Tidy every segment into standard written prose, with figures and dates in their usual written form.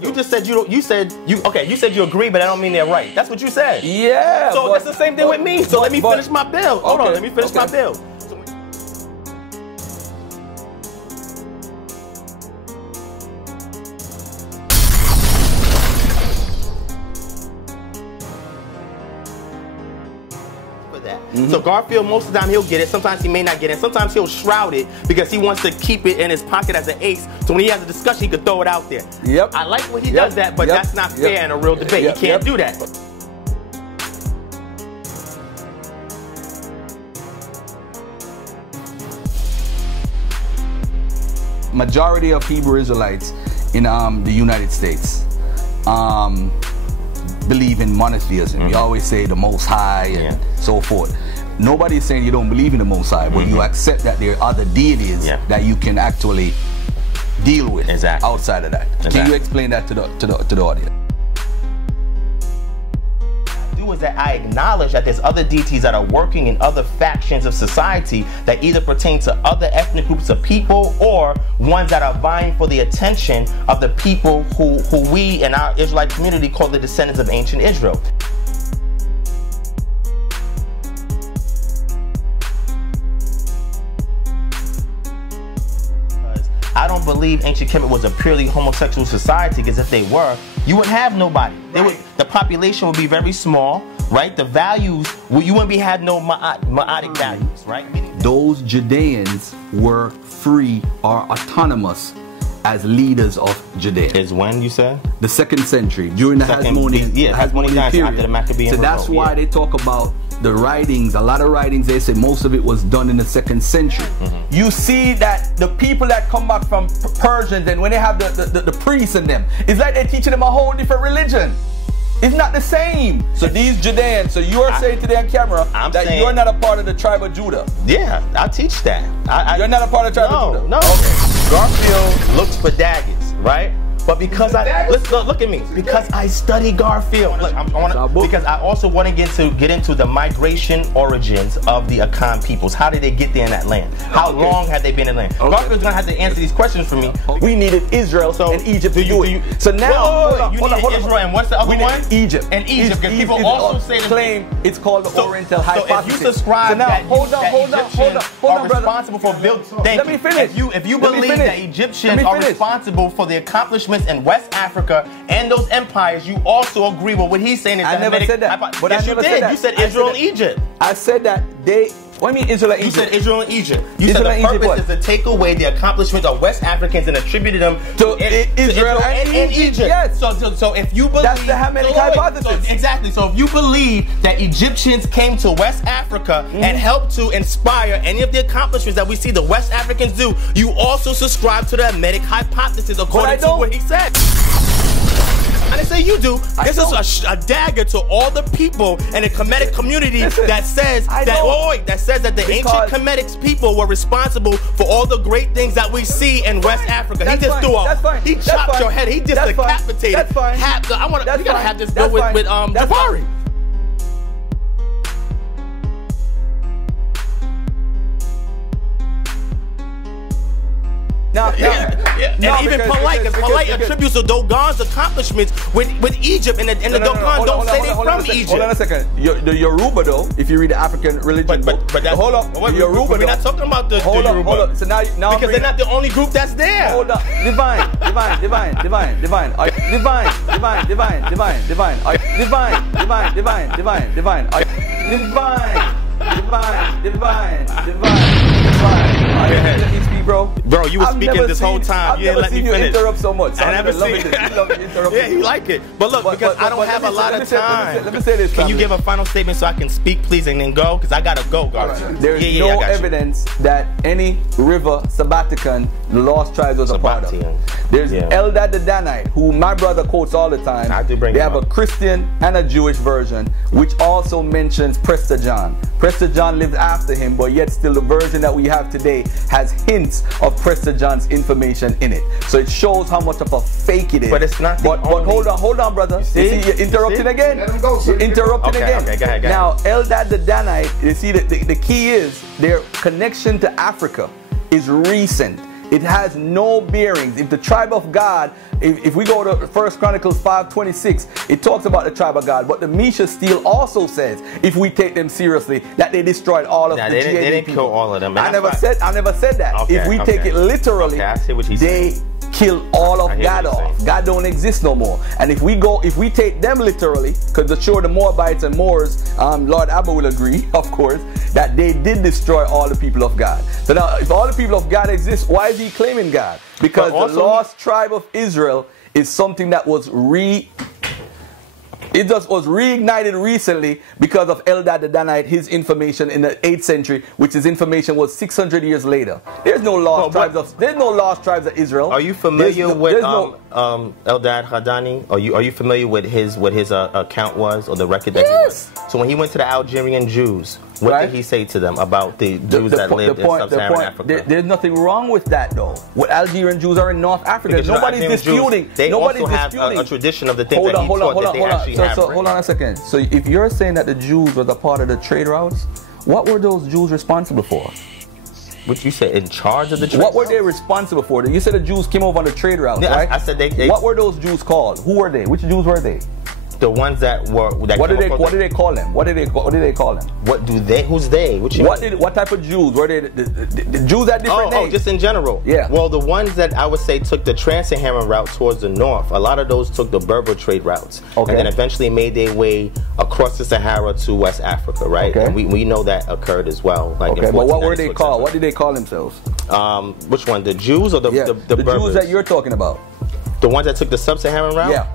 You just said you said you agree, but I don't mean they're right. That's what you said. Yeah. So that's the same thing with me. So let me finish my bill. Hold on, let me finish my bill. So Garfield, most of the time he'll get it. Sometimes he may not get it. Sometimes he'll shroud it because he wants to keep it in his pocket as an ace. So when he has a discussion, he can throw it out there. Yep. I like when he does that, but that's not fair in a real debate. He can't do that. Majority of Hebrew Israelites in the United States believe in monotheism. You always say the Most High and so forth. Nobody is saying you don't believe in the Most High, but you accept that there are other deities that you can actually deal with outside of that. Can you explain that to the audience? Is that I acknowledge that there's other deities that are working in other factions of society that either pertain to other ethnic groups of people or ones that are vying for the attention of the people who we in our Israelite community call the descendants of ancient Israel. I don't believe ancient Kemet was a purely homosexual society, because if they were, you would have nobody. The population would be very small, right? The values, you wouldn't have no ma'atic values, right? Those Judeans were free or autonomous as leaders of Judea. Is when you said? The 2nd century, during the Hasmonean period. So that's why they talk about the writings, a lot of writings, they say most of it was done in the 2nd century. You see that the people that come back from Persians, and when they have the priests in them, it's like they're teaching them a whole different religion. It's not the same. So these Judeans, so you are saying today on camera that you're not a part of the tribe of Judah. Yeah, I teach that. You're not a part of the tribe of Judah? No. Okay. Garfield looks for daggers, right? But because look at me, because I study Garfield, because I also want to get into the migration origins of the Akan peoples. How did they get there in that land? How long had they been in land? Garfield's gonna have to answer these questions for me. We needed Israel and Egypt to do it. So now, you needed Israel, and what's the other one? Egypt. And Egypt, because people also say claim it's called the Oriental hypothesis. So if you subscribe that Egyptians are responsible for building, let me finish. If you believe that Egyptians are responsible for the accomplishments in West Africa and those empires, you also agree with what he's saying. I never said that. But yes, you did. You said Israel and Egypt. I said that they. What do you mean Israel and Egypt? You said Israel and Egypt. You said the purpose is to take away the accomplishments of West Africans and attributed them to Israel and Egypt. Yes. So if you believe that's the Hamitic hypothesis. Exactly. So if you believe that Egyptians came to West Africa and helped to inspire any of the accomplishments that we see the West Africans do, you also subscribe to the Hamitic hypothesis according to what he said. I didn't say you do. This is a dagger to all the people in the Kemetic community that says that the ancient Kemetic people were responsible for all the great things that we see in West Africa. He just he chopped your head. He just decapitated. That's fine. We gotta have this bill with Jabari. And even Polite attributes the Dogon's accomplishments with Egypt, and the Dogon don't say they're from Egypt. Hold on a second. The Yoruba, though, if you read the African religion book, hold up. The Yoruba, we're not talking about the Yoruba. Hold up. So now because they're not the only group that's there. Hold up. Divine. Bro, you were speaking this whole time. You didn't let me finish. You interrupt so much. I never seen it. Yeah, he like it. But look, because I don't have a lot of time. Let me say this. Can you give a final statement so I can speak, please, and then go? Because I gotta go, Garfield. There is no evidence that any river Sabbatican the lost tribes was a part of. There's Eldad the Danite, who my brother quotes all the time. They have a Christian and a Jewish version, which also mentions Presta John. Prester John lived after him, but yet still the version that we have today has hints of Prester John's information in it. So it shows how much of a fake it is. But it's not. But hold on, brother. You see, you're interrupting again. Let him go, you're interrupting again. Okay, go ahead. Now, Eldad the Danite, you see, the key is their connection to Africa is recent. It has no bearings. If the tribe of God, if we go to 1 Chronicles 5:26, it talks about the tribe of God. But the Misha Steel also says, if we take them seriously, that they destroyed all of the they didn't kill all of them. I never said that. Okay, if we take it literally, I see what he's saying. Kill all of God off. God don't exist no more. And if we take them literally, because the Moabites and Moors, Lord Abba will agree, of course, that they did destroy all the people of God. So now, if all the people of God exist, why is he claiming God? Because the lost tribe of Israel is something that was reignited recently because of Eldad the Danite, his information in the 8th century, which his information was 600 years later. There's no lost tribes of Israel. Are you familiar with Eldad Hadani? Are you familiar with what his account was, or the record that he was? So when he went to the Algerian Jews, what did he say to them about the Jews that lived in sub-Saharan Africa? There's nothing wrong with that, though. What Algerian Jews are in North Africa. Nobody's disputing. They also have a tradition of the things that he taught that they actually have. So hold on a second. So if you're saying that the Jews were the part of the trade routes, what were those Jews responsible for? What you said, in charge of the trade What were they responsible for? You said the Jews came over on the trade routes, right? I said they. What were those Jews called? Who were they? Which Jews were they? The ones that were. What did they call them? What did they call them? What do they? Who's they? What type of Jews were they? The Jews had different names. Oh, just in general. Yeah. Well, the ones that I would say took the Trans-Saharan route towards the north, a lot of those took the Berber trade routes, and then eventually made their way across the Sahara to West Africa, right? Okay. And we know that occurred as well. Like but what were they called? What did they call themselves? Which one? The Jews or the Berbers? Jews that you're talking about? The ones that took the sub-Saharan route? Yeah.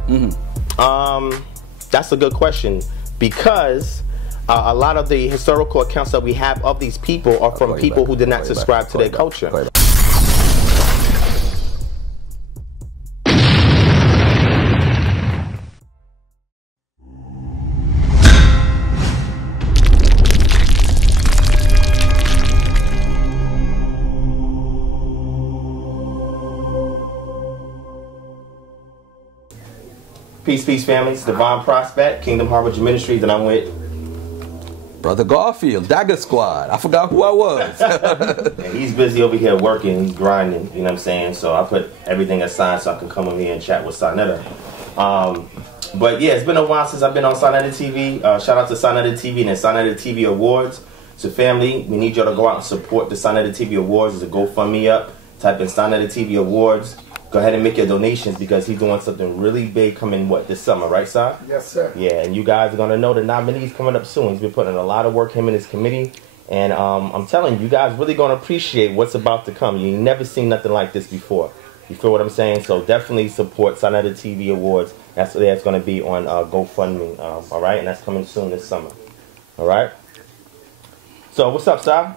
That's a good question, because a lot of the historical accounts that we have of these people are from people who did not subscribe to their culture. Peace, family. It's Divine Prospect, Kingdom Harvest Ministries, and I'm with Brother Garfield, Dagger Squad. I forgot who I was. And he's busy over here working, he's grinding, you know what I'm saying? So I put everything aside so I can come over here and chat with Sarnetta. But yeah, it's been a while since I've been on Sarnetta TV. Shout out to Sarnetta TV and the Sarnetta TV Awards. So family, we need y'all to go out and support the Sarnetta TV Awards. There's a GoFundMe up. Type in Sarnetta TV Awards. Go ahead and make your donations, because he's doing something really big coming, this summer, right, sir? Yes, sir. Yeah, and you guys are going to know the nominees coming up soon. He's been putting in a lot of work, him and his committee. And I'm telling you, you guys really going to appreciate what's about to come. You've never seen nothing like this before. You feel what I'm saying? So definitely support Sarnetta TV Awards. That's going to be on GoFundMe, all right? And that's coming soon this summer, all right? So what's up, sir?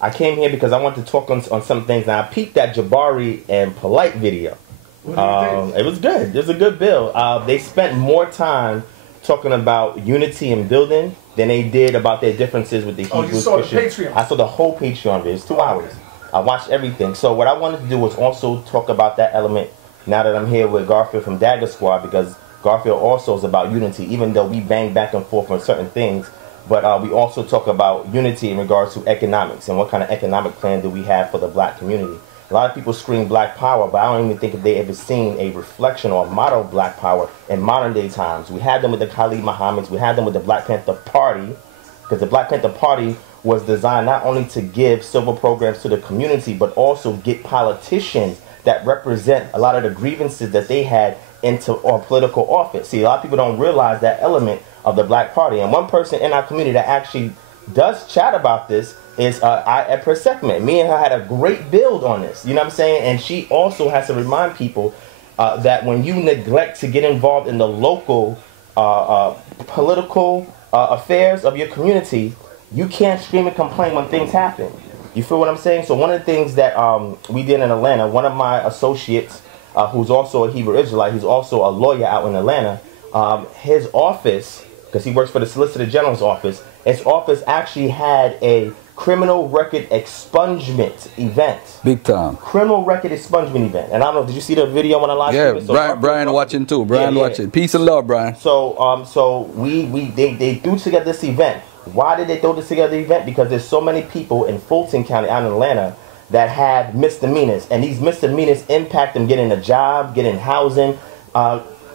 I came here because I wanted to talk on some things. Now, I peeped that Jabari and Polite video. What do you think? It was good. It was a good bill. They spent more time talking about unity and building than they did about their differences with the Hebrews. You saw the Patreon? I saw the whole Patreon video. It's 2 hours. I watched everything. So what I wanted to do was also talk about that element now that I'm here with Garfield from Dagger Squad, because Garfield also is about unity, even though we bang back and forth on certain things. But we also talk about unity in regards to economics and what kind of economic plan do we have for the black community. A lot of people scream black power, but I don't even think if they ever seen a reflection or a model of black power in modern day times. We had them with the Khalid Muhammads, we had them with the Black Panther Party, because the Black Panther Party was designed not only to give civil programs to the community, but also get politicians that represent a lot of the grievances that they had into our political office. See, a lot of people don't realize that element of the Black Party. And one person in our community that actually does chat about this is at per segment. Me and her had a great build on this, you know what I'm saying? And she also has to remind people that when you neglect to get involved in the local political affairs of your community, you can't scream and complain when things happen. You feel what I'm saying? So one of the things that we did in Atlanta, one of my associates, who's also a Hebrew Israelite, he's also a lawyer out in Atlanta, his office because he works for the Solicitor General's office. His office actually had a criminal record expungement event. Big time. Criminal record expungement event. And I don't know, did you see the video on the live? Yeah, so Brian watching too. Brian watching. Peace and love, Brian. So they threw together this event. Why did they throw this together event? Because there's so many people in Fulton County out in Atlanta that had misdemeanors, and these misdemeanors impact them getting a job, getting housing,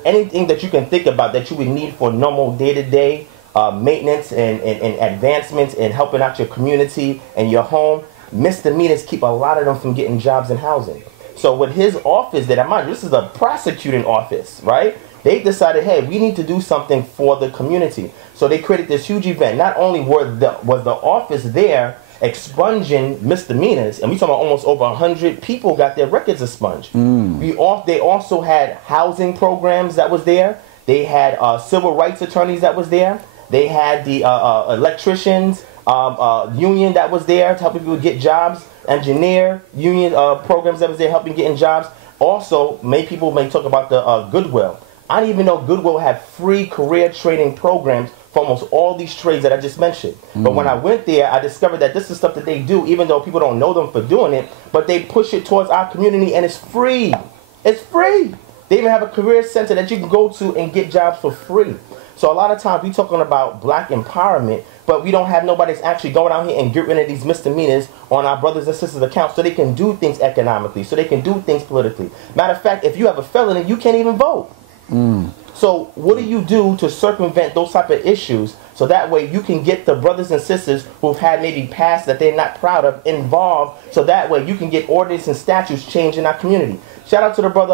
anything that you can think about that you would need for normal day-to-day maintenance and advancements and helping out your community and your home. Misdemeanors keep a lot of them from getting jobs and housing. So with his office, this is a prosecuting office, right? They decided, hey, we need to do something for the community. So they created this huge event. Not only was the office there expunging misdemeanors, and we talking about almost over 100 people got their records expunged. They also had housing programs that was there. They had civil rights attorneys that was there. They had the electricians union that was there to help people get jobs. Engineer union programs that was there helping getting jobs. Also, many people may talk about the Goodwill. I didn't even know Goodwill had free career training programs for almost all these trades that I just mentioned. But when I went there, I discovered that this is stuff that they do, even though people don't know them for doing it, but they push it towards our community, and it's free. It's free. They even have a career center that you can go to and get jobs for free. So a lot of times we talking about black empowerment, but we don't have nobody that's actually going out here and getting rid of these misdemeanors on our brothers and sisters' accounts so they can do things economically, so they can do things politically. Matter of fact, if you have a felony, you can't even vote. So what do you do to circumvent those type of issues so that way you can get the brothers and sisters who've had maybe past that they're not proud of involved, so that way you can get ordinance and statutes changed in our community. Shout out to the brother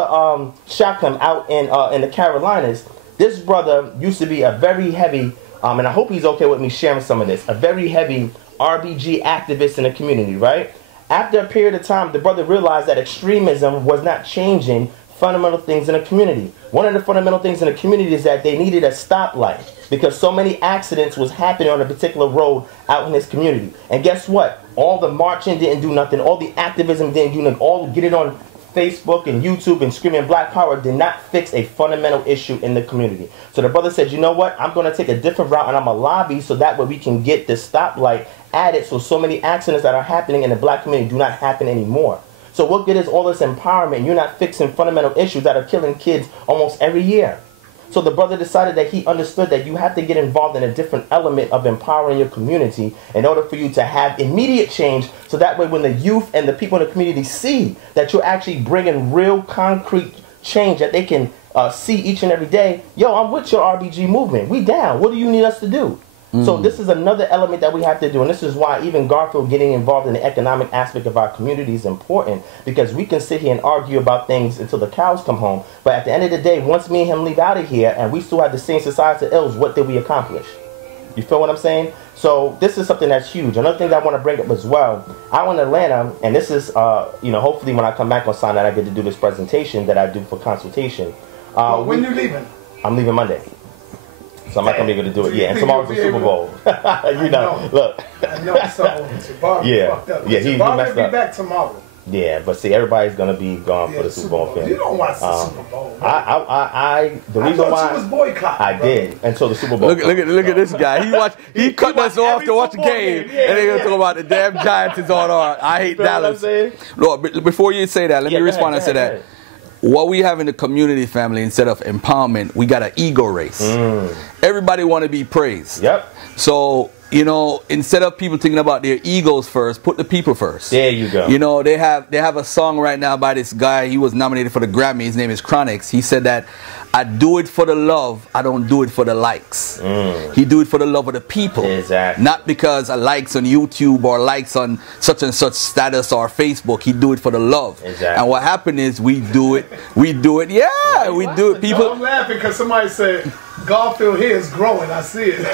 Shakum out in the Carolinas. This brother used to be a very heavy, and I hope he's okay with me sharing some of this, a very heavy RBG activist in the community, right? After a period of time, the brother realized that extremism was not changing fundamental things in the community. One of the fundamental things in the community is that they needed a stoplight because so many accidents was happening on a particular road out in this community. And guess what? All the marching didn't do nothing. All the activism didn't do nothing. All get it on Facebook and YouTube and screaming Black Power did not fix a fundamental issue in the community. So the brother said, you know what? I'm going to take a different route and I'm going to lobby so that way we can get the stoplight added so many accidents that are happening in the black community do not happen anymore. So what good is all this empowerment? You're not fixing fundamental issues that are killing kids almost every year. So the brother decided that he understood that you have to get involved in a different element of empowering your community in order for you to have immediate change, so that way when the youth and the people in the community see that you're actually bringing real concrete change that they can see each and every day, yo, I'm with your RBG movement. We down. What do you need us to do? So this is another element that we have to do, and this is why even Garfield getting involved in the economic aspect of our community is important, because we can sit here and argue about things until the cows come home, but at the end of the day, once me and him leave out of here and we still have the same societal ills, what did we accomplish? You feel what I'm saying? So this is something that's huge. Another thing that I want to bring up as well, out in Atlanta, and this is, hopefully when I come back on Sunday, I get to do this presentation that I do for consultation. When you leaving? I'm leaving Monday. So I'm not going to be able to do it. Yeah, and tomorrow's the Super Bowl. Look. I know so. Yeah, fucked up. Yeah, he messed up. Be back tomorrow. Yeah, but see, everybody's going to be gone for the Super Bowl film. You don't watch the Super Bowl. The reason why you was boycotting, I did until the Super Bowl. Look at this guy. He cut us off to watch the game, and they're going to talk about the damn Giants is on our. I hate Dallas. Look, before you say that, let me respond and say that. What we have in the community, family, instead of empowerment, we got an ego race. Everybody want to be praised. Yep. So, instead of people thinking about their egos first, put the people first. There you go. They have a song right now by this guy. He was nominated for the Grammy. His name is Chronix. He said that, I do it for the love, I don't do it for the likes. He do it for the love of the people. Exactly. Not because of likes on YouTube or likes on such and such status or Facebook. He do it for the love. Exactly. And what happened is we do it. Yeah, we do it. People. I'm laughing because somebody said Garfield here is growing. I see it.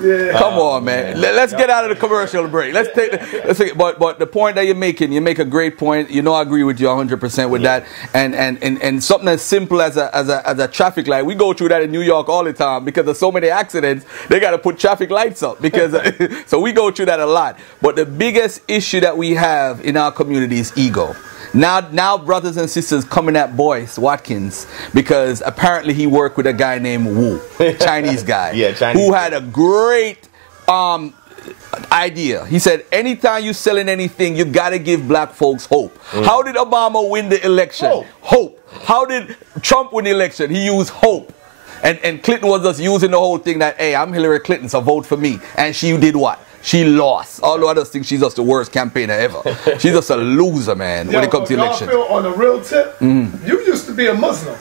Yeah. Come on, man. Let's get out of the commercial break. Let's take. But the point that you make a great point. I agree with you 100% with that. And something as simple as a traffic light. We go through that in New York all the time because there's so many accidents. They got to put traffic lights up because so we go through that a lot. But the biggest issue that we have in our community is ego. Now brothers and sisters coming at Boyce Watkins because apparently he worked with a guy named Wu, Chinese guy, who had a great idea. He said, anytime you're selling anything, you got to give black folks hope. How did Obama win the election? Hope. How did Trump win the election? He used hope. And Clinton was just using the whole thing that, hey, I'm Hillary Clinton, so vote for me. And she did what? She lost. All the others think she's just the worst campaigner ever. She's just a loser, man, when it comes to elections. On the real tip, you used to be a Muslim.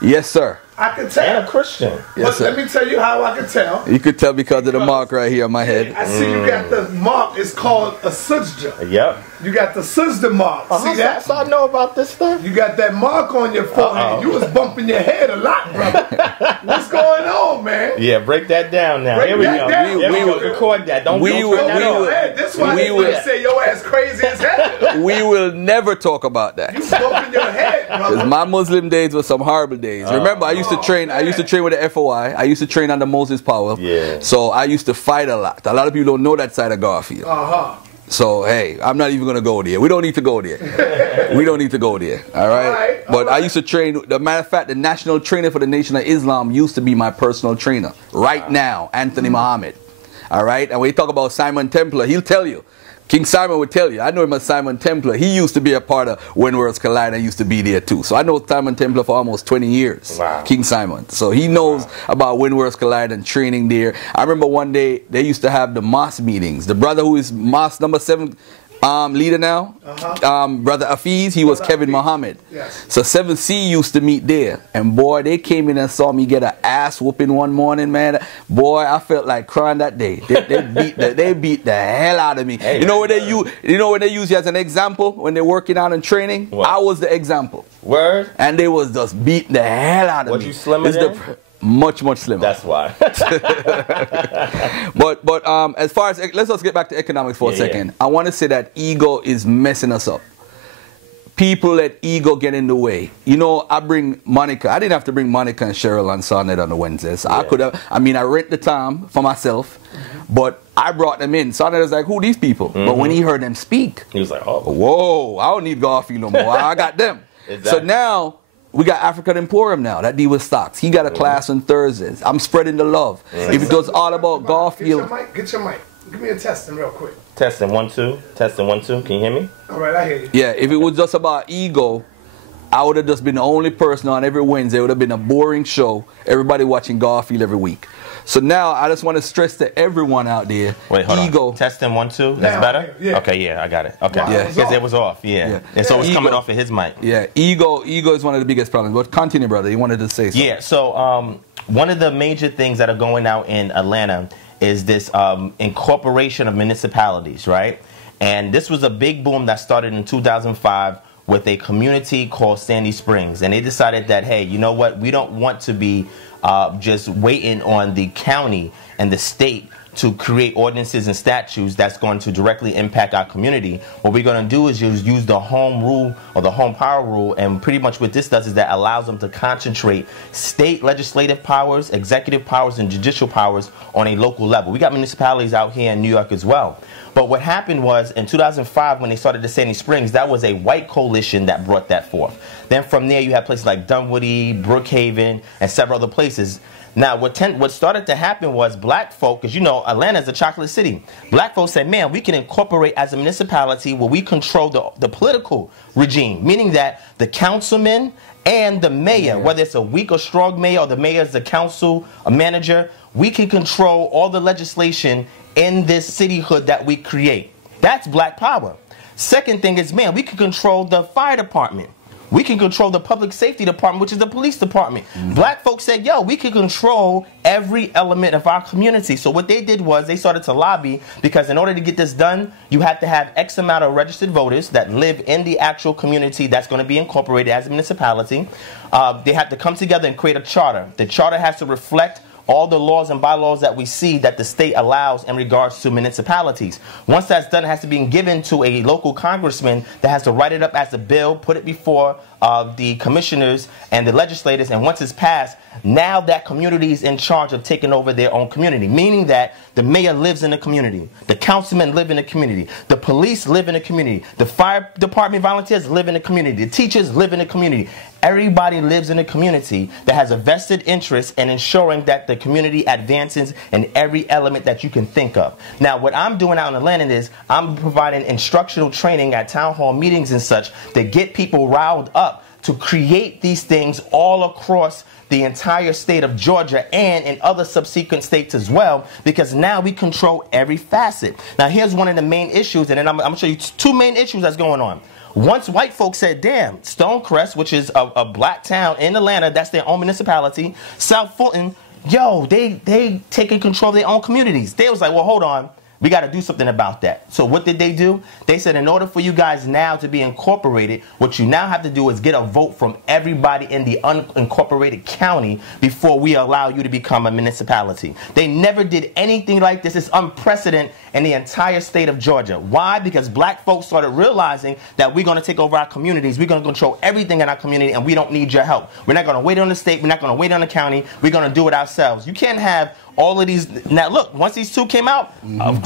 Yes, sir. I could tell. And a Christian. Yes, sir. Let me tell you how I could tell. You could tell because of the mark right here on my head. I see you got the mark. It's called a sujda. Yep. You got the sujda mark. See that? So I know about this stuff. You got that mark on your forehead. You was bumping your head a lot, brother. What's going on, man? Yeah, break that down now. Here we go. We will record that. Don't turn that off. This is why they say your ass crazy as hell. We will never talk about that. You bumping your head, brother. Because my Muslim days were some horrible days. Remember, I used to train. I used to train with the FOI. I used to train under Moses Powell. Yeah. So I used to fight a lot. A lot of people don't know that side of Garfield. So, hey, I'm not even going to go there. We don't need to go there. We don't need to go there. All right? But I used to train. The matter of fact, the national trainer for the Nation of Islam used to be my personal trainer. Right now, Anthony Muhammad. All right? And when you talk about Simon Templar, he'll tell you. King Simon would tell you. I know him as Simon Templar. He used to be a part of When Worlds Collide and used to be there too. So I know Simon Templar for almost 20 years. Wow. King Simon. So he knows about When Worlds Collide and training there. I remember one day they used to have the mosque meetings. The brother who is mosque number 7 leader now, Brother Afiz, he was Kevin Muhammad. Yes. So 7C used to meet there. And boy, they came in and saw me get an ass whooping one morning, man. Boy, I felt like crying that day. They beat the hell out of me. Hey, you know what they use you as an example when they're working out and training? What? I was the example. Word? And they was just beating the hell out of me. Was you slimmer then? Much slimmer. That's why. but as far as, let's just get back to economics for a second. I want to say that ego is messing us up. People let ego get in the way. You know, I bring Monica. I didn't have to bring Monica and Cheryl on Sunday on the Wednesdays. I could have. I mean, I rent the time for myself, but I brought them in. Sunday was like, who are these people? But when he heard them speak, he was like, oh, whoa! I don't need Garfield no more. I got them. Exactly. So now. We got African Emporium now that deal with stocks. He got a class on Thursdays. I'm spreading the love. If it was all about Garfield. Get your mic. Give me a testing real quick. Testing 1 2. Testing 1 2. Can you hear me? All right, I hear you. Yeah, if it was just about ego, I would have just been the only person on every Wednesday. It would have been a boring show. Everybody watching Garfield every week. So now I just want to stress to everyone out there. Wait, hold ego. on. Testing 1 2. That's better? Yeah. Okay, yeah, I got it. Okay. Wow, Because it was off. Yeah. And so it's coming off of his mic. Yeah. Ego is one of the biggest problems. But continue, brother. You wanted to say something. Yeah. So one of the major things that are going out in Atlanta is this incorporation of municipalities, right? And this was a big boom that started in 2005 with a community called Sandy Springs. And they decided that, hey, you know what? We don't want to be just waiting on the county and the state to create ordinances and statutes that's going to directly impact our community. What we're going to do is use the home rule or the home power rule, and pretty much what this does is that allows them to concentrate state legislative powers, executive powers, and judicial powers on a local level. We got municipalities out here in New York as well. But what happened was in 2005 when they started the Sandy Springs, that was a white coalition that brought that forth. Then from there you have places like Dunwoody, Brookhaven, and several other places. Now, what started to happen was black folk, because you know Atlanta is a chocolate city. Black folks said, man, we can incorporate as a municipality where we control the political regime, meaning that the councilman and the mayor, whether it's a weak or strong mayor or the mayor is the council, a manager, we can control all the legislation in this cityhood that we create. That's black power. Second thing is, man, we can control the fire department. We can control the public safety department, which is the police department. Black folks said, yo, we can control every element of our community. So what they did was they started to lobby, because in order to get this done, you have to have X amount of registered voters that live in the actual community that's going to be incorporated as a municipality. They have to come together and create a charter. The charter has to reflect all the laws and bylaws that we see that the state allows in regards to municipalities. Once that's done, it has to be given to a local congressman that has to write it up as a bill, put it before the commissioners and the legislators, and once it's passed, now that community is in charge of taking over their own community, meaning that the mayor lives in the community, the councilmen live in the community, the police live in the community, the fire department volunteers live in the community, the teachers live in the community. Everybody lives in a community that has a vested interest in ensuring that the community advances in every element that you can think of. Now, what I'm doing out in Atlanta is I'm providing instructional training at town hall meetings and such to get people riled up to create these things all across the entire state of Georgia and in other subsequent states as well, because now we control every facet. Now, here's one of the main issues, and then I'm going to show you two main issues that's going on. Once white folks said, damn, Stonecrest, which is a black town in Atlanta, that's their own municipality, South Fulton, yo, they taking control of their own communities. They was like, well, hold on. We got to do something about that. So what did they do? They said in order for you guys now to be incorporated, what you now have to do is get a vote from everybody in the unincorporated county before we allow you to become a municipality. They never did anything like this. It's unprecedented in the entire state of Georgia. Why? Because black folks started realizing that we're going to take over our communities. We're going to control everything in our community, and we don't need your help. We're not going to wait on the state. We're not going to wait on the county. We're going to do it ourselves. You can't have all of these. Now, look, once these two came out,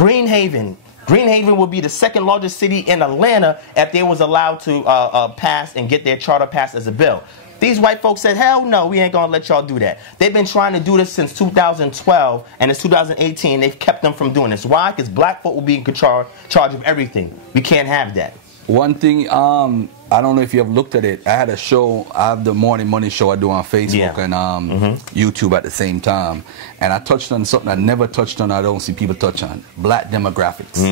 Greenhaven will be the second largest city in Atlanta if they was allowed to pass and get their charter passed as a bill. These white folks said, hell no, we ain't going to let y'all do that. They've been trying to do this since 2012, and it's 2018. They've kept them from doing this. Why? Because black folk will be in charge of everything. We can't have that. One thing, I don't know if you have looked at it. I had a show, I have the Morning Money show I do on Facebook and YouTube at the same time. And I touched on something I never touched on, I don't see people touch on. Black demographics.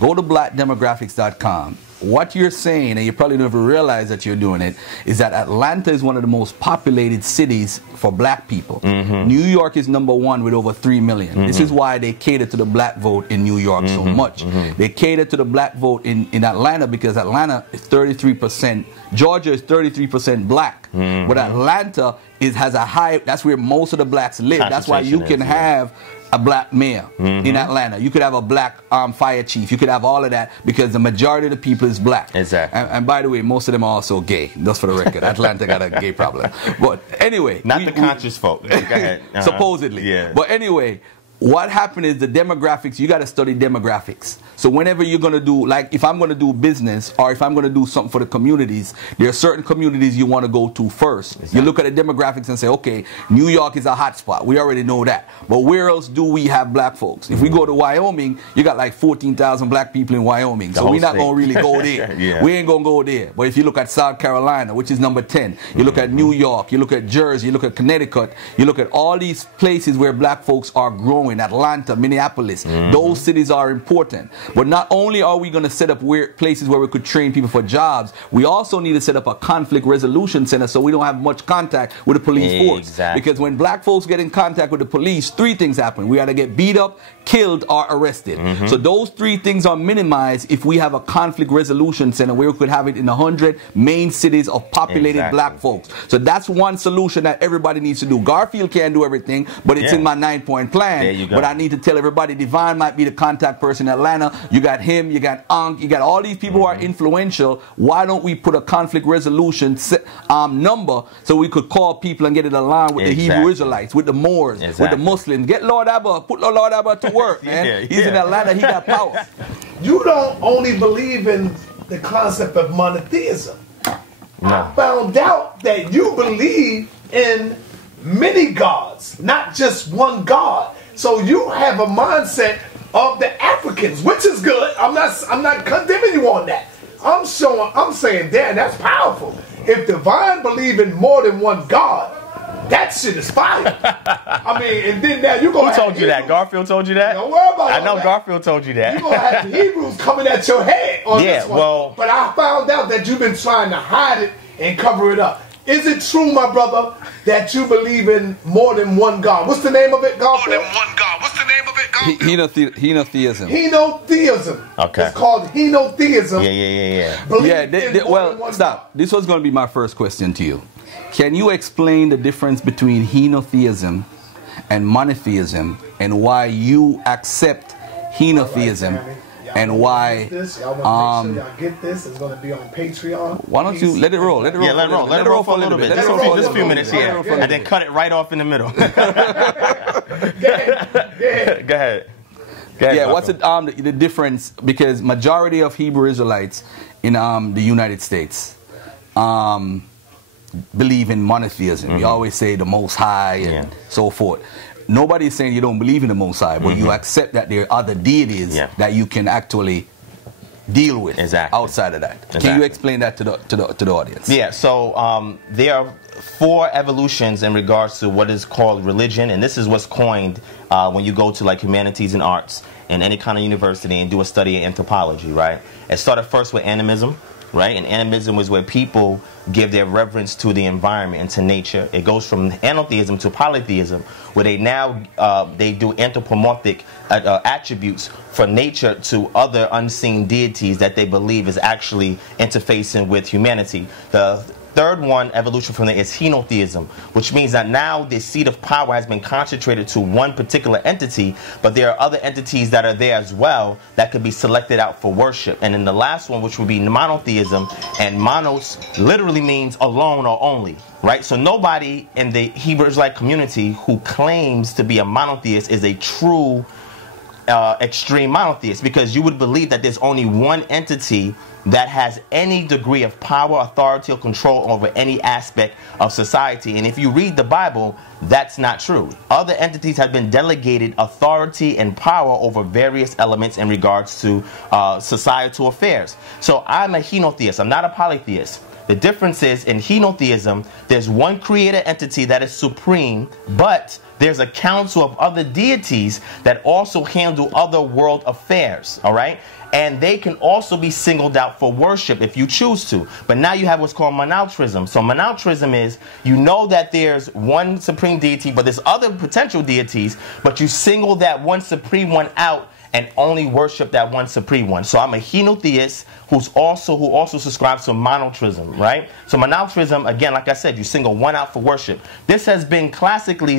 Go to blackdemographics.com. What you're saying, and you probably don't even realize that you're doing it, is that Atlanta is one of the most populated cities for black people. New York is #1 with over 3 million. This is why they cater to the black vote in New York so much. They cater to the black vote in Atlanta because Atlanta is 33%. Georgia is 33% black. But Atlanta has a high, that's where most of the blacks live. That's why you can have a black mayor in Atlanta. You could have a black fire chief. You could have all of that because the majority of the people is black. Exactly. And by the way, most of them are also gay. Just for the record, Atlanta got a gay problem. But anyway, not the conscious folk. Go ahead. Supposedly. Yeah. But anyway, what happened is the demographics, you got to study demographics. So whenever you're going to do, like if I'm going to do business or if I'm going to do something for the communities, there are certain communities you want to go to first. Exactly. You look at the demographics and say, okay, New York is a hot spot. We already know that. But where else do we have black folks? If we go to Wyoming, you got like 14,000 black people in Wyoming. So we're not going to really go there. We ain't going to go there. But if you look at South Carolina, which is #10, you look at New York, you look at Jersey, you look at Connecticut, you look at all these places where black folks are growing, Atlanta, Minneapolis, those cities are important. But not only are we going to set up places where we could train people for jobs, we also need to set up a conflict resolution center so we don't have much contact with the police force. Because when black folks get in contact with the police, 3 things happen. We either get beat up, killed, or arrested. So those 3 things are minimized if we have a conflict resolution center where we could have it in 100 main cities of populated black folks. So that's one solution that everybody needs to do. Garfield can't do everything, but it's in my 9-point plan. There you go. But I need to tell everybody, Divine might be the contact person in Atlanta. You got him, you got Ankh, you got all these people who are influential. Why don't we put a conflict resolution number so we could call people and get it aligned with the Hebrew Israelites, with the Moors, with the Muslims. Get Lord Abba, put Lord Abba to work, man. He's in Atlanta, he got power. You don't only believe in the concept of monotheism. I found out that you believe in many gods, not just one God. So you have a mindset of the Africans, which is good. I'm not condemning you on that. I'm saying, damn, that's powerful. If Divine believe in more than one God, that shit is fire. I mean, and then now you gonna. Who told you that? Garfield told you that? Don't worry about it. I know Garfield told you that. You're gonna have the Hebrews coming at your head on this one. Well, but I found out that you've been trying to hide it and cover it up. Is it true, my brother, that you believe in more than one God? What's the name of it, Garfield? More than one God. What's the name of it, Garfield? Henotheism. Henotheism. Okay. It's called henotheism. Well, stop. This was going to be my first question to you. Can you explain the difference between henotheism and monotheism, and why you accept henotheism, and why y'all get this. It's going to be on Patreon. Why don't you let it roll? Let it roll. Yeah, let it roll for a little bit. Just a few minutes here, and then cut it right off in the middle. Go ahead. Yeah, what's the difference? Because majority of Hebrew Israelites in the United States believe in monotheism. You always say the Most High and so forth. Nobody's saying you don't believe in the Most High, but you accept that there are other deities that you can actually deal with outside of that. Can you explain that to the audience? Yeah, so there are 4 evolutions in regards to what is called religion, and this is what's coined when you go to like humanities and arts in any kind of university and do a study in anthropology, right? It started first with animism, right? And animism was where people give their reverence to the environment and to nature. It goes from monotheism to polytheism, where they now they do anthropomorphic attributes for nature to other unseen deities that they believe is actually interfacing with humanity. The third one, evolution from there, is henotheism, which means that now the seat of power has been concentrated to one particular entity, but there are other entities that are there as well that could be selected out for worship. And then the last one, which would be monotheism, and monos literally means alone or only, right? So nobody in the Hebrew Israelite community who claims to be a monotheist is a true extreme monotheist, because you would believe that there's only one entity that has any degree of power, authority, or control over any aspect of society. And if you read the Bible, that's not true. Other entities have been delegated authority and power over various elements in regards to societal affairs. So I'm a henotheist. I'm not a polytheist. The difference is, in henotheism, there's one creator entity that is supreme, but there's a council of other deities that also handle other world affairs, all right? And they can also be singled out for worship if you choose to. But now you have what's called monotheism. So monotheism is, you know that there's one supreme deity, but there's other potential deities, but you single that one supreme one out and only worship that one supreme one. So I'm a henotheist who also subscribes to monotheism, right? So monotheism, again, like I said, you single one out for worship. This has been classically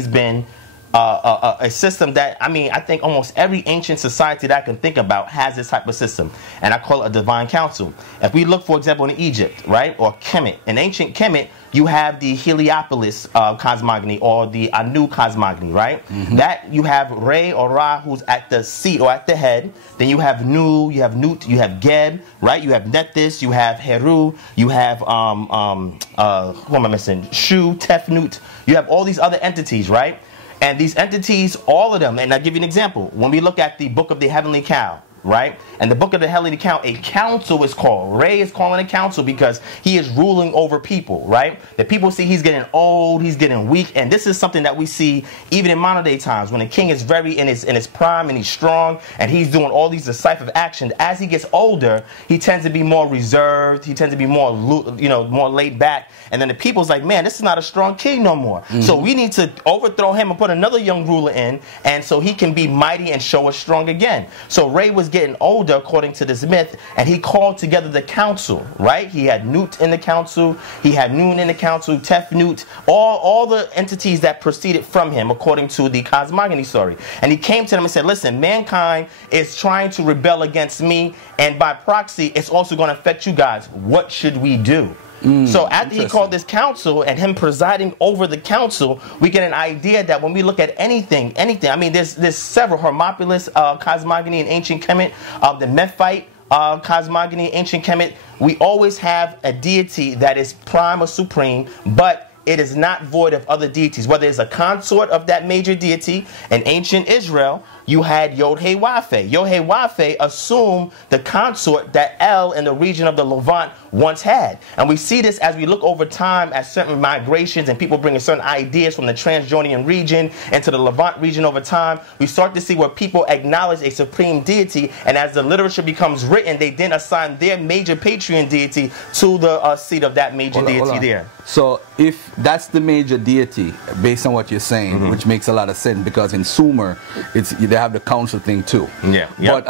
a system that, I mean, I think almost every ancient society that I can think about has this type of system, and I call it a divine council. If we look, for example, in Egypt, right, or Kemet, in ancient Kemet, you have the Heliopolis cosmogony, or the Anu cosmogony, right? That you have Re or Ra, who's at the seat or at the head. Then you have Nu, you have Nut, you have Geb, right? You have Nethys, you have Heru, you have who am I missing? Shu, Tefnut. You have all these other entities, right? And these entities, all of them, and I'll give you an example. When we look at the book of the Heavenly Cow, right? And the book of the Heavenly Cow, a council is called. Ray is calling a council because he is ruling over people, right? The people see he's getting old, he's getting weak, and this is something that we see even in modern day times when the king is very in his prime and he's strong and he's doing all these decisive actions. As he gets older, he tends to be more reserved, he tends to be more, more laid back, and then the people's like, man, this is not a strong king no more. So we need to overthrow him and put another young ruler in, and so he can be mighty and show us strong again. So Ray was getting older, according to this myth, and he called together the council, right? He had Nut in the council, he had Nun in the council, Tefnut, all the entities that proceeded from him, according to the cosmogony story. And he came to them and said, listen, mankind is trying to rebel against me, and by proxy, it's also going to affect you guys. What should we do? So after he called this council and him presiding over the council, we get an idea that when we look at anything, I mean, there's several Hermopolis cosmogony in ancient Kemet, the Mephite cosmogony in ancient Kemet. We always have a deity that is prime or supreme, but it is not void of other deities. Whether it's a consort of that major deity in ancient Israel, you had Yod-Heh-Wafe. Yod-Heh-Wafe assumed the consort that El in the region of the Levant once had. And we see this as we look over time at certain migrations and people bringing certain ideas from the Transjordan region into the Levant region over time. We start to see where people acknowledge a supreme deity, and as the literature becomes written, they then assign their major patriarch deity to the seat of that major deity there. So if that's the major deity, based on what you're saying, which makes a lot of sense, because in Sumer, they have the council thing too. Yeah. But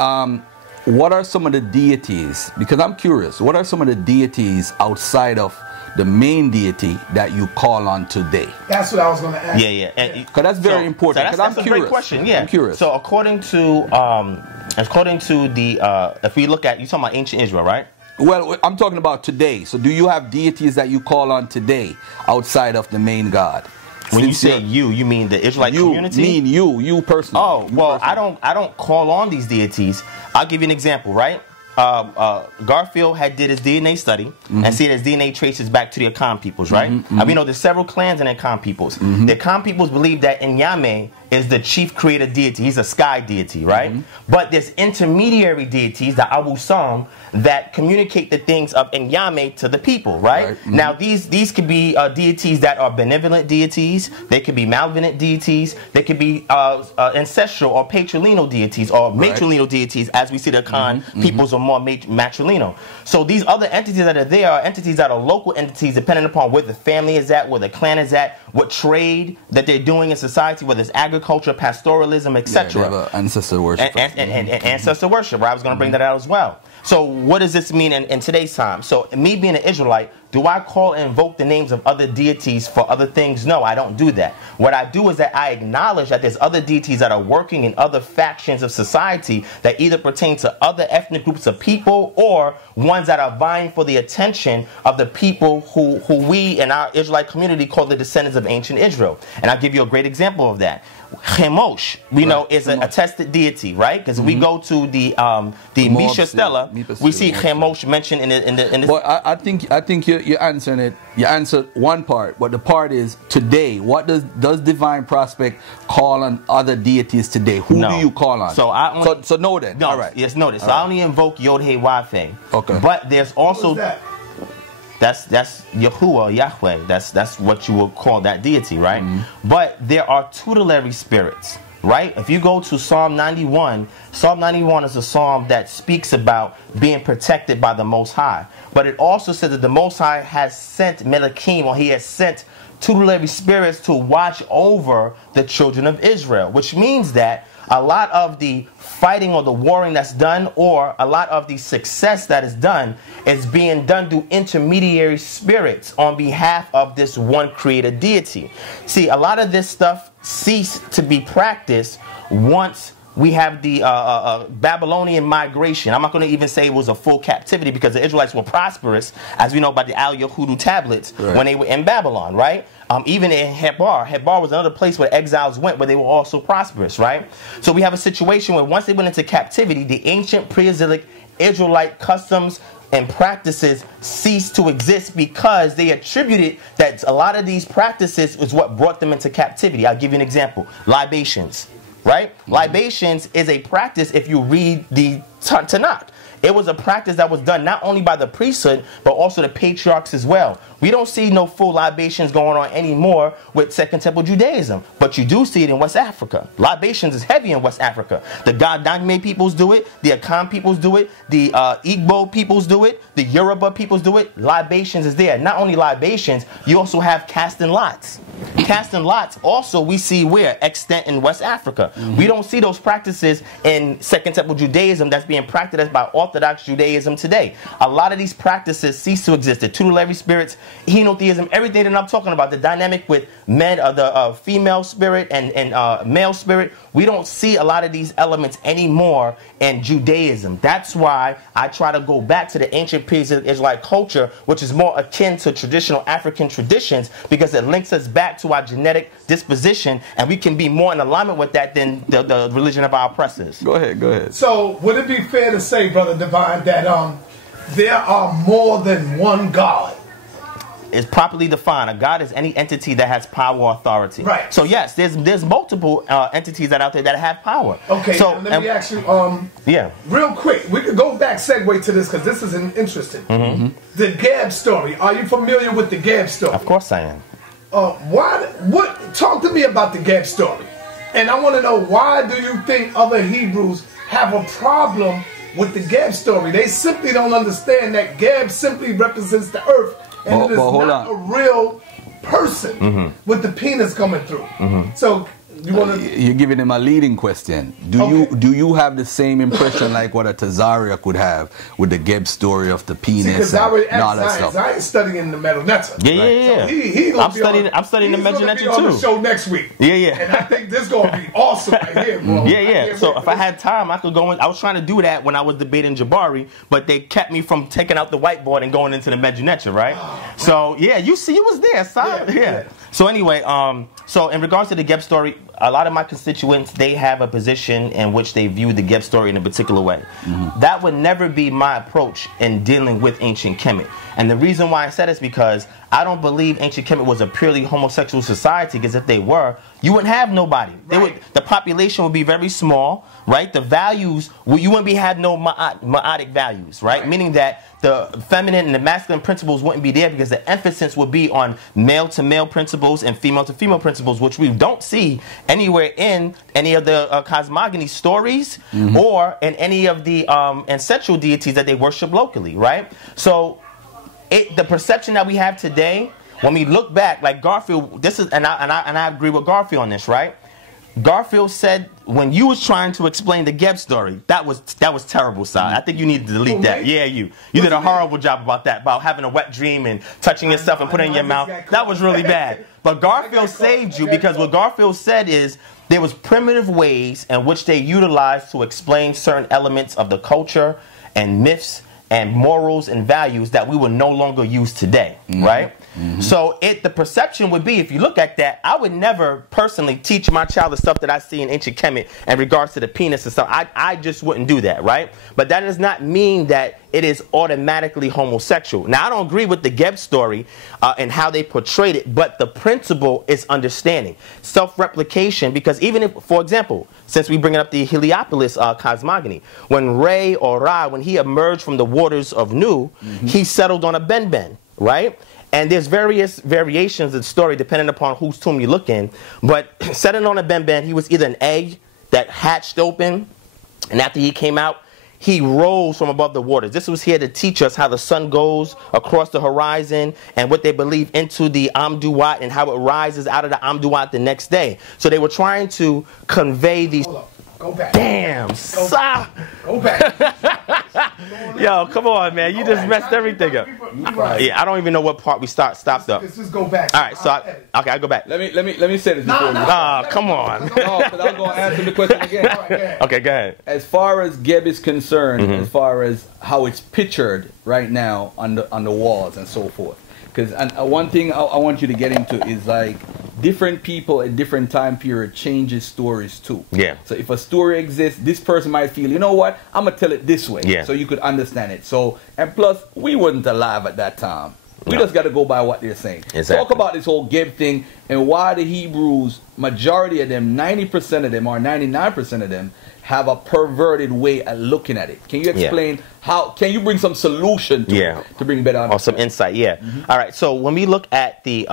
what are some of the deities, because I'm curious, what are some of the deities outside of the main deity that you call on today? That's what I was going to ask. Yeah. Because that's very important. So that's a great question. Yeah. I'm curious. So according to the if we look at, you talking about ancient Israel, right? Well, I'm talking about today. So do you have deities that you call on today outside of the main God? When you say you mean the Israelite community? Mean you personally. Oh, well, I don't call on these deities. I'll give you an example, right? Garfield did his DNA study and see that his DNA traces back to the Akan peoples, right? We know there's several clans in the Akan peoples. The Akan peoples believe that Nyame is the chief creator deity. He's a sky deity, right? But there's intermediary deities, the Abu Sam, that communicate the things of Nyame to the people, right? Now, these could be deities that are benevolent deities. They could be malevolent deities. They could be ancestral or patrilineal deities or matrilineal deities, as we see the Akan peoples are more matrilineal. So these other entities that are there are entities that are local entities depending upon where the family is at, where the clan is at, what trade that they're doing in society, whether it's agriculture, pastoralism, etc. Yeah, they have ancestor worship. And ancestor worship, right? I was going to bring that out as well. So what does this mean in today's time? So me being an Israelite, do I call and invoke the names of other deities for other things? No, I don't do that. What I do is that I acknowledge that there's other deities that are working in other factions of society that either pertain to other ethnic groups of people or ones that are vying for the attention of the people who we in our Israelite community call the descendants of ancient Israel. And I'll give you a great example of that. Chemosh, we know, is a attested deity, right? Because we go to the Misha Stella, we see Chemosh mentioned in the. Well, I think you're answering it. You answered one part, but the part is today. What does Divine Prospect call on other deities today? Who do you call on? So I only, so know that. No, all right. Yes, notice. So I only invoke Yod He Wafe. Okay. But there's also. That's Yahuwah, Yahweh. That's what you would call that deity, right? But there are tutelary spirits, right? If you go to Psalm 91, Psalm 91 is a psalm that speaks about being protected by the Most High. But it also says that the Most High has sent Melakim, or he has sent tutelary spirits to watch over the children of Israel, which means that a lot of the fighting or the warring that's done, or a lot of the success that is done, is being done through intermediary spirits on behalf of this one created deity. See, a lot of this stuff ceased to be practiced once we have the Babylonian migration. I'm not going to even say it was a full captivity because the Israelites were prosperous, as we know by the Al Yahudu tablets, when they were in Babylon, right? Even in Hebar was another place where exiles went, where they were also prosperous, right? So we have a situation where once they went into captivity, the ancient pre-exilic Israelite customs and practices ceased to exist because they attributed that a lot of these practices is what brought them into captivity. I'll give you an example. Libations, right? Libations is a practice if you read the Tanakh. It was a practice that was done not only by the priesthood, but also the patriarchs as well. We don't see no full libations going on anymore with Second Temple Judaism, but you do see it in West Africa. Libations is heavy in West Africa. The Gadangme peoples do it, the Akan peoples do it, the Igbo peoples do it, the Yoruba peoples do it. Libations is there. Not only libations, you also have casting lots. Casting lots also we see where? Extant in West Africa. We don't see those practices in Second Temple Judaism that's being practiced by Orthodox Judaism today. A lot of these practices cease to exist. The tutelary spirits, henotheism, everything that I'm talking about, the dynamic with men, the female spirit and male spirit, we don't see a lot of these elements anymore in Judaism. That's why I try to go back to the ancient pre-Israelite culture, which is more akin to traditional African traditions, because it links us back to our genetic disposition, and we can be more in alignment with that than the religion of our oppressors. Go ahead. So would it be fair to say, Brother Divine, that there are more than one God? Is properly defined. A God is any entity that has power or authority. Right. So yes, there's multiple entities that out there that have power. Okay. So let me ask you. Yeah. Real quick, we could go back, segue to this because this is interesting. The Gab story. Are you familiar with the Gab story? Of course I am. Talk to me about the Gab story, and I want to know, why do you think other Hebrews have a problem with the Gab story? They simply don't understand that Gab simply represents the earth. And it is not a real person with the penis coming through. So You're giving him a leading question. Do you have the same impression like what a Tazaria could have with the Geb story of the penis and all that stuff? I ain't studying the metal netta. Yeah. So I'm studying the metal netta too. On the show next week. Yeah. And I think this is gonna be awesome right here, bro. Yeah. So if I had time, I could go in. I was trying to do that when I was debating Jabari, but they kept me from taking out the whiteboard and going into the metal netta, right? So yeah, you was there, son. Yeah. So anyway, so in regards to the Geb story, a lot of my constituents, they have a position in which they view the Geb story in a particular way. That would never be my approach in dealing with ancient Kemet. And the reason why I said is because I don't believe ancient Kemet was a purely homosexual society, because if they were, you wouldn't have nobody. The population would be very small, right? The values, you wouldn't have no ma'atic values, right? Meaning that the feminine and the masculine principles wouldn't be there, because the emphasis would be on male-to-male principles and female-to-female principles, which we don't see anywhere in any of the cosmogony stories or in any of the ancestral deities that they worship locally, right? So the perception that we have today, when we look back, like Garfield, and I agree with Garfield on this, right? Garfield said when you was trying to explain the Geb story, that was terrible, son. I think you need to delete that. Yeah, you did a horrible job about that, about having a wet dream and touching yourself and putting it in your mouth. That was really bad. But Garfield saved you, because what Garfield said is there was primitive ways in which they utilized to explain certain elements of the culture and myths and morals and values that we will no longer use today, right? So the perception would be, if you look at that, I would never personally teach my child the stuff that I see in ancient Kemet in regards to the penis and stuff. I just wouldn't do that, right? But that does not mean that it is automatically homosexual. Now, I don't agree with the Geb story and how they portrayed it, but the principle is understanding. Self-replication, because even if, for example, since we bring up the Heliopolis cosmogony, when Re or Ra, when he emerged from the waters of Nu, he settled on a ben-ben, right? And there's various variations of the story depending upon whose tomb you look in. But settling on a ben-ben, he was either an egg that hatched open, and after he came out, he rose from above the waters. This was here to teach us how the sun goes across the horizon and what they believe into the Amduat and how it rises out of the Amduat the next day. So they were trying to convey these... Hold up. Go back. Damn, Go back. Yo, come on, man. You just messed everything up. Yeah, I don't even know what part we stopped up. Let's just go back. All right, so I go back. Let me say this before you. Come on. No, because I'm going to answer the question again. Okay, go ahead. As far as Geb is concerned, as far as how it's pictured right now on the walls and so forth, because one thing I want you to get into is like different people at different time period changes stories too. Yeah. So if a story exists, this person might feel, you know what, I'm gonna tell it this way. Yeah. So you could understand it. So, and plus, we weren't alive at that time. We just got to go by what they're saying. Exactly. Talk about this whole Geb thing and why the Hebrews, majority of them, 90% of them or 99% of them, have a perverted way at looking at it. Can you explain how? Can you bring some solution to it to bring better understanding? Or some insight, All right, so when we look at the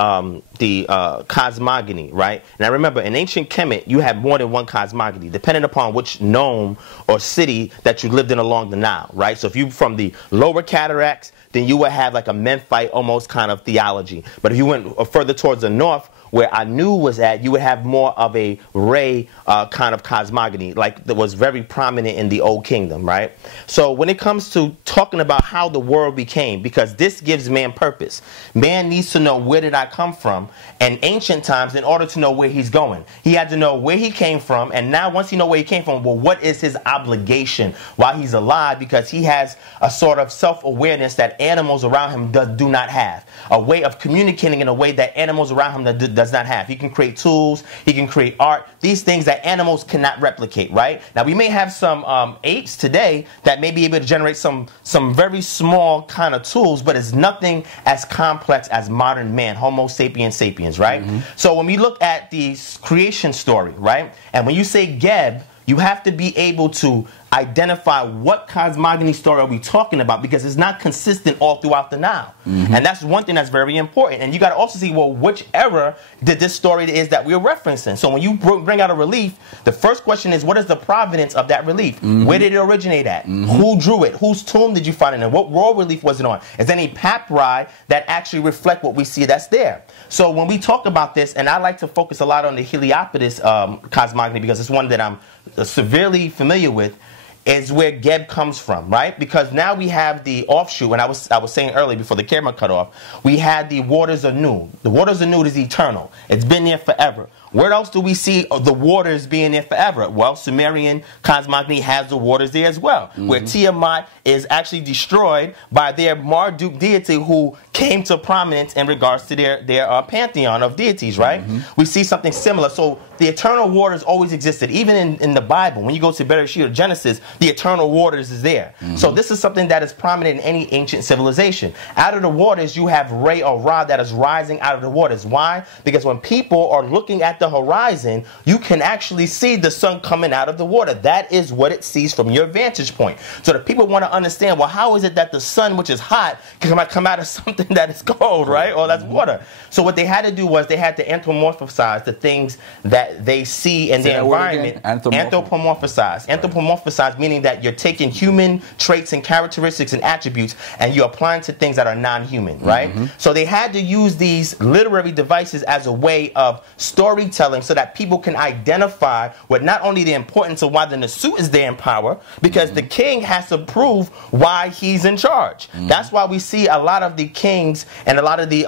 cosmogony, right? Now remember, in ancient Kemet, you had more than one cosmogony, depending upon which nome or city that you lived in along the Nile, right? So if you from the lower cataracts, then you would have like a Memphite almost kind of theology. But if you went further towards the north, where Anu was at, you would have more of a Re kind of cosmogony, like that was very prominent in the Old Kingdom, right? So when it comes to talking about how the world became, because this gives man purpose, man needs to know where did I come from, and ancient times, in order to know where he's going, he had to know where he came from, and now once he knows where he came from, well, what is his obligation while he's alive, because he has a sort of self-awareness that animals around him do not have, a way of communicating in a way that animals around him does not have. He can create tools, he can create art, these things that animals cannot replicate, right? Now we may have some apes today that may be able to generate some very small kind of tools, but it's nothing as complex as modern man, Homo sapiens sapiens, right? So when we look at the creation story, right, and when you say Geb, you have to be able to identify what cosmogony story are we talking about, because it's not consistent all throughout the Nile. And that's one thing that's very important. And you got to also see, well, which era did this story is that we're referencing. So when you bring out a relief, the first question is, what is the provenance of that relief? Where did it originate at? Who drew it? Whose tomb did you find it in? What royal relief was it on? Is there any papyri that actually reflect what we see that's there? So when we talk about this, and I like to focus a lot on the Heliopolis cosmogony because it's one that I'm severely familiar with, is where Geb comes from, right? Because now we have the offshoot, and I was saying earlier before the camera cut off, we had the waters of Nu. The waters of Nu is eternal. It's been there forever. Where else do we see the waters being there forever? Well, Sumerian cosmogony has the waters there as well, where Tiamat is actually destroyed by their Marduk deity who came to prominence in regards to their pantheon of deities, right? We see something similar. So the eternal waters always existed. Even in the Bible, when you go to Bereshit or Genesis, the eternal waters is there. So this is something that is prominent in any ancient civilization. Out of the waters, you have Re or Ra that is rising out of the waters. Why? Because when people are looking at the horizon, you can actually see the sun coming out of the water. That is what it sees from your vantage point. So the people want to understand, well, how is it that the sun, which is hot, can come out of something that is cold, right? Or that's water. So what they had to do was they had to anthropomorphize the things that they see in the environment. Anthropomorphize. Anthropomorphize meaning that you're taking human traits and characteristics and attributes and you're applying to things that are non-human, right? So they had to use these literary devices as a way of storytelling so that people can identify with not only the importance of why the Nasut is there in power, because the king has to prove why he's in charge. That's why we see a lot of the kings and a lot of the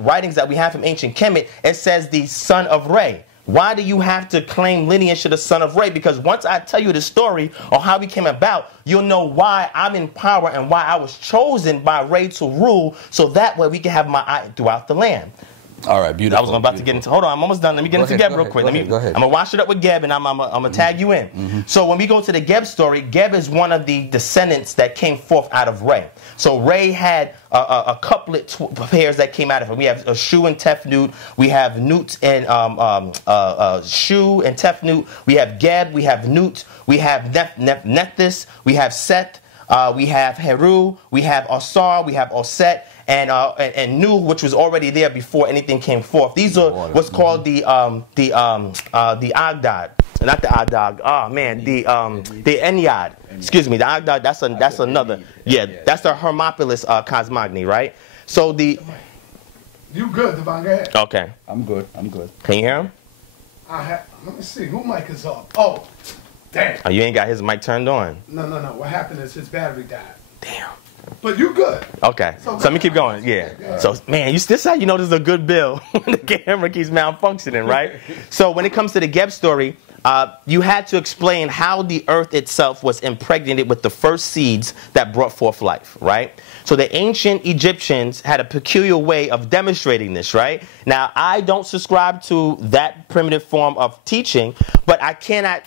writings that we have from ancient Kemet, it says the son of Re. Why do you have to claim lineage to the son of Re? Because once I tell you the story or how we came about, you'll know why I'm in power and why I was chosen by Re to rule, so that way we can have my eye throughout the land. All right, beautiful. I was about to get into. Hold on, I'm almost done. Let me get into Geb real quick. Go ahead. I'm gonna wash it up with Geb, and I'm gonna tag you in. So when we go to the Geb story, Geb is one of the descendants that came forth out of Re. So Re had a couplet pairs that came out of it. We have Shu and Tefnut. We have Nut and Shu and Tefnut. We have Geb. We have Nut. We have Nethys. We have Seth. We have Heru. We have Osar. We have Oset. And Nu, which was already there before anything came forth. These are what's called the Agdad, not the Agdad. Oh man, the Ennead. Excuse me, the Agdad. That's another. Yeah, that's the Hermopolis cosmogony, right? So the. You good, Devon? Go ahead. Okay. I'm good. Can you hear him? Let me see. Who mic is off? Oh, damn. Oh, you ain't got his mic turned on. No. What happened is his battery died. Damn. But you good. Okay. So let me keep going. Yeah. So, man, this how you know this is a good bill when the camera keeps malfunctioning, right? So when it comes to the Geb story, you had to explain how the earth itself was impregnated with the first seeds that brought forth life, right? So the ancient Egyptians had a peculiar way of demonstrating this, right? Now, I don't subscribe to that primitive form of teaching, but I cannot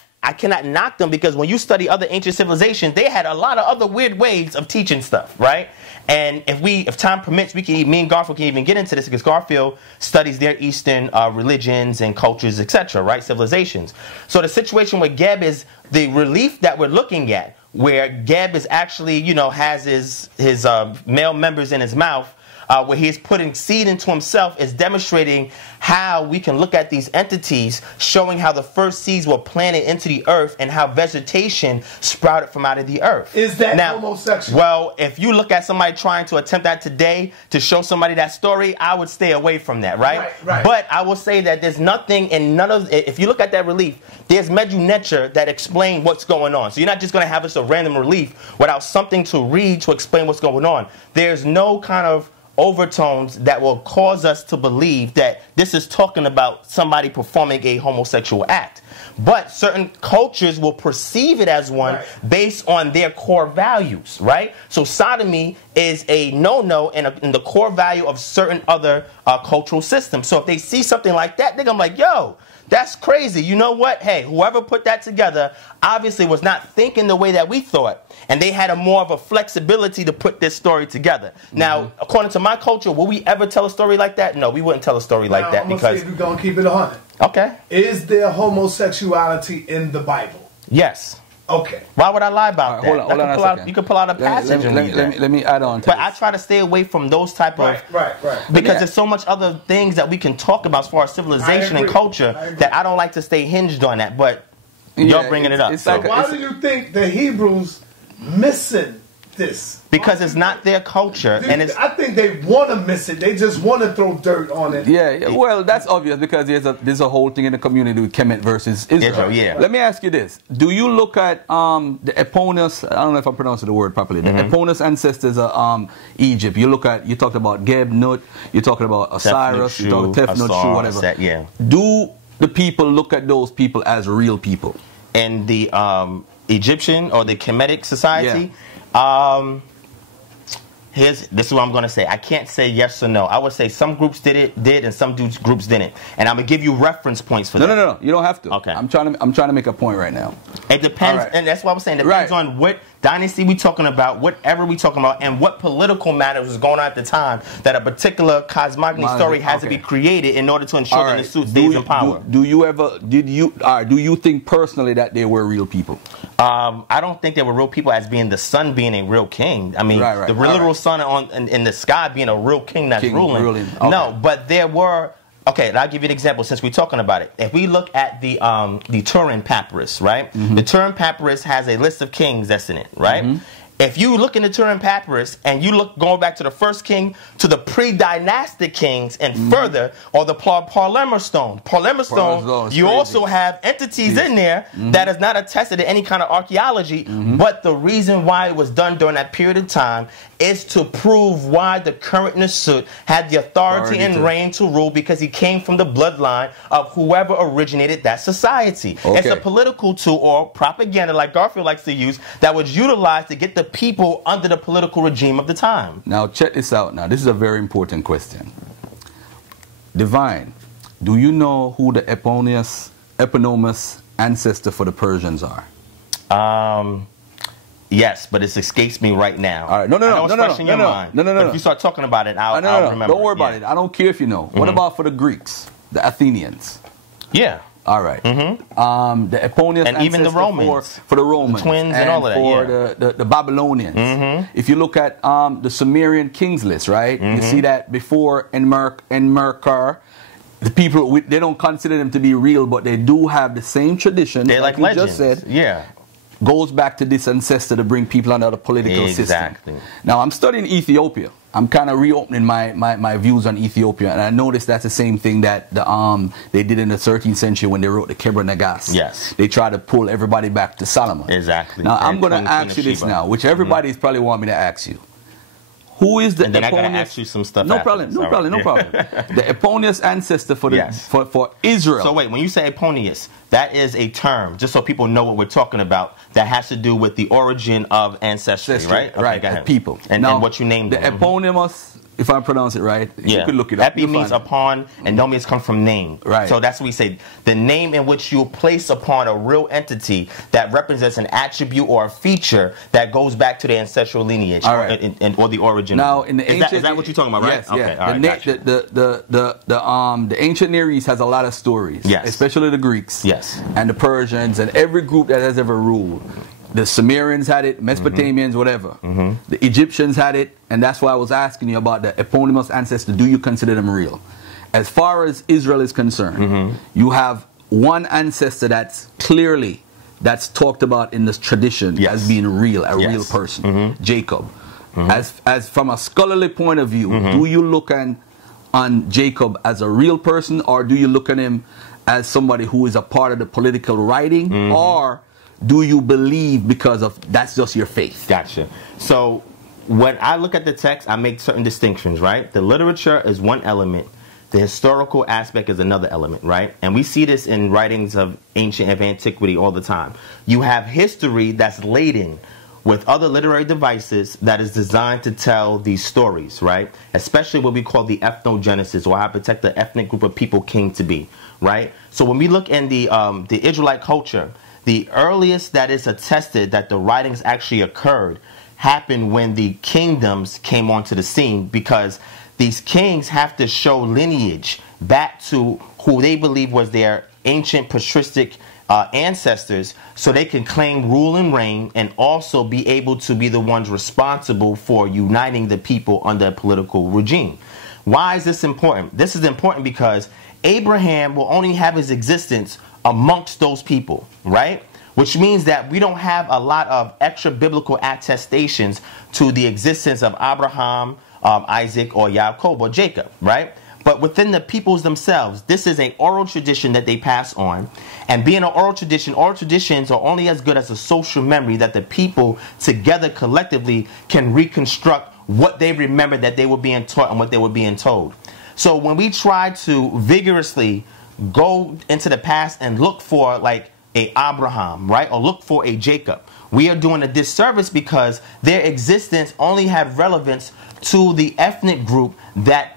knock them, because when you study other ancient civilizations, they had a lot of other weird ways of teaching stuff, right? And if time permits, me and Garfield can even get into this, because Garfield studies their Eastern religions and cultures, etc., right? Civilizations. So the situation with Geb is the relief that we're looking at, where Geb is actually, has his male members in his mouth, where he's putting seed into himself, is demonstrating how we can look at these entities, showing how the first seeds were planted into the earth and how vegetation sprouted from out of the earth. Is that homosexual? Well, if you look at somebody trying to attempt that today to show somebody that story, I would stay away from that, right? Right. But I will say that there's nothing in none of, if you look at that relief, there's Medu Neter that explain what's going on. So you're not just going to have us a random relief without something to read to explain what's going on. There's no kind of overtones that will cause us to believe that this is talking about somebody performing a homosexual act. But certain cultures will perceive it as one based on their core values, right? So sodomy is a no-no in the core value of certain other cultural systems. So if they see something like that, they're going to be like, yo, that's crazy. You know what? Hey, whoever put that together obviously was not thinking the way that we thought. And they had a more of a flexibility to put this story together. Now, according to my culture, will we ever tell a story like that? No, we wouldn't tell a story like that. Because see if we're going to keep it 100. Okay. Is there homosexuality in the Bible? Yes. Okay. Why would I lie about that? Hold on a second. You can pull out a passage and read that. Let me add on to But this. I try to stay away from those type of... Right. Because there's so much other things that we can talk about as far as civilization and culture that I don't like to stay hinged on that. But you're bringing it up. So why do you think the Hebrews missing this? Because it's not their culture, and it's. I think they want to miss it. They just want to throw dirt on it. Yeah. Well, that's obvious because there's a whole thing in the community with Kemet versus Israel. Yeah. Let me ask you this: do you look at the Eponus? I don't know if I'm pronouncing the word properly. The Eponus ancestors of Egypt. You talked about Geb, Nut. You're talking about Osiris. You talk Tefnut, Shu, whatever. Yeah. Do the people look at those people as real people? In the Egyptian or the Kemetic society, this is what I'm going to say. I can't say yes or no. I would say some groups did, and some groups didn't. And I'm going to give you reference points for that. No. You don't have to. Okay. I'm trying to make a point right now. It depends, and that's what I was saying. It depends on what dynasty we talking about, whatever we talking about, and what political matters was going on at the time that a particular cosmogony story has to be created in order to ensure that the suit stays in power. Do you think personally that they were real people? I don't think they were real people as being the sun being a real king. I mean, the literal sun in the sky being a real king that's ruling. Okay. No, but there were. Okay, I'll give you an example since we're talking about it. If we look at the Turin Papyrus, right? The Turin Papyrus has a list of kings that's in it, right? If you look in the Turin Papyrus and you look going back to the first king to the pre-dynastic kings and further, or the Parlemmer Stone. Parlemmer Stone, you also have entities in there that is not attested to any kind of archaeology, but the reason why it was done during that period of time is to prove why the current Nasut had the authority and reign to rule, because he came from the bloodline of whoever originated that society. It's a political tool or propaganda, like Garfield likes to use, that was utilized to get the people under the political regime of the time. Now check this out. Now this is a very important question. Divine, do you know who the eponymous ancestor for the Persians are? Yes, but it escapes me right now. All right, no. But if you start talking about it, I'll remember. Don't worry about it. I don't care if you know. What about for the Greeks, the Athenians? Yeah. All right. The Eponius and even the Romans for the Romans, the twins and all of that. For the Babylonians. If you look at the Sumerian kings list, right? You see that before Enmerkar, the people they don't consider them to be real, but they do have the same tradition. They're like legends. Just said. Yeah. Goes back to this ancestor to bring people under the political system. Now I'm studying Ethiopia. I'm kind of reopening my views on Ethiopia, and I noticed that's the same thing that they did in the 13th century when they wrote the Kebra Nagas. Yes. They tried to pull everybody back to Solomon. Exactly. Now I'm going to ask you this now, which everybody's probably want me to ask you. Who is the and then I gotta ask you some stuff. No problem. The Eponius ancestor for for Israel. So wait, when you say Eponius, that is a term, just so people know what we're talking about, that has to do with the origin of ancestry, right? Okay, right. People. And now, what you named the eponymous. If I pronounce it right, you could look it up. Epi means upon, and nomis comes from name. Right. So that's what we say. The name in which you place upon a real entity that represents an attribute or a feature that goes back to the ancestral lineage or the origin. Now, in the ancient, is that what you're talking about, right? Yes. Okay. All right, the ancient Near East has a lot of stories. Yes. Especially the Greeks. Yes. And the Persians and every group that has ever ruled. The Sumerians had it, Mesopotamians, whatever. The Egyptians had it, and that's why I was asking you about the eponymous ancestor. Do you consider them real? As far as Israel is concerned, you have one ancestor that's talked about in this tradition as being real, a real person, Jacob. As from a scholarly point of view, do you look on Jacob as a real person, or do you look at him as somebody who is a part of the political writing, or do you believe because of that's just your faith? Gotcha. So when I look at the text, I make certain distinctions, right? The literature is one element. The historical aspect is another element, right? And we see this in writings of antiquity all the time. You have history that's laden with other literary devices that is designed to tell these stories, right? Especially what we call the ethnogenesis, or how protect the ethnic group of people came to be, right? So when we look in the Israelite culture, the earliest that is attested that the writings actually occurred happened when the kingdoms came onto the scene, because these kings have to show lineage back to who they believe was their ancient patristic ancestors so they can claim rule and reign and also be able to be the ones responsible for uniting the people under a political regime. Why is this important? This is important because Abraham will only have his existence amongst those people, right? Which means that we don't have a lot of extra biblical attestations to the existence of Abraham, Isaac, or Jacob, or Jacob, right? But within the peoples themselves, this is an oral tradition that they pass on. And being an oral traditions are only as good as a social memory that the people together collectively can reconstruct what they remember that they were being taught and what they were being told. So when we try to vigorously go into the past and look for like a Abraham, right, or look for a Jacob, we are doing a disservice because their existence only had relevance to the ethnic group that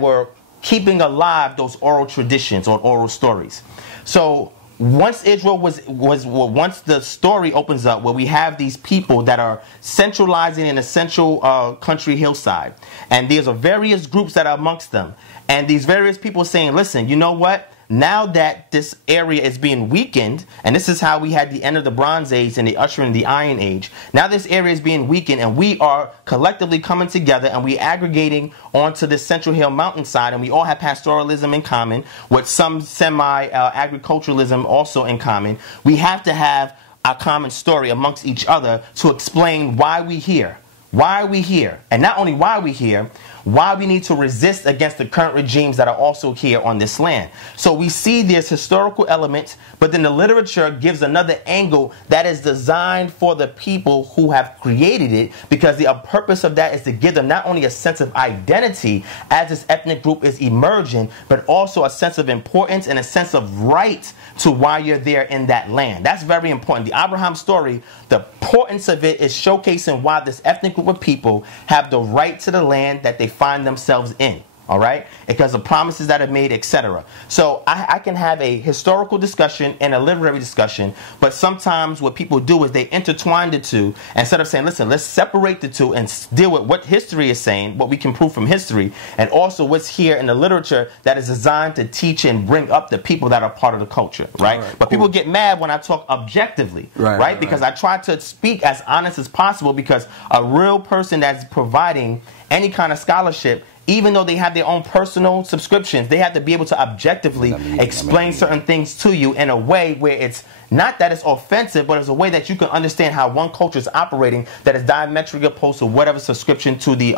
were keeping alive those oral traditions or oral stories. So once Israel once the story opens up where we have these people that are centralizing in a central country hillside, and there's various groups that are amongst them, and these various people saying, listen, you know what? Now that this area is being weakened, and this is how we had the end of the Bronze Age and the ushering the Iron Age. Now this area is being weakened, and we are collectively coming together, and we aggregating onto this Central Hill mountainside, and we all have pastoralism in common, with some semi-agriculturalism also in common. We have to have a common story amongst each other to explain why we here. Why are we here? And not only why are we here, why we need to resist against the current regimes that are also here on this land. So we see this historical element, but then the literature gives another angle that is designed for the people who have created it, because the purpose of that is to give them not only a sense of identity as this ethnic group is emerging, but also a sense of importance and a sense of right to why you're there in that land. That's very important. The Abraham story, the importance of it is showcasing why this ethnic group of people have the right to the land that they find themselves in. All right, because of promises that are made, etc. So I can have a historical discussion and a literary discussion, but sometimes what people do is they intertwine the two instead of saying, listen, let's separate the two and deal with what history is saying, what we can prove from history, and also what's here in the literature that is designed to teach and bring up the people that are part of the culture, right? But people get mad when I talk objectively, right? Because I try to speak as honest as possible, because a real person that's providing any kind of scholarship, even though they have their own personal subscriptions, they have to be able to objectively explain certain things to you in a way where it's not that it's offensive, but it's a way that you can understand how one culture is operating that is diametrically opposed to whatever subscription to the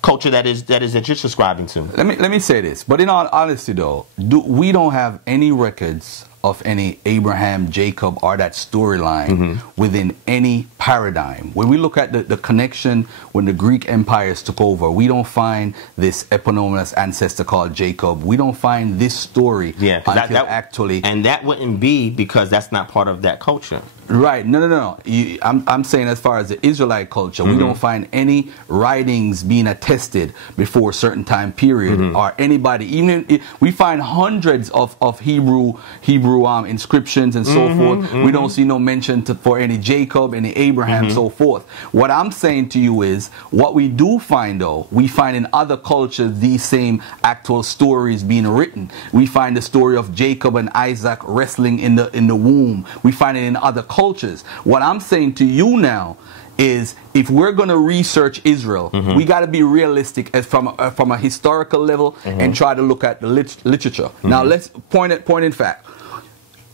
culture that you're subscribing to. Let me say this, but in all honesty though, we don't have any records of any Abraham, Jacob, or that storyline within any paradigm. When we look at the connection when the Greek empires took over, we don't find this eponymous ancestor called Jacob. We don't find this story until actually... And that wouldn't be because that's not part of that culture. Right. No. I'm saying as far as the Israelite culture, we don't find any writings being attested before a certain time period or anybody. Even we find hundreds of Hebrew inscriptions and so forth. We don't see no mention for any Jacob, any Abraham, so forth. What I'm saying to you is, what we do find though, we find in other cultures these same actual stories being written. We find the story of Jacob and Isaac wrestling in the womb. We find it in other cultures. What I'm saying to you now is, if we're going to research Israel, we got to be realistic as from a historical level and try to look at the literature. Now let's point in fact.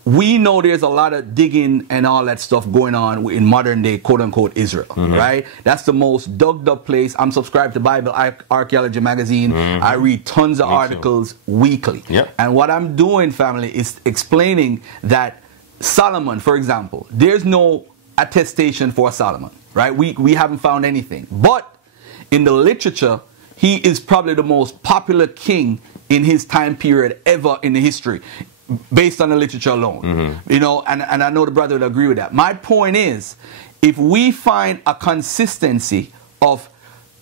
We know there's a lot of digging and all that stuff going on in modern day quote-unquote Israel, right? That's the most dug up place. I'm subscribed to Bible Archaeology magazine. I read tons of articles weekly. And what I'm doing, family, is explaining that Solomon, for example, there's no attestation for Solomon, right? We haven't found anything. But in the literature, he is probably the most popular king in his time period ever in the history, based on the literature alone. You know, and I know the brother would agree with that. My point is, if we find a consistency of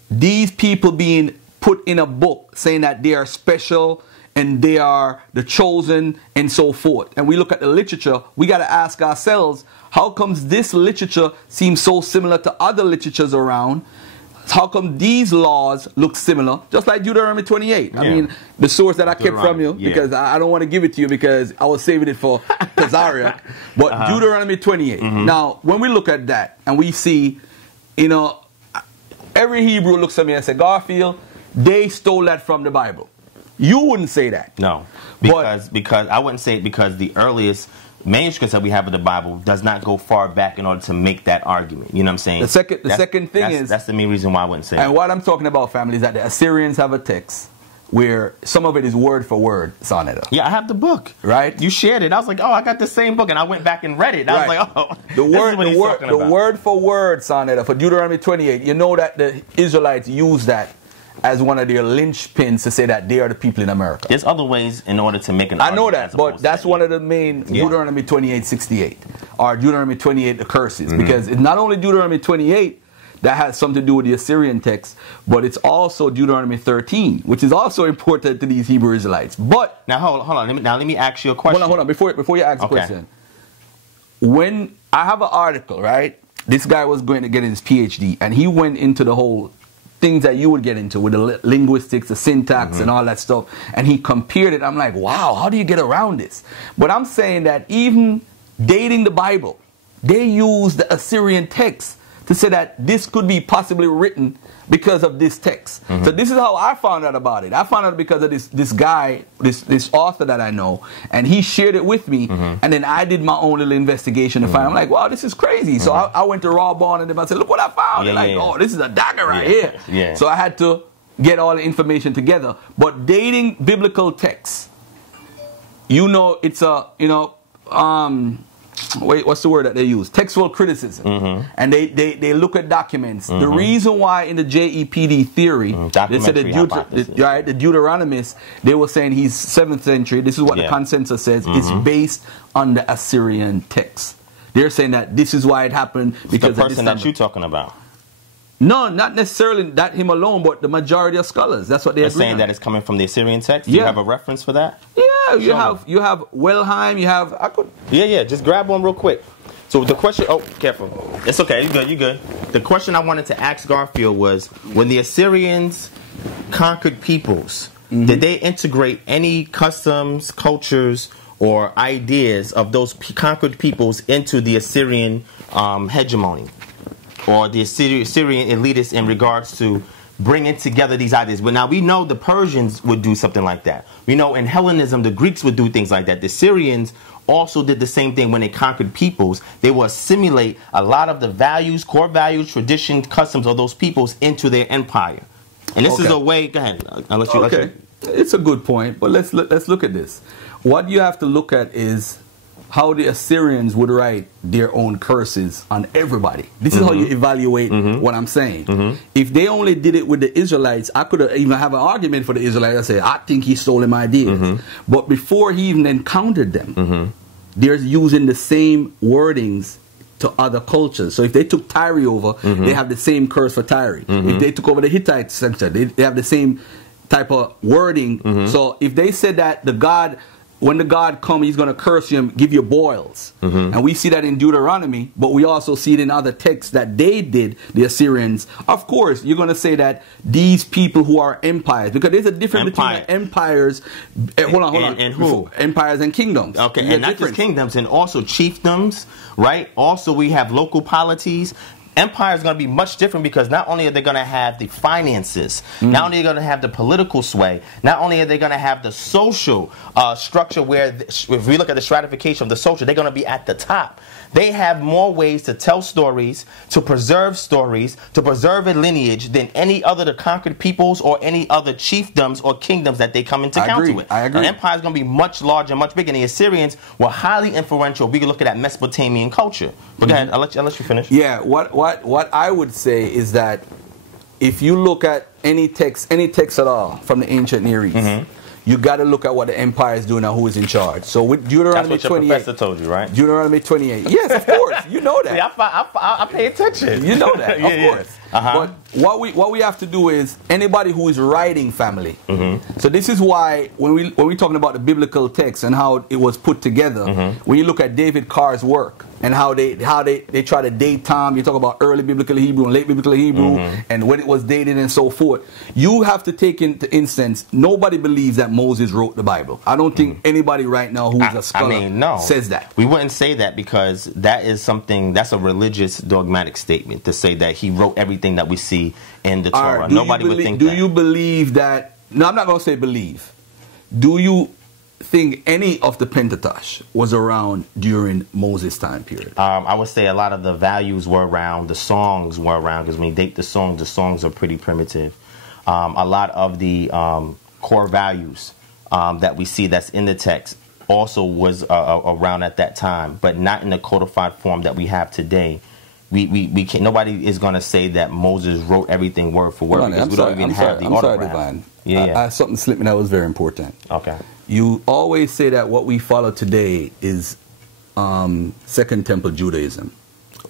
these people being put in a book saying that they are special and they are the chosen and so forth, and we look at the literature, we got to ask ourselves, how comes this literature seems so similar to other literatures around? how come these laws look similar, just like Deuteronomy 28? I mean, the source that I kept from you, because I don't want to give it to you because I was saving it for Tazariak, but Deuteronomy 28. Now, when we look at that and we see, you know, every Hebrew looks at me and says, Garfield, they stole that from the Bible. You wouldn't say that. No, because I wouldn't say it because the earliest manuscripts that we have of the Bible does not go far back in order to make that argument. You know what I'm saying? The second thing is... That's the main reason why I wouldn't say that. And what I'm talking about, family, is that the Assyrians have a text where some of it is word for word, Sonetta. Yeah, I have the book. Right? You shared it. I was like, oh, I got the same book. And I went back and read it. And I was like, oh, the word for word, Sonetta, for Deuteronomy 28, you know that the Israelites use that as one of their linchpins to say that they are the people in America. There's other ways in order to make an argument. I know that, but that's one of the main Deuteronomy 28:68 or Deuteronomy 28, the curses, because it's not only Deuteronomy 28 that has something to do with the Assyrian text, but it's also Deuteronomy 13, which is also important to these Hebrew Israelites. But now hold on. Let me ask you a question. Hold on. Before you ask the question, when I have an article, right? This guy was going to get his PhD, and he went into the whole things that you would get into with the linguistics, the syntax, and all that stuff. And he compared it. I'm like, wow, how do you get around this? But I'm saying that even dating the Bible, they use the Assyrian text to say that this could be possibly written because of this text. So this is how I found out about it. I found out because of this guy, this author that I know, and he shared it with me, and then I did my own little investigation to find. I'm like, wow, this is crazy. So I went to Rawbone and I said, look what I found. They're like, oh, this is a dagger right here. So I had to get all the information together. But dating biblical texts, you know, it's a, you know, what's the word that they use? Textual criticism. And they look at documents. The reason why in the JEPD theory, they said the Deuteronomists, they were saying he's 7th century. This is what the consensus says. It's based on the Assyrian text. They're saying that this is why it happened because the person that you're talking about. No, not necessarily that him alone, but the majority of scholars. That's what they're saying, that it's coming from the Assyrian text. Do you have a reference for that? Yeah, you have Wellheim. You have Just grab one real quick. So the question. Oh, careful. It's okay. You good. The question I wanted to ask Garfield was: when the Assyrians conquered peoples, did they integrate any customs, cultures, or ideas of those conquered peoples into the Assyrian hegemony? Or the Syrian elitists in regards to bringing together these ideas. But now we know the Persians would do something like that. We know in Hellenism, the Greeks would do things like that. The Syrians also did the same thing when they conquered peoples. They would assimilate a lot of the values, core values, traditions, customs of those peoples into their empire. And this is a way, go ahead. I'll let you. It's a good point, but let's look at this. What you have to look at is how the Assyrians would write their own curses on everybody. This is how you evaluate what I'm saying. If they only did it with the Israelites, I could even have an argument for the Israelites. I say, I think he stole them ideas. But before he even encountered them, they're using the same wordings to other cultures. So if they took Tyre over, they have the same curse for Tyre. If they took over the Hittite center, they have the same type of wording. So if they said that when the God comes, he's going to curse you and give you boils. And we see that in Deuteronomy, but we also see it in other texts that they did, the Assyrians. Of course, you're going to say that these people who are empires, because there's a difference between empires. Hold on. And who? Empires and kingdoms. Okay, and not just kingdoms, and also chiefdoms, right? Also, we have local polities. Empire is going to be much different because not only are they going to have the finances, not only are they going to have the political sway, not only are they going to have the social structure where, if we look at the stratification of the social, they're going to be at the top. They have more ways to tell stories, to preserve a lineage than any other the conquered peoples or any other chiefdoms or kingdoms that they come into county with. I agree. An empire is going to be much larger, much bigger. And the Assyrians were highly influential. We can look at that Mesopotamian culture. But go ahead, I'll let you finish. Yeah, what I would say is that if you look at any text at all from the ancient Near East, you got to look at what the empire is doing and who is in charge. So with Deuteronomy 28, that's what your professor told you, right? Deuteronomy 28. Yes, of course. You know that. See, I pay attention. You know that, of course. But what we have to do is anybody who is writing family. So this is why when we're talking about the biblical text and how it was put together, when you look at David Carr's work and how they try to date time, you talk about early biblical Hebrew and late biblical Hebrew and when it was dated and so forth. You have to take into instance, nobody believes that Moses wrote the Bible. I don't think anybody right now who's a scholar says that. We wouldn't say that because that is something, that's a religious dogmatic statement to say that he wrote everything that we see in the Torah. Nobody would think that. Do you believe that, no, I'm not going to say believe. Do you think any of the Pentateuch was around during Moses' time period? I would say a lot of the values were around, the songs were around, because when you date the songs are pretty primitive. A lot of the core values that we see that's in the text also was around at that time, but not in the codified form that we have today. We can't, nobody is going to say that Moses wrote everything word for word because we don't even have the autograph. Something slipped me that was very important. Okay. You always say that what we follow today is Second Temple Judaism,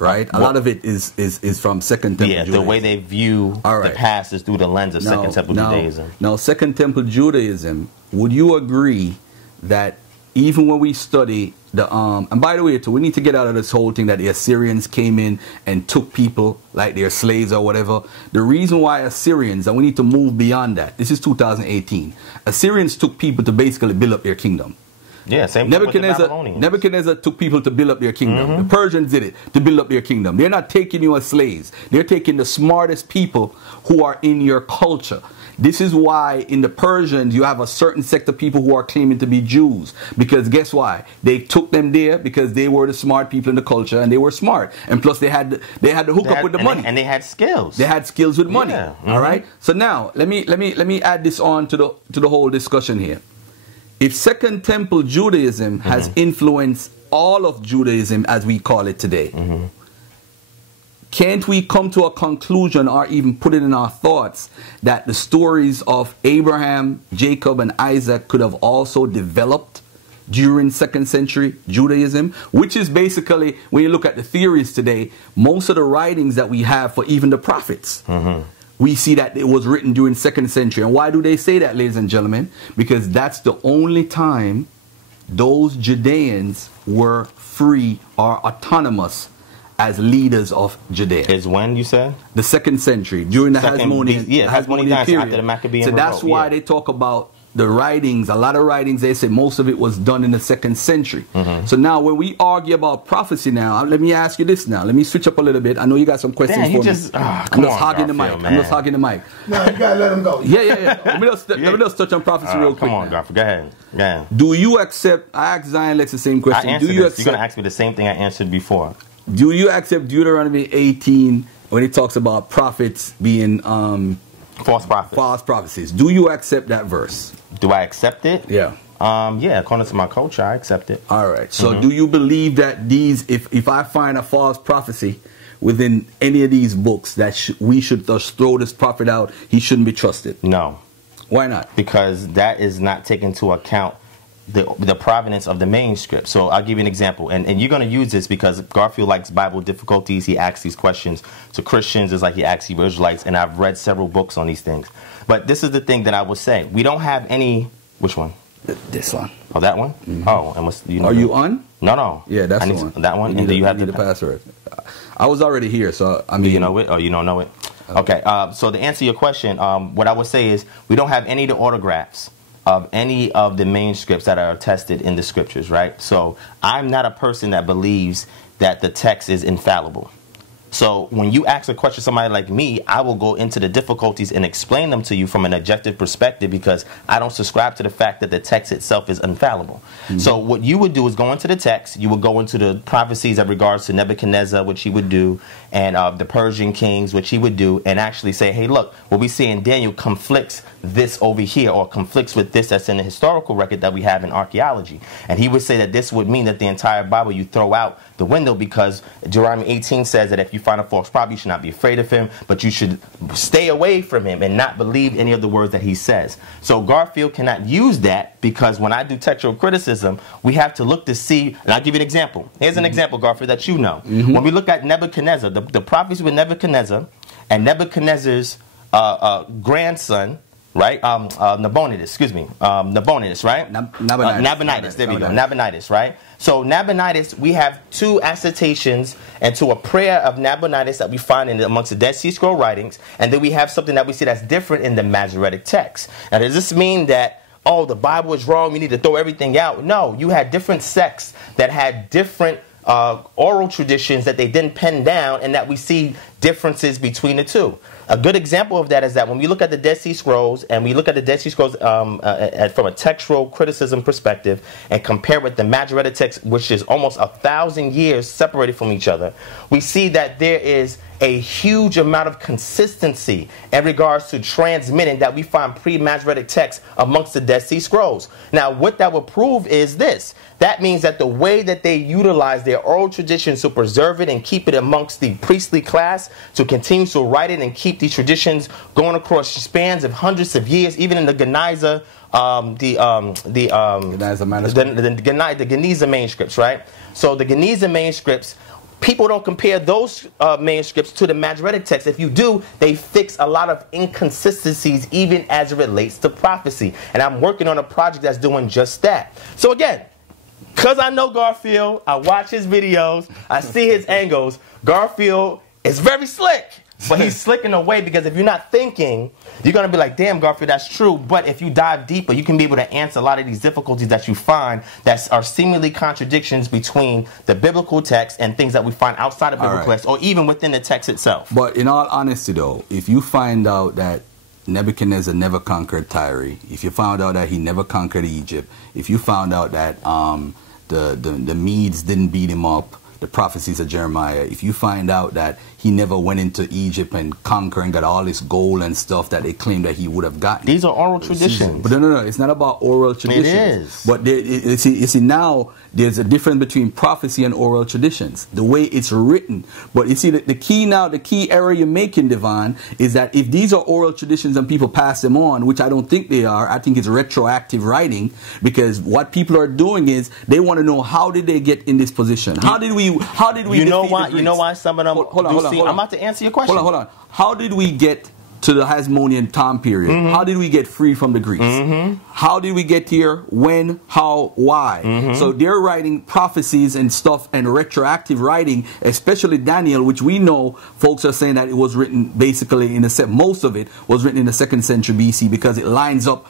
right? A lot of it is from Second Temple Judaism. Yeah, the way they view the past is through the lens of Second Temple Judaism. Now, Second Temple Judaism, would you agree that even when we study the and by the way too, we need to get out of this whole thing that the Assyrians came in and took people like their slaves or whatever. The reason why Assyrians, and we need to move beyond that, this is 2018, Assyrians took people to basically build up their kingdom. Yeah, same thing with the Babylonians. Nebuchadnezzar took people to build up their kingdom. The Persians did it to build up their kingdom. They're not taking you as slaves. They're taking the smartest people who are in your culture. This is why in the Persians you have a certain sect of people who are claiming to be Jews. Because guess why? They took them there because they were the smart people in the culture and they were smart. And plus they had to hook up with the money. And they had skills. They had skills with money. Yeah. All right? So now let me add this on to the whole discussion here. If Second Temple Judaism has influenced all of Judaism as we call it today, can't we come to a conclusion or even put it in our thoughts that the stories of Abraham, Jacob, and Isaac could have also developed during 2nd century Judaism? Which is basically, when you look at the theories today, most of the writings that we have for even the prophets, we see that it was written during 2nd century. And why do they say that, ladies and gentlemen? Because that's the only time those Judeans were free or autonomous as leaders of Judea. Is when, you said? The 2nd century, during the Hasmonean period. After the Maccabean so that's why they talk about the writings, a lot of writings, they say most of it was done in the 2nd century. So now when we argue about prophecy now, let me ask you this now. Let me switch up a little bit. I know you got some questions for me. I'm just hogging the mic. I'm just hogging the mic. No, you gotta let him go. Yeah. Let me just touch on prophecy real quick. Come on, Garfield. Go ahead. Do you accept, I asked Zion Lex the same question. You're going to ask me the same thing I answered before. Do you accept Deuteronomy 18 when it talks about prophets being false prophets? False prophecies. Do you accept that verse? Do I accept it? Yeah. Yeah, according to my culture, I accept it. All right. So do you believe that these, if I find a false prophecy within any of these books, that we should just throw this prophet out, he shouldn't be trusted? No. Why not? Because that is not taken into account the provenance of the manuscript. So I'll give you an example, and you're going to use this because Garfield likes Bible difficulties. He asks these questions to Christians, it's like he asks Hebrew Israelites, and I've read several books on these things. But this is the thing that I would say: we don't have any. Which one? This one. Oh, that one. Oh, and what's, are you on? No. Yeah, that's the one. That one. And do you have the password? I was already here, so I mean. Do you know it, or you don't know it? Okay. So to answer your question, what I would say is we don't have any of the autographs of any of the manuscripts that are attested in the scriptures, right? So I'm not a person that believes that the text is infallible. So when you ask a question to somebody like me, I will go into the difficulties and explain them to you from an objective perspective because I don't subscribe to the fact that the text itself is infallible. So what you would do is go into the text, you would go into the prophecies in regards to Nebuchadnezzar, which he would do, and the Persian kings, which he would do, and actually say, hey, look, what we see in Daniel conflicts this over here or conflicts with this that's in the historical record that we have in archaeology. And he would say that this would mean that the entire Bible you throw out the window because Deuteronomy 18 says that if you find a false prophet, you should not be afraid of him, but you should stay away from him and not believe any of the words that he says. So Garfield cannot use that because when I do textual criticism, we have to look to see, and I'll give you an example. Here's an example, Garfield, that you know. When we look at Nebuchadnezzar, the prophecy with Nebuchadnezzar and Nebuchadnezzar's grandson, right? Nabonidus, excuse me. Nabonidus, right? Nabonidus, there we go. Nabonidus, right? So Nabonidus, we have two attestations and to a prayer of Nabonidus that we find in amongst the Dead Sea Scroll writings, and then we have something that we see that's different in the Masoretic text. Now, does this mean that, oh, the Bible is wrong, we need to throw everything out? No, you had different sects that had different oral traditions that they didn't pen down, and that we see differences between the two. A good example of that is that when we look at the Dead Sea Scrolls, and we look at the Dead Sea Scrolls from a textual criticism perspective, and compare with the Masoretic text, which is almost 1,000 years separated from each other, we see that there is a huge amount of consistency in regards to transmitting that we find pre-Masoretic texts amongst the Dead Sea Scrolls. Now, what that will prove is this. That means that the way that they utilize their oral traditions to preserve it and keep it amongst the priestly class, to continue to write it and keep these traditions going across spans of hundreds of years, even in the Geniza, the Geniza manuscripts, right? So the Geniza manuscripts, people don't compare those manuscripts to the Masoretic text. If you do, they fix a lot of inconsistencies even as it relates to prophecy. And I'm working on a project that's doing just that. So again, because I know Garfield, I watch his videos, I see his angles, Garfield is very slick. But he's slick in a way because if you're not thinking, you're going to be like, damn, Garfield, that's true. But if you dive deeper, you can be able to answer a lot of these difficulties that you find that are seemingly contradictions between the biblical text and things that we find outside of biblical text, or even within the text itself. But in all honesty, though, if you find out that Nebuchadnezzar never conquered Tyre, if you found out that he never conquered Egypt, if you found out that the Medes didn't beat him up, the prophecies of Jeremiah, if you find out that he never went into Egypt and conquered and got all this gold and stuff that they claim that he would have gotten. These are oral traditions. But no, it's not about oral traditions. It is. But you see, now there's a difference between prophecy and oral traditions, the way it's written. But you see, the key error you're making, Devon, is that if these are oral traditions and people pass them on, which I don't think they are, I think it's retroactive writing, because what people are doing is they want to know, how did they get in this position? How did we you know why some of them hold on. I'm about to answer your question. Hold on. How did we get to the Hasmonean time period? How did we get free from the Greeks? How did we get here? When? How? Why? So they're writing prophecies and stuff and retroactive writing, especially Daniel, which we know folks are saying that it was written basically most of it was written in the 2nd century BC, because it lines up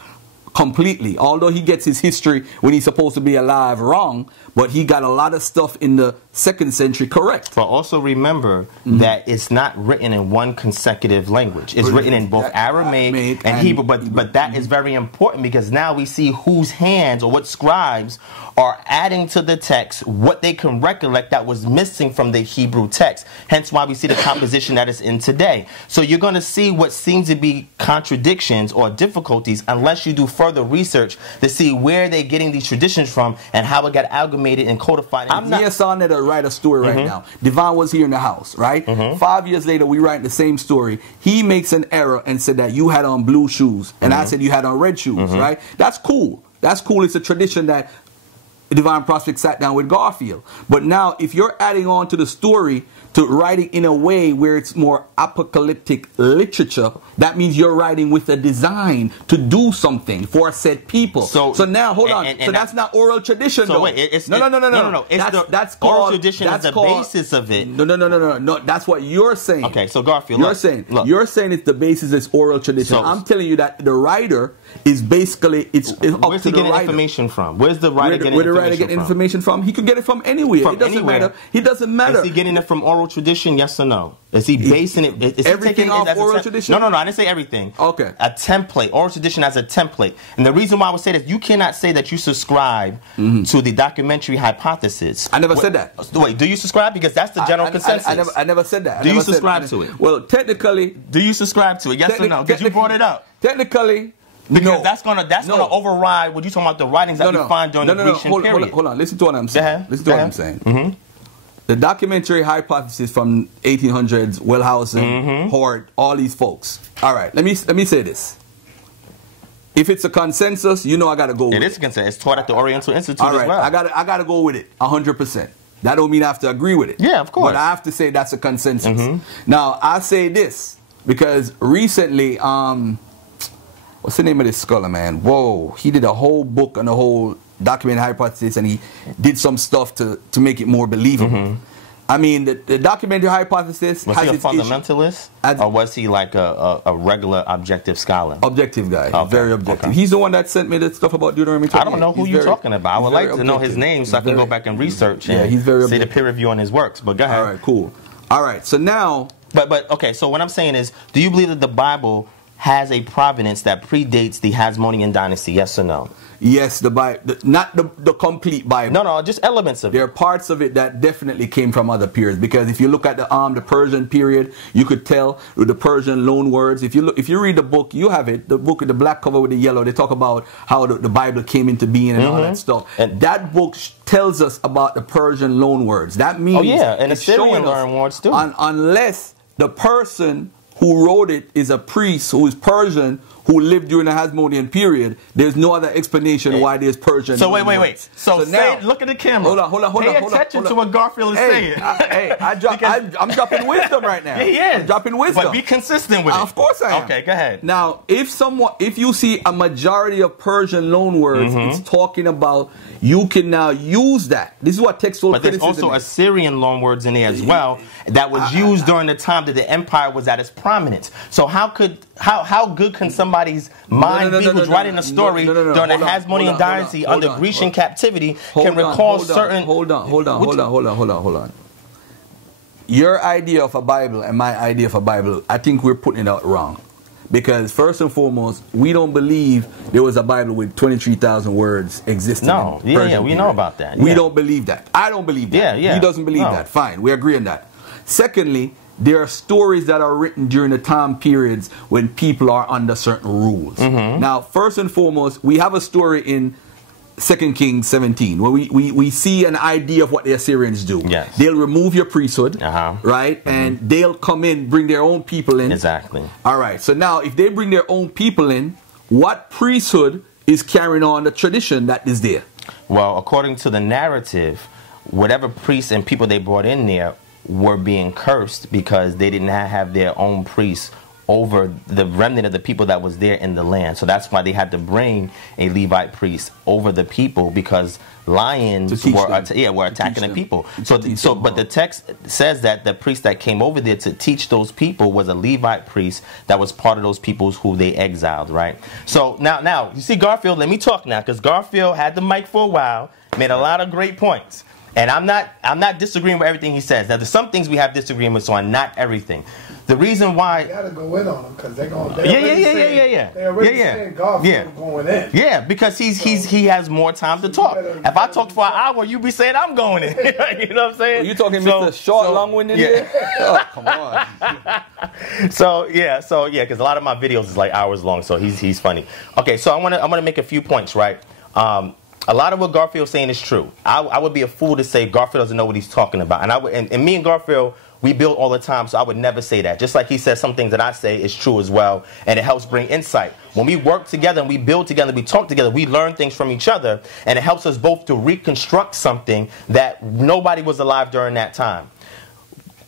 completely. Although he gets his history when he's supposed to be alive wrong, but he got a lot of stuff in the 2nd century correct. But also remember that it's not written in one consecutive language. It's written in both Aramaic and Hebrew. But that is very important, because now we see whose hands or what scribes are adding to the text what they can recollect that was missing from the Hebrew text. Hence why we see the composition that is in today. So you're going to see what seems to be contradictions or difficulties unless you do further research to see where they're getting these traditions from and how it got amalgamated and codified. I'm not on that to write a story right now. Devon was here in the house, right? 5 years later, we write the same story. He makes an error and said that you had on blue shoes, and I said you had on red shoes, right? That's cool. That's cool. It's a tradition that Divine Prospect sat down with Garfield. But now, if you're adding on to the story, to writing in a way where it's more apocalyptic literature, that means you're writing with a design to do something for said people. So now, hold on. So that's not oral tradition, so though. Wait, No. That's oral tradition is the basis of it. No. That's what you're saying. Okay, so Garfield, you're saying it's the basis is oral tradition. So, I'm telling you that the writer is basically it's up to the writer. Where's he getting information from? Where's the writer getting information from? Where the writer get information from? He could get it from anywhere. It doesn't matter. It doesn't matter. Is he getting it from oral tradition? Yes or no? Is he basing it? Is everything he off oral tradition? No. I didn't say everything. Okay. A template, oral tradition as a template. And the reason why I would say that, you cannot say that you subscribe to the documentary hypothesis. I never said that. Wait, do you subscribe? Because that's the general consensus. I never said that. Do you subscribe to it? Well, technically. Do you subscribe to it? Yes or no? Because you brought it up. Technically. Because that's gonna override what you talking about, the writings that we find during the Grecian period. Hold on. Listen to what I'm saying. Listen to what I'm saying. The documentary hypothesis from 1800s, Wellhausen, Hort, all these folks. All right, let me say this. If it's a consensus, you know I gotta go with it. It is a consensus. It's taught at the Oriental Institute as well. I gotta go with it 100%. That don't mean I have to agree with it. Yeah, of course. But I have to say that's a consensus. Now I say this. Because recently, what's the name of this scholar, man? Whoa, he did a whole book on the whole documented hypothesis, and he did some stuff to make it more believable. I mean, the documentary hypothesis was he a fundamentalist, or was he like a regular objective scholar? Objective guy, very objective. He's the one that sent me the stuff about Deuteronomy 28. I don't know who you're talking about. I would like to know his name so I can go back and research and see the peer review on his works. But go ahead. All right, cool. All right, so now... But okay, so what I'm saying is, do you believe that the Bible has a provenance that predates the Hasmonean dynasty, yes or no? Yes, the Bible, not the complete Bible. No, just elements of it. There are parts of it that definitely came from other periods, because if you look at the Persian period, you could tell with the Persian loan words. If you read the book, you have it, the book with the black cover with the yellow. They talk about how the Bible came into being and all that stuff. And that book tells us about the Persian loan words. That means and Assyrian loan words too. Unless the person who wrote it is a priest who is Persian, who lived during the Hasmonean period, there's no other explanation why there's Persian. So wait. So now, look at the camera. Hold on. Pay attention to what Garfield is saying. I'm dropping wisdom right now. He is. I'm dropping wisdom. But be consistent with it. Of course I am. Okay, go ahead. Now, if you see a majority of Persian loan words, it's talking about, you can now use that. This is what textual criticism is. But there's also Assyrian loan words in there as well that was used during the time that the empire was at its prominence. So how good can somebody's mind be who's writing a story during the Hasmonean dynasty under Grecian captivity can recall certain... Hold on. Your idea of a Bible and my idea of a Bible, I think we're putting it out wrong. Because first and foremost, we don't believe there was a Bible with 23,000 words existing. No, we know about that. We don't believe that. I don't believe that. He doesn't believe that. Fine, we agree on that. Secondly, there are stories that are written during the time periods when people are under certain rules. Now, first and foremost, we have a story in 2 Kings 17 where we see an idea of what the Assyrians do. Yes. They'll remove your priesthood, right? And they'll come in, bring their own people in. Exactly. All right. So now, if they bring their own people in, what priesthood is carrying on the tradition that is there? Well, according to the narrative, whatever priests and people they brought in there were being cursed because they didn't have their own priests over the remnant of the people that was there in the land. So that's why they had to bring a Levite priest over the people, because lions were attacking the people. But the text says that the priest that came over there to teach those people was a Levite priest that was part of those peoples who they exiled, right? So now you see Garfield, let me talk now, because Garfield had the mic for a while, made a lot of great points. And I'm not disagreeing with everything he says. Now, there's some things we have disagreements on, not everything. The reason why... You gotta go in on them, because they're going... They're already saying Garfield going in. Yeah, because he has more time to talk. If I talked for an hour, you'd be saying I'm going in. You know what I'm saying? You talking Mr. Short, long-winded here? Oh, come on. Because a lot of my videos is like hours long, so he's funny. Okay, so I'm gonna make a few points, right? A lot of what Garfield's saying is true. I would be a fool to say Garfield doesn't know what he's talking about. And me and Garfield, we build all the time, so I would never say that. Just like he says some things that I say is true as well, and it helps bring insight. When we work together and we build together, we talk together, we learn things from each other, and it helps us both to reconstruct something that nobody was alive during that time.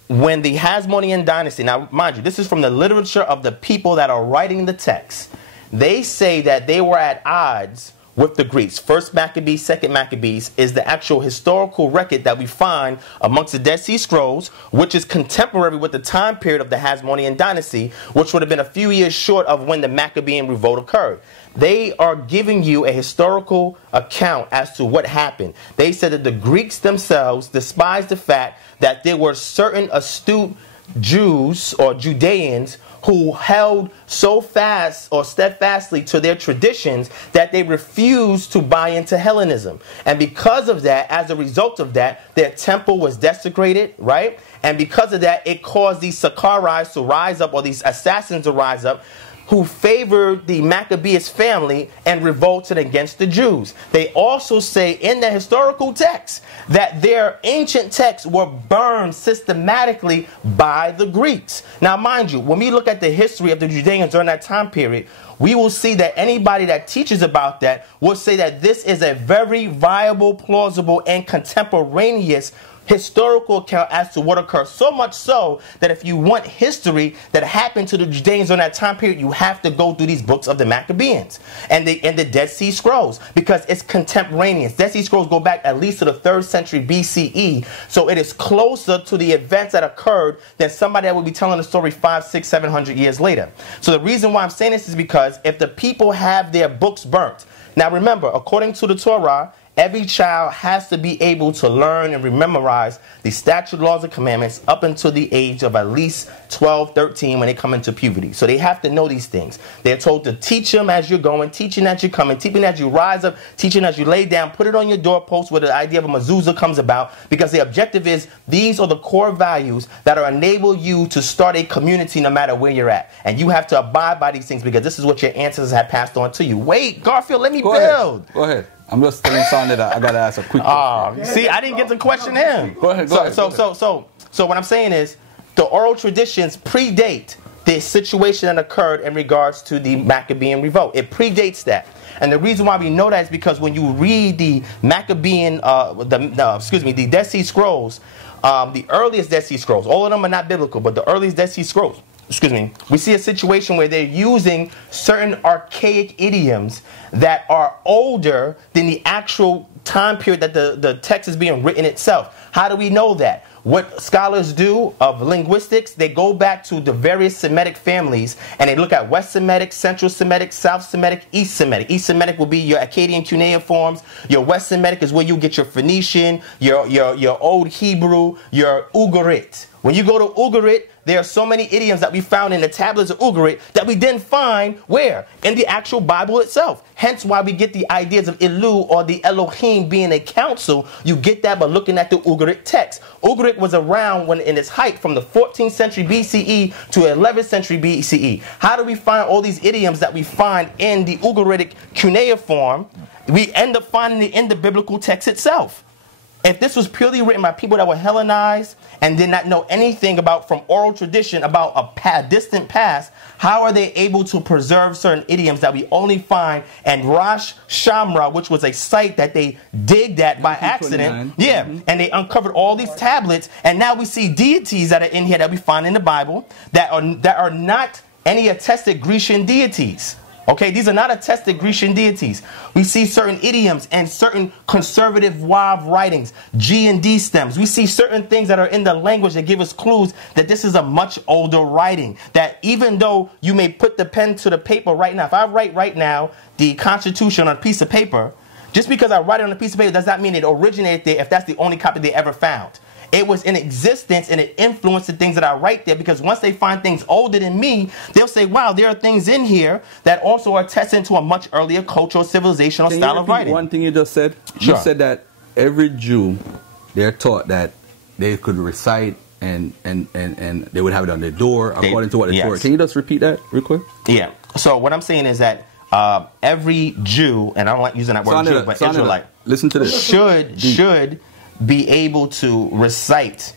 When the Hasmonean dynasty, now mind you, this is from the literature of the people that are writing the text, they say that they were at odds with the Greeks. First Maccabees, Second Maccabees is the actual historical record that we find amongst the Dead Sea Scrolls, which is contemporary with the time period of the Hasmonean dynasty, which would have been a few years short of when the Maccabean revolt occurred. They are giving you a historical account as to what happened. They said that the Greeks themselves despised the fact that there were certain astute Jews or Judeans who held so fast or steadfastly to their traditions that they refused to buy into Hellenism. And because of that, as a result of that, their temple was desecrated, right? And because of that, it caused these Saqqarites to rise up, or these assassins to rise up, who favored the Maccabeus family and revolted against the Jews. They also say in the historical text that their ancient texts were burned systematically by the Greeks. Now, mind you, when we look at the history of the Judeans during that time period, we will see that anybody that teaches about that will say that this is a very viable, plausible, and contemporaneous historical account as to what occurred. So much so that if you want history that happened to the Judeans on that time period, you have to go through these books of the Maccabees and the Dead Sea Scrolls, because it's contemporaneous. Dead Sea Scrolls go back at least to the 3rd century BCE, so it is closer to the events that occurred than somebody that would be telling the story 500, 600, 700 years later. So the reason why I'm saying this is because if the people have their books burnt, now remember, according to the Torah, every child has to be able to learn and memorize the statute, laws, and commandments up until the age of at least 12, 13 when they come into puberty. So they have to know these things. They're told to teach them as you're going, teaching as you're coming, teaching as you rise up, teaching as you lay down, put it on your doorpost where the idea of a mezuzah comes about, because the objective is these are the core values that will enable you to start a community no matter where you're at. And you have to abide by these things because this is what your ancestors have passed on to you. Wait, Garfield, let me build. Go ahead. I'm just telling Sonny that I gotta ask a quick question. See, I didn't get to question him. Go ahead. So what I'm saying is, the oral traditions predate the situation that occurred in regards to the Maccabean revolt. It predates that. And the reason why we know that is because when you read the Maccabean, the Dead Sea Scrolls, the earliest Dead Sea Scrolls, all of them are not biblical, but the earliest Dead Sea Scrolls, we see a situation where they're using certain archaic idioms that are older than the actual time period that the text is being written itself. How do we know that? What scholars do of linguistics, they go back to the various Semitic families and they look at West Semitic, Central Semitic, South Semitic, East Semitic. East Semitic will be your Akkadian cuneiforms. Your West Semitic is where you get your Phoenician, your Old Hebrew, your Ugarit. When you go to Ugarit, there are so many idioms that we found in the tablets of Ugarit that we didn't find where? In the actual Bible itself. Hence why we get the ideas of Elu or the Elohim being a council. You get that by looking at the Ugarit text. Ugarit was around when in its height from the 14th century BCE to 11th century BCE. How do we find all these idioms that we find in the Ugaritic cuneiform? We end up finding it in the biblical text itself. If this was purely written by people that were Hellenized and did not know anything about from oral tradition about a distant past, how are they able to preserve certain idioms that we only find in Rosh Shamra, which was a site that they digged at by accident? Yeah, and they uncovered all these tablets, and now we see deities that are in here that we find in the Bible that are not any attested Grecian deities. Okay, these are not attested Grecian deities. We see certain idioms and certain conservative Wav writings, G and D stems. We see certain things that are in the language that give us clues that this is a much older writing. That even though you may put the pen to the paper right now, if I write right now the Constitution on a piece of paper, just because I write it on a piece of paper does not mean it originated there if that's the only copy they ever found. It was in existence and it influenced the things that I write there, because once they find things older than me, they'll say, wow, there are things in here that also are attesting to a much earlier cultural, civilizational style of writing. One thing you just said? Sure. You said that every Jew, they're taught that they could recite and they would have it on their door according to what the Torah. Can you just repeat that real quick? Yeah. So what I'm saying is that every Jew, and I don't like using that word Jew, but Israelite, listen to this. should be able to recite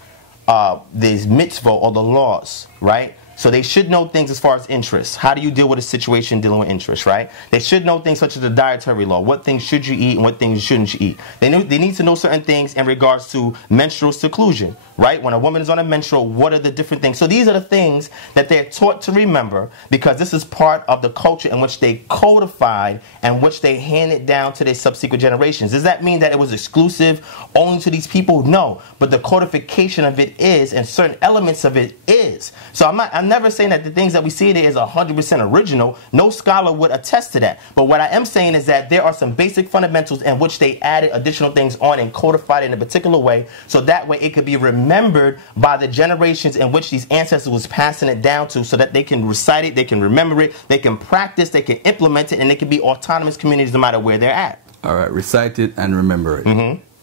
these mitzvah or the laws, right? So they should know things as far as interests. How do you deal with a situation dealing with interests, right? They should know things such as the dietary law. What things should you eat and what things shouldn't you eat? They need to know certain things in regards to menstrual seclusion, right? When a woman is on a menstrual, what are the different things? So these are the things that they're taught to remember, because this is part of the culture in which they codified and which they handed down to their subsequent generations. Does that mean that it was exclusive only to these people? No. But the codification of it is, and certain elements of it is. So I'm never saying that the things that we see there is 100% original. No scholar would attest to that. But what I am saying is that there are some basic fundamentals in which they added additional things on and codified it in a particular way, so that way it could be remembered by the generations in which these ancestors was passing it down to, so that they can recite it, they can remember it, they can practice, they can implement it, and they can be autonomous communities no matter where they're at. All right, recite it and remember it.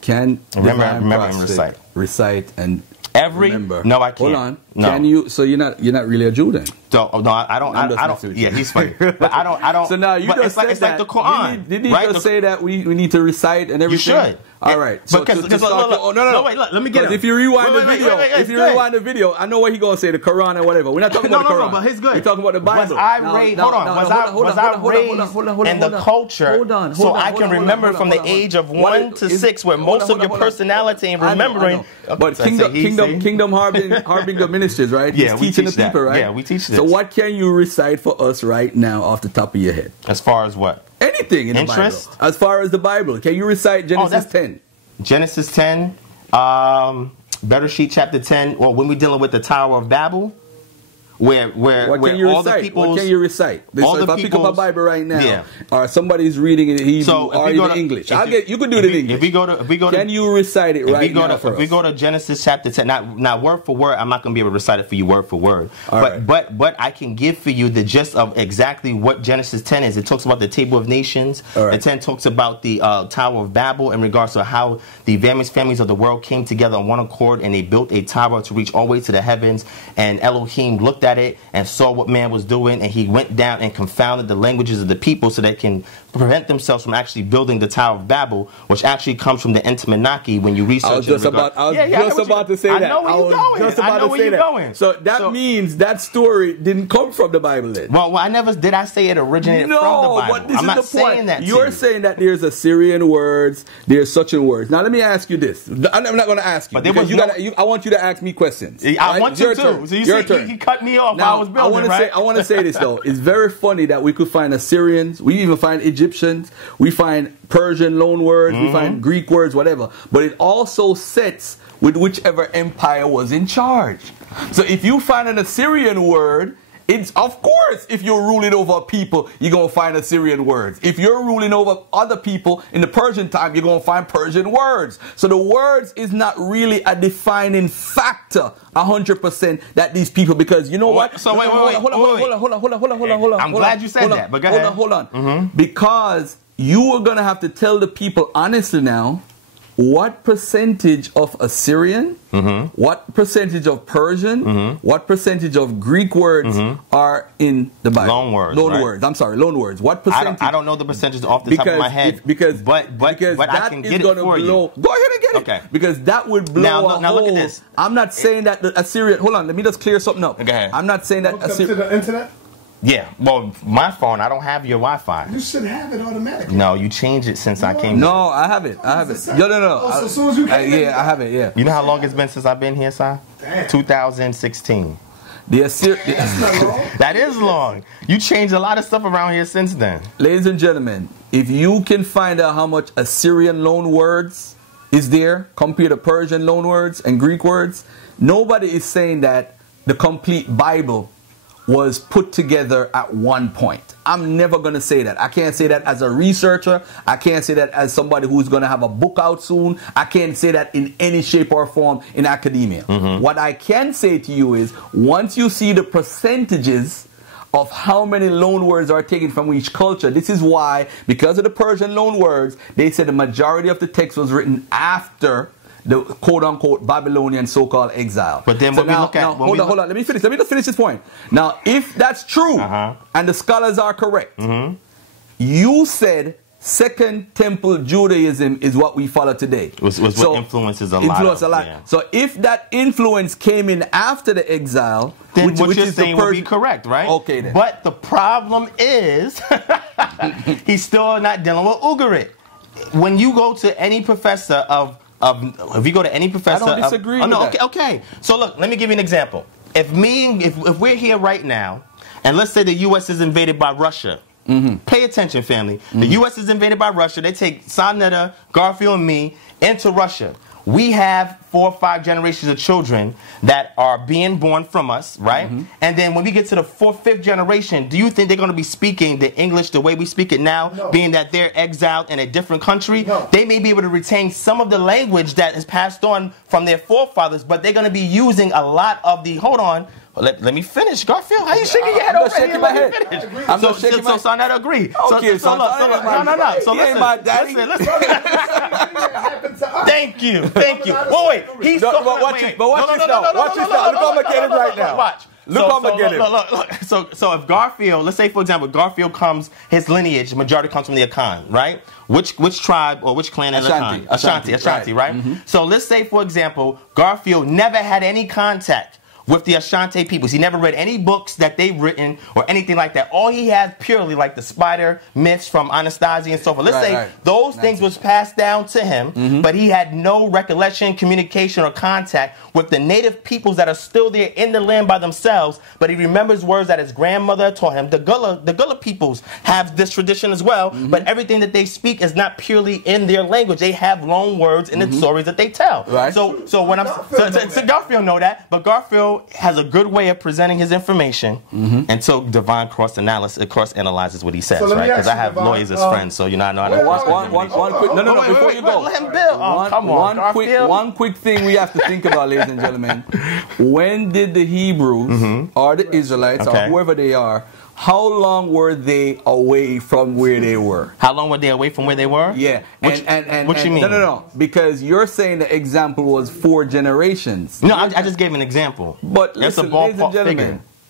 Can remember and recite. Recite and remember? No, I can't. Hold on. No. Can you? So you're not really a Jew then? So, no, I don't. Yeah, he's funny. But I don't. So now you just said it's like the Quran. Didn't he just say that we need to recite and everything? You should. All right. So because no, wait, let me get it. If you rewind the video, I know what he's gonna say, the Quran or whatever. We're not talking about the Quran. No, but he's good. We're talking about the Bible. Was I raised in the culture so I can remember from the age of 1 to 6 where most of your personality and remembering. But Kingdom Harbinger Ministries, right? Yeah, we teaching the people, right? Yeah, we teach this. So what can you recite for us right now off the top of your head? As far as what? Anything in the Bible. As far as the Bible, can you recite Genesis 10? Genesis 10, Bereshit chapter 10, or when we're dealing with the Tower of Babel, where all the people. What can you recite? So if I pick up a Bible right now, or somebody's reading it in Hebrew or in English, you can do it in English. If we go to, can you recite it right now for us? If we go to Genesis chapter 10, not word for word, I'm not going to be able to recite it for you word for word. But I can give for you the gist of exactly what Genesis 10 is. It talks about the table of nations. The 10 talks about the Tower of Babel in regards to how the various families of the world came together on one accord and they built a tower to reach all the way to the heavens. And Elohim looked at it and saw what man was doing, and he went down and confounded the languages of the people so they can prevent themselves from actually building the Tower of Babel, which actually comes from the Entemenaki when you research. I was just about to say that. I know where you're going. So that means that story didn't come from the Bible then. Well, I never did. I say it originated from the Bible. But this I'm is not the point. saying that. You're saying that there's Assyrian words, there's such a words. Now let me ask you this. I'm not going to ask you, because I want you to ask me questions. I want you to. So you see, he cut me off while I was building, right? I want to say this though. It's very funny that we could find Assyrians. We even find Egyptians. We find Persian loan words. We find Greek words, whatever. But it also sets with whichever empire was in charge. So if you find an Assyrian word, it's, of course, if you're ruling over people, you're going to find Assyrian words. If you're ruling over other people in the Persian time, you're going to find Persian words. So the words is not really a defining factor 100% that these people, because you know what? So wait. Hold on. I'm glad you said that, but go ahead. Hold on. Because you are going to have to tell the people honestly now, what percentage of Assyrian, what percentage of Persian, what percentage of Greek words are in the Bible? Loan words. Loan words. What percentage? I don't know the percentage off the top of my head. But I can get it for you. Go ahead and get it. Okay. Because that would blow now look at this. I'm not saying that the Assyrian. Hold on. Let me just clear something up. Go ahead. I'm not saying that. Hooked up to the internet? Yeah, well, my phone, I don't have your Wi-Fi. You should have it automatically. No, you changed it since I came. No, I have it. No. Oh, so as soon as you came I have it, yeah. You know how long it's been since I've been here, Si? Damn. 2016. That's not long. That is long. You changed a lot of stuff around here since then. Ladies and gentlemen, if you can find out how much Assyrian loan words is there compared to Persian loan words and Greek words, nobody is saying that the complete Bible was put together at one point. I'm never going to say that. I can't say that as a researcher. I can't say that as somebody who's going to have a book out soon. I can't say that in any shape or form in academia. What I can say to you is, once you see the percentages of how many loan words are taken from each culture, this is why, because of the Persian loan words, they said the majority of the text was written after the quote-unquote Babylonian so-called exile. But then when we look at... Hold on. Let me just finish this point. Now, if that's true, and the scholars are correct, you said Second Temple Judaism is what we follow today. Was what influences a lot. Yeah. So if that influence came in after the exile, then what you're saying would be correct, right? Okay, then. But the problem is, he's still not dealing with Ugarit. When you go to any professor if you go to any professor... I don't disagree with that. Okay. So look, let me give you an example. If we're here right now, and let's say the U.S. is invaded by Russia, pay attention, family. The U.S. is invaded by Russia. They take Sonetta, Garfield, and me into Russia. We have 4 or 5 generations of children that are being born from us, right? And then when we get to the 4th, 5th generation, do you think they're going to be speaking the English the way we speak it now, being that they're exiled in a different country? No. They may be able to retain some of the language that is passed on from their forefathers, but they're going to be using a lot of the, Let me finish, Garfield. How you shaking your head over here? My head. I'm so, shaking so I not agree. Okay, so look. No. So listen, my daddy. Listen. Thank you. Wait. He's But watch this now. Watch this now. Look how I'm getting right now. Watch. Look how I'm getting. Look. So if Garfield, let's say for example, Garfield comes, his lineage, the majority comes from the Akan, right? Which tribe or which clan is Akan? Ashanti, right? Mm-hmm. So let's say for example, Garfield never had any contact with the Ashanti peoples. He never read any books that they've written or anything like that. All he has purely like the spider myths from Anastasia and so forth. Let's say those things was passed down to him, but he had no recollection, communication, or contact with the native peoples that are still there in the land by themselves, but he remembers words that his grandmother taught him. The Gullah peoples have this tradition as well, but everything that they speak is not purely in their language. They have loan words in the stories that they tell. Right. So when Garfield know that, but Garfield has a good way of presenting his information, and so Divine cross analyzes what he says, right? Because I have lawyers as friends, so I know how to. One quick. No. Before you go, let him build. One quick thing we have to think about, ladies and gentlemen. When did the Hebrews or the Israelites or whoever they are, how long were they away from where they were? How long were they away from where they were? Yeah. What you mean? No. Because you're saying the example was 4 generations. No, I just gave an example. But listen,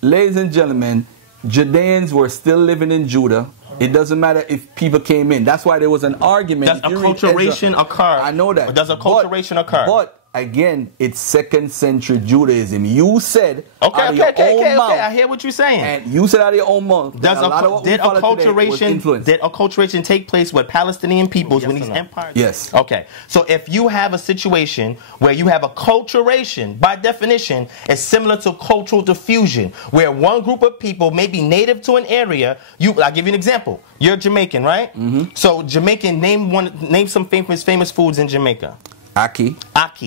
ladies and gentlemen, Judeans were still living in Judah. It doesn't matter if people came in. That's why there was an argument. Does acculturation occur? I know that. Does acculturation occur? But again, it's 2nd century Judaism. You said okay. I hear what you're saying. And you said out of your own mouth. Did acculturation take place with Palestinian peoples when these empires? Yes. Okay. So if you have a situation where you have acculturation, by definition, is similar to cultural diffusion, where one group of people may be native to an area. I'll give you an example. You're Jamaican, right? So Jamaican, name some famous foods in Jamaica. Aki.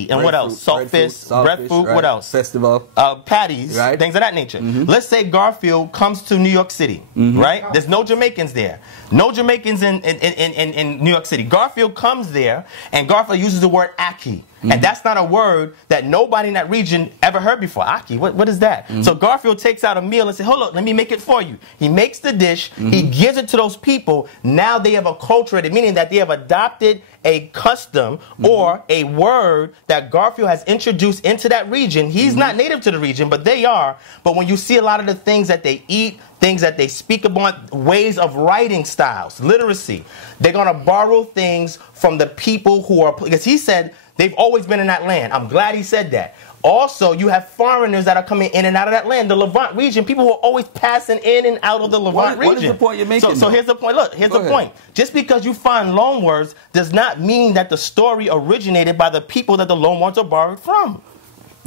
And what else? Saltfish, breadfruit, what else? Festival. Patties, things of that nature. Let's say Garfield comes to New York City, right? There's no Jamaicans there. No Jamaicans in New York City. Garfield comes there, and Garfield uses the word Aki. And that's not a word that nobody in that region ever heard before. Aki, what is that? So Garfield takes out a meal and says, hold on, let me make it for you. He makes the dish. He gives it to those people. Now they have acculturated, meaning that they have adopted a custom or a word that Garfield has introduced into that region. He's not native to the region, but they are. But when you see a lot of the things that they eat, things that they speak about, ways of writing styles, literacy, they're going to borrow things from the people who are, because he said they've always been in that land. I'm glad he said that. Also, you have foreigners that are coming in and out of that land. The Levant region, people who are always passing in and out of the Levant region. What is the point you're making? So here's the point. Look, here's the point. Just because you find loan words does not mean that the story originated by the people that the loan words are borrowed from.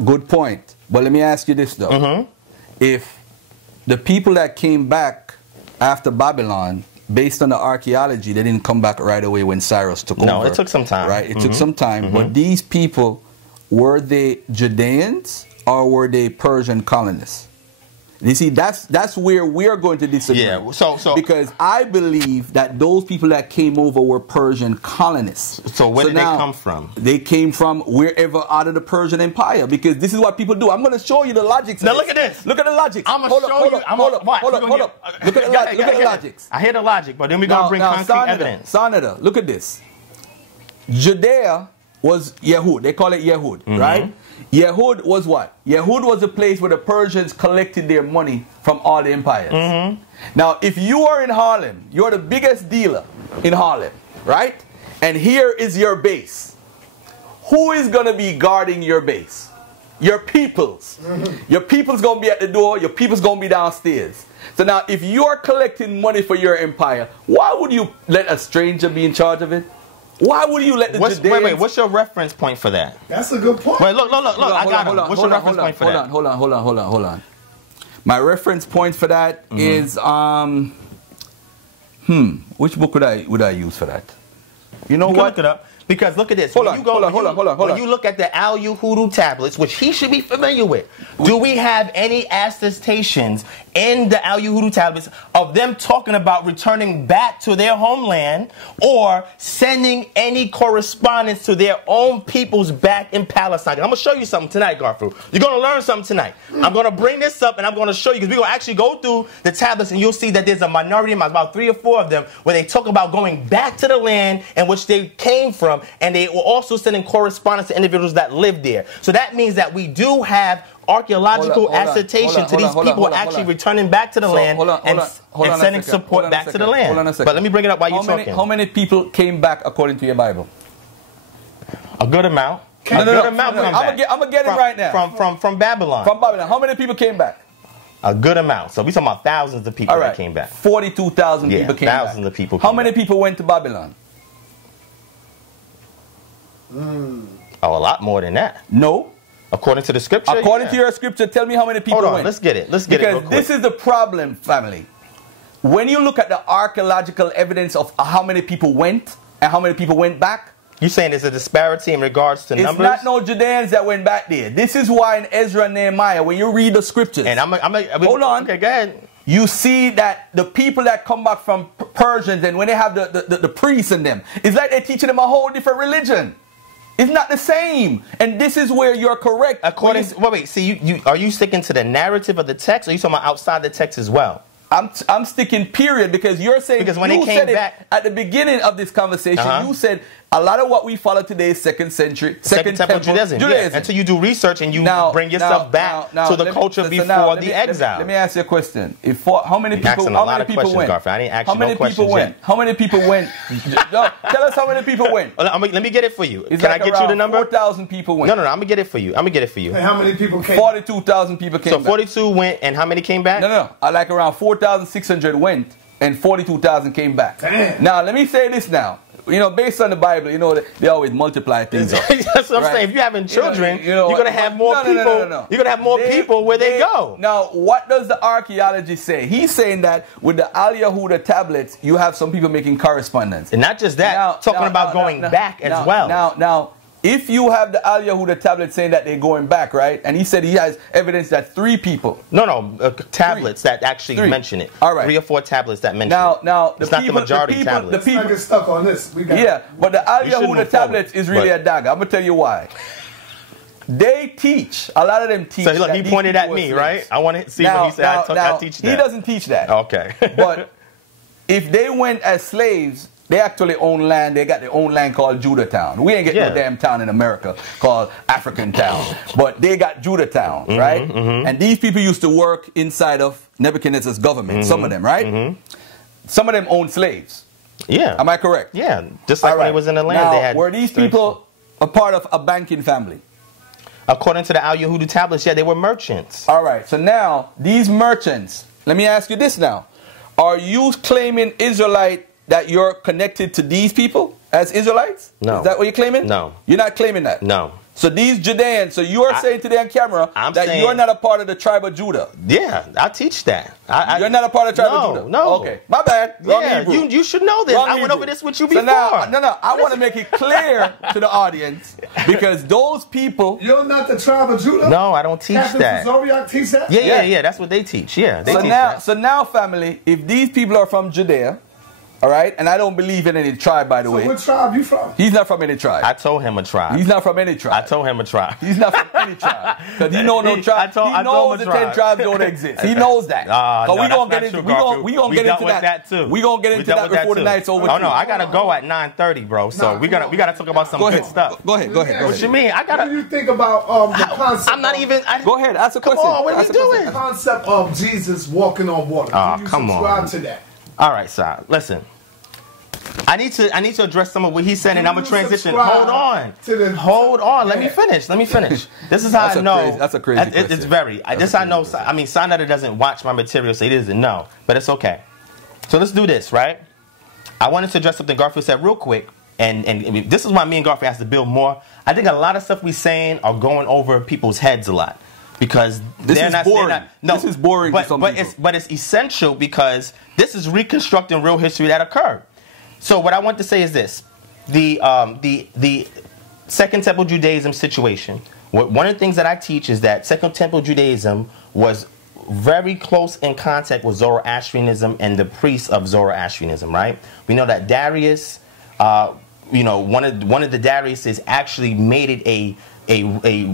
Good point. But let me ask you this, though. If the people that came back after Babylon, based on the archaeology, they didn't come back right away when Cyrus took over. No, it took some time. Right? It took some time. But these people, were they Judeans or were they Persian colonists? You see, that's where we're going to disagree. Yeah, so because I believe that those people that came over were Persian colonists. So where did they come from? They came from wherever out of the Persian Empire. Because this is what people do. I'm going to show you the logic. Now look at this. Look at the logic. I'm going to show you. Hold up. Look at the logic. I hear the logic, but then we're going to bring concrete evidence. Senator, look at this. Judea was Yehud. They call it Yehud, right? Yehud was what? Yehud was a place where the Persians collected their money from all the empires. Now, if you are in Harlem, you're the biggest dealer in Harlem, right? And here is your base. Who is going to be guarding your base? Your peoples. Your people's going to be at the door. Your people's going to be downstairs. So now, if you're collecting money for your empire, why would you let a stranger be in charge of it? Why would you let the Judeans... Wait, what's your reference point for that? That's a good point. Wait, look, I got him. What's your reference point for that? Hold on. My reference point for that is, which book would I use for that? You know what? Look it up. Because look at this. Hold on. When you look at the Al Yahudu tablets, which he should be familiar with, do we have any attestations in the Al Yahudu tablets of them talking about returning back to their homeland or sending any correspondence to their own peoples back in Palestine? I'm going to show you something tonight, Garfield. You're going to learn something tonight. I'm going to bring this up and I'm going to show you, because we're going to actually go through the tablets and you'll see that there's a minority, about 3 or 4 of them, where they talk about going back to the land in which they came from, and they were also sending correspondence to individuals that lived there. So that means that we do have archaeological attestation to these people actually returning back to the land and sending support back to the land. But let me bring it up while you're talking. How many people came back according to your Bible? A good amount. I'm gonna get it right now. From Babylon. From Babylon. How many people came back? A good amount. So we're talking about thousands of people that came back. 42,000 people came back. Thousands of people. How many people went to Babylon? Oh, a lot more than that. No. According to the scripture? According to your scripture, tell me how many people went. Let's get it. Let's get it real quick. Because this is the problem, family. When you look at the archaeological evidence of how many people went and how many people went back, you're saying there's a disparity in regards to numbers? It's not no Judeans that went back there. This is why in Ezra and Nehemiah, when you read the scriptures, and hold on. Okay, go ahead. You see that the people that come back from Persians, and when they have the priests in them, it's like they're teaching them a whole different religion. It's not the same. And this is where you're correct. Wait. See, are you sticking to the narrative of the text, or are you talking about outside the text as well? I'm sticking period, because you're saying, because when they came back at the beginning of this conversation, you said a lot of what we follow today is second temple Judaism. Yeah, until you do research and you bring yourself back to the culture before the exile. Let me ask you a question. How many people went? I didn't ask how many people went? How many people went? Tell us how many people went. Let me get it for you. Can I get you the number? 4,000 people went. No, I'm gonna get it for you. And how many people came? 42,000 people came back. So 42 went, and how many came back? No. I like around 4,600 went, and 42,000 came back. Damn. Now let me say this now. Based on the Bible, they always multiply things up. That's what I'm saying. If you're having children, you're going to have more people. You're going to have more people where they go. Now, what does the archaeology say? He's saying that with the Al Yahuda tablets, you have some people making correspondence. And not just that, talking about going back as well. Now, if you have the Al Yahuda tablet saying that they're going back, right? And he said he has evidence that 3 people. Tablets that actually mention it. All right. 3 or 4 tablets that mention it. Now, it's not the majority tablets. The people get stuck on this. But the Al Yahuda tablets is really a dagger. I'm going to tell you why. They teach. A lot of them teach. So look, he pointed at me, right? I want to see what he said. I teach that. He doesn't teach that. Okay. But if they went as slaves, they actually own land. They got their own land called Judah Town. We ain't get no damn town in America called African Town. But they got Judah Town, right? And these people used to work inside of Nebuchadnezzar's government. Some of them, right? Some of them owned slaves. Yeah. Am I correct? Yeah. Just like when it was in the land, now, they had. Were these people a part of a banking family? According to the Al Yahudu tablets, they were merchants. All right. So now, these merchants, let me ask you this now. Are you claiming Israelite that you're connected to these people as Israelites? No. Is that what you're claiming? No. You're not claiming that? No. So these Judeans, so you are saying today on camera that you're not a part of the tribe of Judah? Yeah, I teach that. You're not a part of the tribe of Judah? No. Okay, my bad. You should know this. I went over this with you before. So now, I want to make it clear to the audience, because those people... You're not the tribe of Judah? No, I don't teach that. Zoriac teach that? Yeah, that's what they teach. Yeah, they teach that. So now, family, if these people are from Judea, all right, and I don't believe in any tribe, by the way. So what tribe you from? He's not from any tribe. I told him a tribe. He's not from any tribe. I told him a tribe. He's not from any tribe. Because he knows no tribe. He knows the 10 tribes don't exist. He knows that. No, we're going to get into that. Too. We're going to get into that before the night's over. Oh, no, I got to go at 9:30, bro. So we got to talk about some good stuff. Go ahead. What you mean? What do you think about the concept? I'm not even... Go ahead, ask a question. Come on, what are we doing? The concept of Jesus walking on water. Do you subscribe to that? All right, sir. Listen. I need to address some of what he said, and I'm gonna transition. Hold on. Let me finish. This is how I know. That's a crazy question. It's very. I know. I mean, Sanada doesn't watch my material, so he doesn't know. But it's okay. So let's do this, right? I wanted to address something Garfield said real quick, and this is why me and Garfield has to build more. I think a lot of stuff we saying are going over people's heads a lot. Because this is boring. This is boring to some people. But it's essential, because this is reconstructing real history that occurred. So what I want to say is this. the Second Temple Judaism situation. One of the things that I teach is that Second Temple Judaism was very close in contact with Zoroastrianism and the priests of Zoroastrianism, right? We know that Darius, one of the Dariuses actually made it a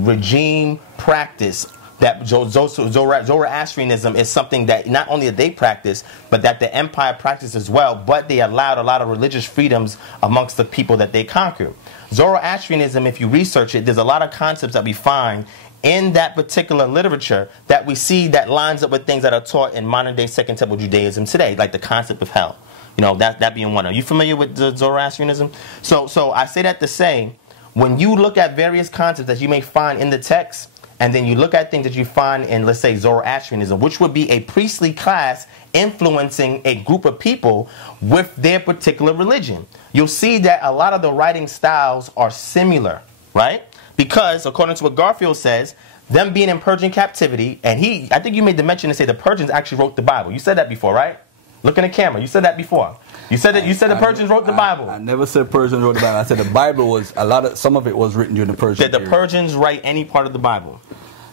regime practice that Zoroastrianism is something that not only that they practice, but that the empire practiced as well, but they allowed a lot of religious freedoms amongst the people that they conquered. Zoroastrianism, if you research it, there's a lot of concepts that we find in that particular literature that we see that lines up with things that are taught in modern-day Second Temple Judaism today, like the concept of hell. That being one. Are you familiar with Zoroastrianism? So I say that to say, when you look at various concepts that you may find in the text, and then you look at things that you find in, let's say, Zoroastrianism, which would be a priestly class influencing a group of people with their particular religion, you'll see that a lot of the writing styles are similar, right? Because, according to what Garfield says, them being in Persian captivity, and I think you made the mention to say the Persians actually wrote the Bible. You said that before, right? Look in the camera. You said that before. You said the Persians wrote the Bible. I never said Persians wrote the Bible. I said the Bible was some of it was written during the Persian period. Did the Persians write any part of the Bible?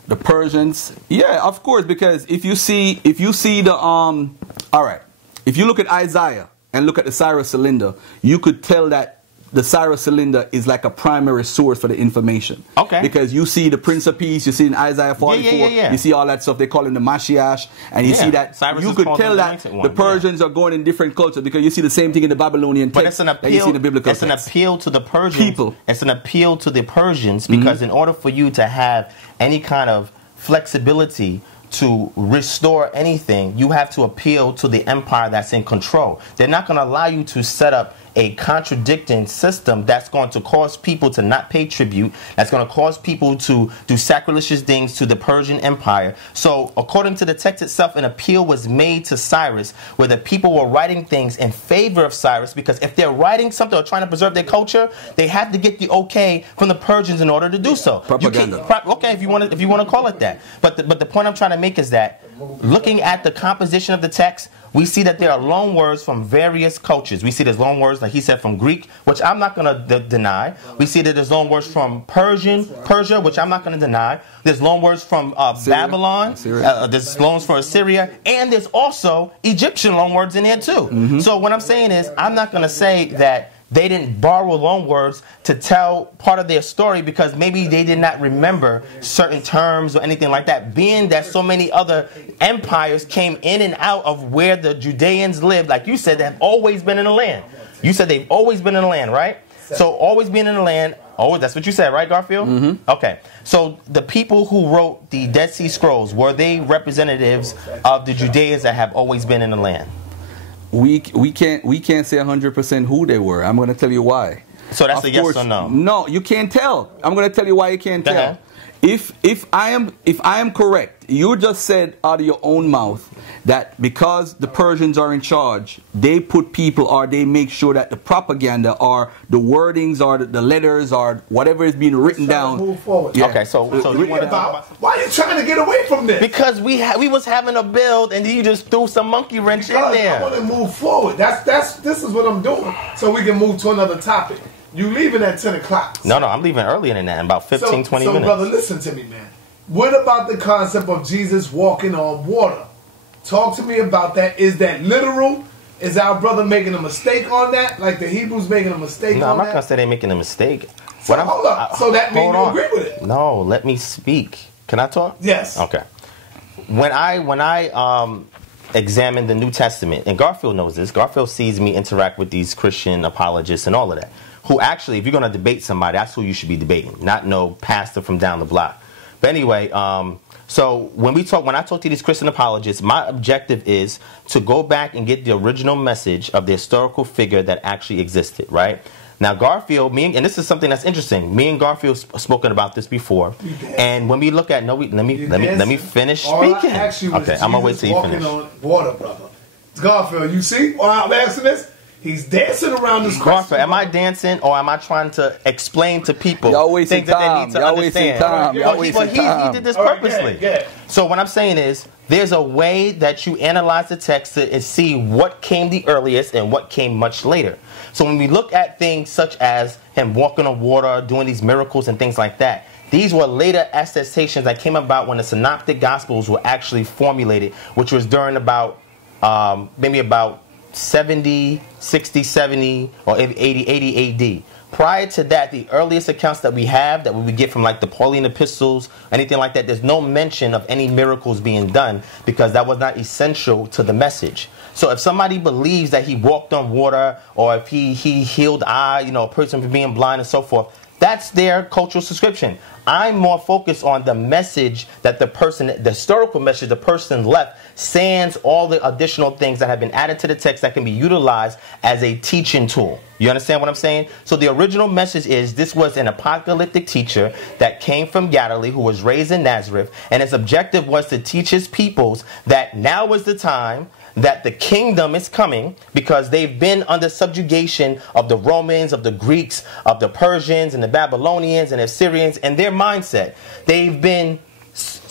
The Persians, yeah, of course, because if you see the all right, if you look at Isaiah and look at the Cyrus cylinder, you could tell that the Cyrus cylinder is like a primary source for the information. Okay. Because you see the Prince of Peace, you see in Isaiah 44, you see all that stuff, they call him the Mashiach, and you see that, Cyrus you could tell that the Persians are going in different cultures, because you see the same thing in the Babylonian text that you see in the biblical text. It's an appeal to the Persians. People. It's an appeal to the Persians, because in order for you to have any kind of flexibility to restore anything, you have to appeal to the empire that's in control. They're not going to allow you to set up a contradicting system that's going to cause people to not pay tribute, that's going to cause people to do sacrilegious things to the Persian Empire. So, according to the text itself, an appeal was made to Cyrus, where the people were writing things in favor of Cyrus, because if they're writing something or trying to preserve their culture, they have to get the okay from the Persians in order to do so. Propaganda. Okay, if you want to call it that. But the point I'm trying to make is that, looking at the composition of the text, we see that there are loan words from various cultures. We see there's loan words, like he said, from Greek, which I'm not going to deny. We see that there's loan words from Persia, which I'm not going to deny. There's loan words from Babylon. There's loans for Assyria. And there's also Egyptian loan words in there, too. So what I'm saying is, I'm not going to say that they didn't borrow loan words to tell part of their story, because maybe they did not remember certain terms or anything like that, being that so many other empires came in and out of where the Judeans lived. Like you said, they have always been in the land. You said they've always been in the land, right? So always being in the land, that's what you said, right, Garfield? Okay. So the people who wrote the Dead Sea Scrolls, were they representatives of the Judeans that have always been in the land? We can't say 100% who they were. I'm going to tell you why. So that's a yes or no? No, you can't tell. I'm going to tell you why you can't tell. If I am correct, you just said out of your own mouth that because the Persians are in charge, they put people, or they make sure that the propaganda or the wordings or the letters or whatever is being written down. Move forward. Yeah. Okay, so you want to talk about, why are you trying to get away from this? Because we was having a build, and you just threw some monkey wrench in there. I want to move forward. This is what I'm doing, so we can move to another topic. You leaving at 10 o'clock. No, I'm leaving earlier than that, in about 15, 20 minutes. So, brother, listen to me, man. What about the concept of Jesus walking on water? Talk to me about that. Is that literal? Is our brother making a mistake on that? Like the Hebrews making a mistake on that? No, I'm not going to say they're making a mistake. So, hold up. So that means you agree with it? No, let me speak. Can I talk? Yes. Okay. When I examine the New Testament, and Garfield knows this, Garfield sees me interact with these Christian apologists and all of that, who actually, if you're going to debate somebody, that's who you should be debating, not no pastor from down the block. But anyway, so when I talk to these Christian apologists, my objective is to go back and get the original message of the historical figure that actually existed, right? Now, Garfield, and this is something that's interesting. Me and Garfield spoken about this before, and when we look at let me finish speaking. Okay, I'm gonna wait till you finish. On water, brother. Garfield, you see why I'm asking this? He's dancing around this Garfield, am I dancing or am I trying to explain to people things that they need to understand? He did this purposely. So what I'm saying is, there's a way that you analyze the text to see what came the earliest and what came much later. So when we look at things such as him walking on water, doing these miracles and things like that, these were later attestations that came about when the Synoptic Gospels were actually formulated, which was during about maybe about 70, 60, 70, or 80 AD. Prior to that, the earliest accounts that we have, that we would get from like the Pauline epistles, anything like that, there's no mention of any miracles being done because that was not essential to the message. So if somebody believes that he walked on water or if he healed a person from being blind and so forth, that's their cultural subscription. I'm more focused on the message that the historical message the person left, sans all the additional things that have been added to the text that can be utilized as a teaching tool. You understand what I'm saying? So the original message is this was an apocalyptic teacher that came from Galilee who was raised in Nazareth, and his objective was to teach his peoples that now is the time that the kingdom is coming because they've been under subjugation of the Romans, of the Greeks, of the Persians, and the Babylonians, and the Assyrians, and their mindset. They've been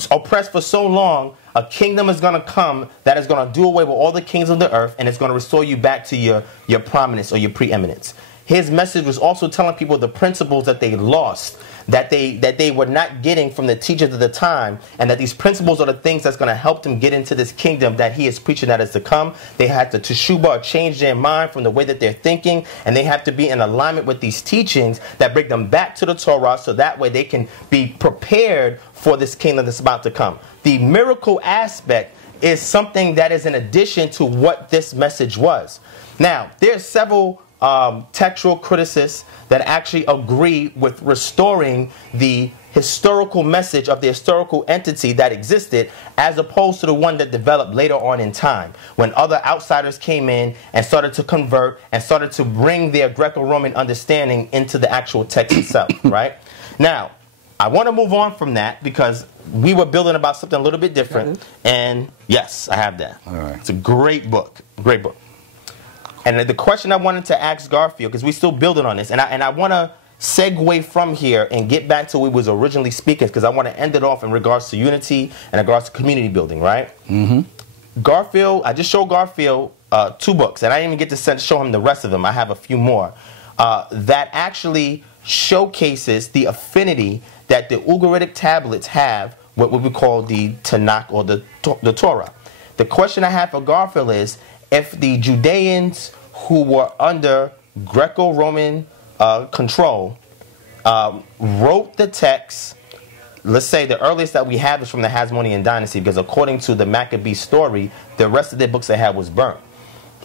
oppressed for so long, a kingdom is going to come that is going to do away with all the kings of the earth, and it's going to restore you back to your prominence or your preeminence. His message was also telling people the principles that they lost, that they were not getting from the teachers of the time, and that these principles are the things that's going to help them get into this kingdom that he is preaching that is to come. They had to teshuba, or change their mind from the way that they're thinking, and they have to be in alignment with these teachings that bring them back to the Torah, so that way they can be prepared for this kingdom that's about to come. The miracle aspect is something that is in addition to what this message was. Now, there's several textual criticists that actually agree with restoring the historical message of the historical entity that existed as opposed to the one that developed later on in time when other outsiders came in and started to convert and started to bring their Greco-Roman understanding into the actual text itself, right? Now, I want to move on from that because we were building about something a little bit different, and yes, I have that. All right. It's a great book, great book. And the question I wanted to ask Garfield, because we're still building on this, and I want to segue from here and get back to what we was originally speaking, because I want to end it off in regards to unity and in regards to community building, right? Mm-hmm. Garfield, I just showed Garfield 2 books, and I didn't even get to show him the rest of them. I have a few more that actually showcases the affinity that the Ugaritic tablets have with what we call the Tanakh or the Torah. The question I have for Garfield is, if the Judeans who were under Greco-Roman control wrote the text, let's say the earliest that we have is from the Hasmonean dynasty, because according to the Maccabee story, the rest of the books they had was burnt.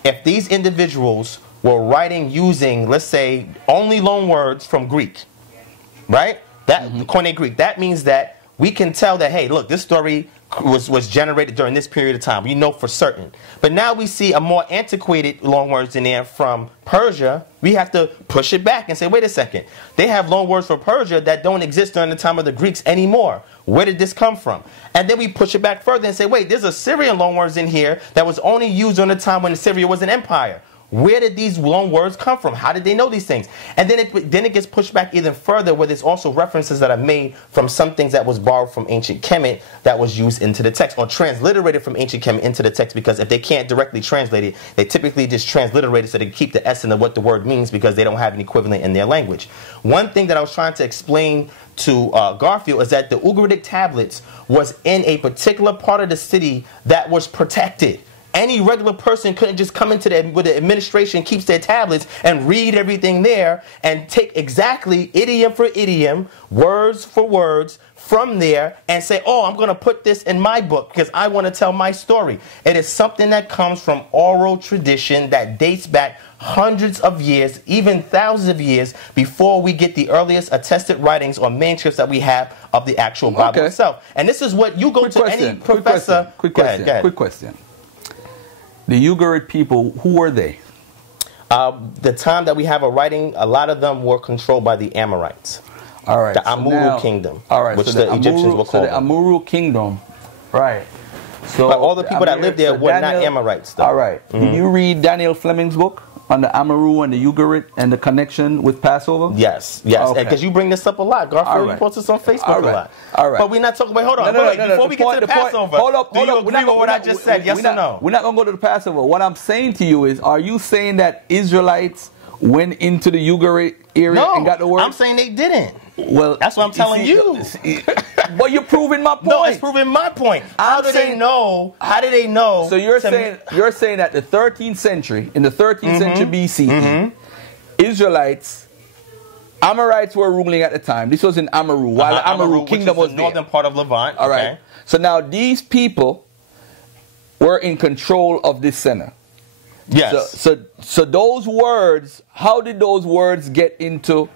If these individuals were writing using, let's say, only loan words from Greek, right? That Koine Greek, that means that we can tell that, hey, look, this story was generated during this period of time. We know for certain. But now we see a more antiquated loanwords in there from Persia. We have to push it back and say, wait a second. They have loanwords from Persia that don't exist during the time of the Greeks anymore. Where did this come from? And then we push it back further and say, wait, there's Assyrian loanwords in here that was only used during the time when Assyria was an empire. Where did these loan words come from? How did they know these things? And then it gets pushed back even further, where there's also references that are made from some things that was borrowed from ancient Kemet that was used into the text, or transliterated from ancient Kemet into the text, because if they can't directly translate it, they typically just transliterate it so they keep the essence of what the word means because they don't have an equivalent in their language. One thing that I was trying to explain to Garfield is that the Ugaritic tablets was in a particular part of the city that was protected. Any regular person couldn't just come into where the administration keeps their tablets and read everything there and take exactly idiom for idiom, words for words from there and say, oh, I'm going to put this in my book because I want to tell my story. It is something that comes from oral tradition that dates back hundreds of years, even thousands of years, before we get the earliest attested writings or manuscripts that we have of the actual Bible itself. And this is what you go to any professor. Quick question. The Ugarit people, who were they? The time that we have a writing, a lot of them were controlled by the Amorites. All right. The Amuru kingdom, which the Egyptians were called. So the Amuru kingdom, right. So but all the people that lived there were not Amorites, though. All right. Did you read Daniel Fleming's book? on the Amaru and the Ugarit and the connection with Passover? Yes, yes. Because you bring this up a lot, Garfield. You post this on Facebook a lot. All right. But we're not talking. Wait, hold on. Before we get to the Passover, hold up. Do you agree with what I just said? Yes or no? We're not going to go to the Passover. What I'm saying to you is, are you saying that Israelites went into the Ugarit area and got the word? I'm saying they didn't. Well, that's what I'm telling you. But you're proving my point. No, it's proving my point. How do they know? How do they know? So you're saying that the 13th century, in the 13th century BCE, Israelites, Amorites were ruling at the time. This was in Amaru, while the Amaru kingdom was the northern part of Levant. All right. So now these people were in control of this center. Yes. So those words, how did those words get into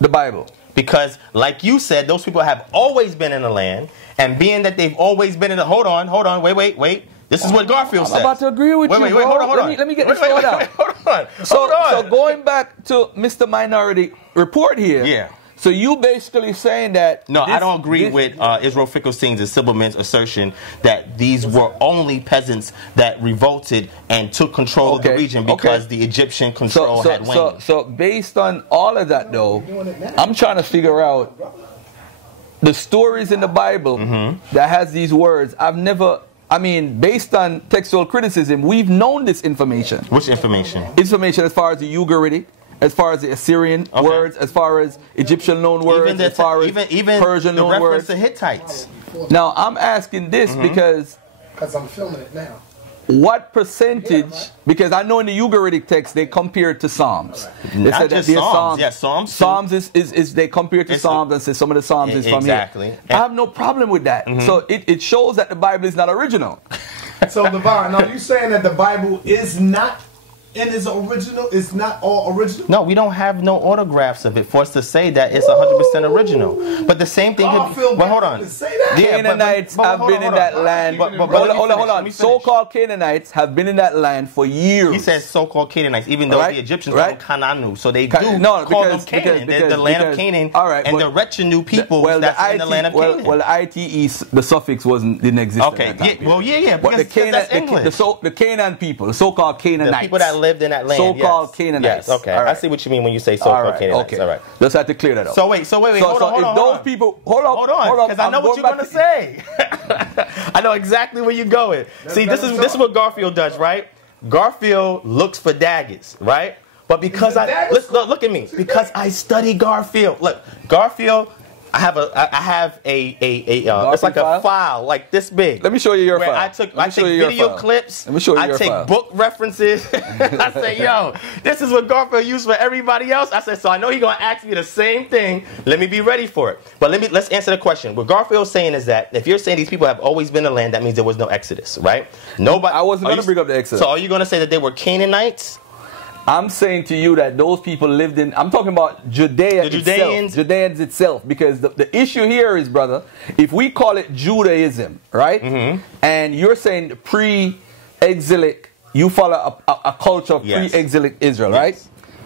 the Bible? Because, like you said, those people have always been in the land, and being that they've always been in the... Hold on, wait. This is what Garfield says. I'm about to agree with you, Wait, hold on. Let me get this sorted out. Hold on. So going back to Mr. Minority Report here. Yeah. So you basically saying that... No, I don't agree with Israel Finkelstein's and Silberman's assertion that these were only peasants that revolted and took control of the region because the Egyptian control had waned. So based on all of that, though, I'm trying to figure out the stories in the Bible that has these words. Based on textual criticism, we've known this information. Which information? Information as far as the Ugaritic, as far as the Assyrian words, as far as Egyptian loan words, as far as Persian loan words. The Hittites. Now, I'm asking this because I'm filming it now. What percentage, because I know in the Ugaritic text they compare it to Psalms. They said that Psalms. Yeah, Psalms. Psalms is they compare it to Psalms and say some of the Psalms is from here. I have no problem with that. So it shows that the Bible is not original. So, Devon, are you saying that the Bible is not in its original? It's not all original? No, we don't have no autographs of it for us to say that it's 100% original. But the same thing could be... Well, hold on. Canaanites have been in that land. Hold on. So-called Canaanites have been in that land for years. He says so-called Canaanites, even though the Egyptians call them Cananu. So they do call them Canaan. They're the land of Canaan. And the retinue people that's in the land of Canaan. Well, the ITE, the suffix didn't exist at that time. Well, yeah. But the Canaan people, the so-called Canaanites. The people that lived in that land. So-called Canaanites. Yes, okay. I see what you mean when you say so-called Canaanites. Okay. All right. Let's have to clear that up. So wait. Hold on. Hold on. Because I know what you're going to say. I know exactly where you're going. See, this is what Garfield does, right? Garfield looks for daggers, right? But because look at me. Because I study Garfield. Look, Garfield. I have it's like a file like this big. Let me show you your file. I take video clips. Let me show you your file. I take book references. I say, yo, this is what Garfield used for everybody else. I said, so I know he's gonna ask me the same thing. Let me be ready for it. But let's answer the question. What Garfield's saying is that if you're saying these people have always been in the land, that means there was no Exodus, right? Nobody. I wasn't gonna bring up the Exodus. So are you gonna say that they were Canaanites? I'm saying to you that those people lived in... I'm talking about Judea itself. Judeans itself. Because the issue here is, brother, if we call it Judaism, right? And you're saying pre-exilic, you follow a culture of pre-exilic Israel, right?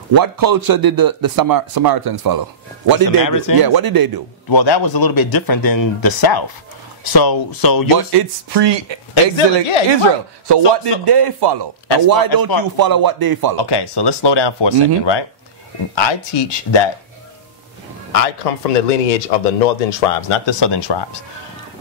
What culture did the Samaritans follow? What did they do? Yeah, what did they do? Well, that was a little bit different than the South. But it's pre-exilic Israel. Right. So what did they follow? And why don't you follow what they follow? Okay, so let's slow down for a second, right? I teach that I come from the lineage of the northern tribes, not the southern tribes,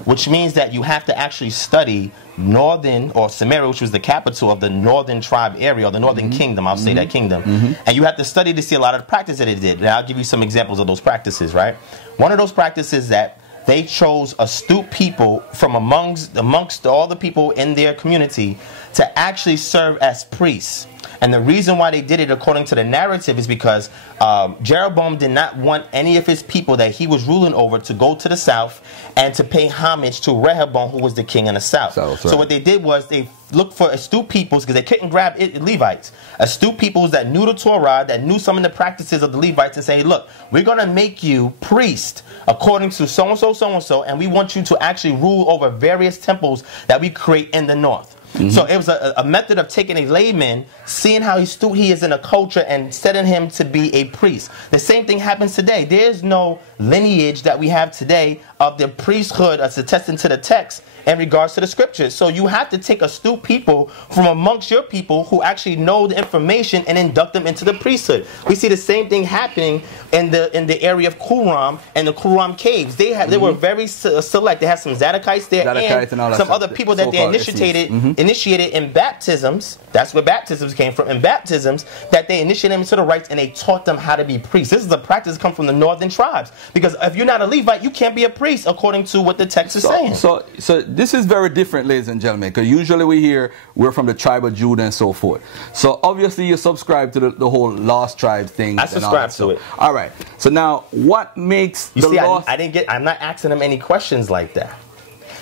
which means that you have to actually study northern, or Samaria, which was the capital of the northern tribe area, or the northern kingdom, I'll say that kingdom. And you have to study to see a lot of the practice that it did. And I'll give you some examples of those practices, right? One of those practices that they chose astute people from amongst all the people in their community to actually serve as priests. And the reason why they did it, according to the narrative, is because Jeroboam did not want any of his people that he was ruling over to go to the south and to pay homage to Rehoboam, who was the king in the south. So what they did was they looked for astute peoples, because they couldn't grab Levites. Astute peoples that knew the Torah, that knew some of the practices of the Levites, and say, hey, look, we're going to make you priest according to so-and-so, so-and-so, and we want you to actually rule over various temples that we create in the north. So it was a method of taking a layman, seeing how astute he is in a culture and setting him to be a priest. The same thing happens today. There's no lineage that we have today of the priesthood as attesting to the text in regards to the scriptures. So you have to take astute people from amongst your people who actually know the information and induct them into the priesthood. We see the same thing happening in the area of Qumran and the Qumran caves. They were very select. They had some Zadokites there and some other people that they initiated in baptisms. That's where baptisms came from. In baptisms, that they initiated them into the rites and they taught them how to be priests. This is a practice that comes from the northern tribes. Because if you're not a Levite, you can't be a priest according to what the text is saying. So this is very different, ladies and gentlemen, because usually we're from the tribe of Judah and so forth. So obviously you subscribe to the whole lost tribe thing. I subscribe to it. All right. So now, what makes I'm not asking them any questions like that.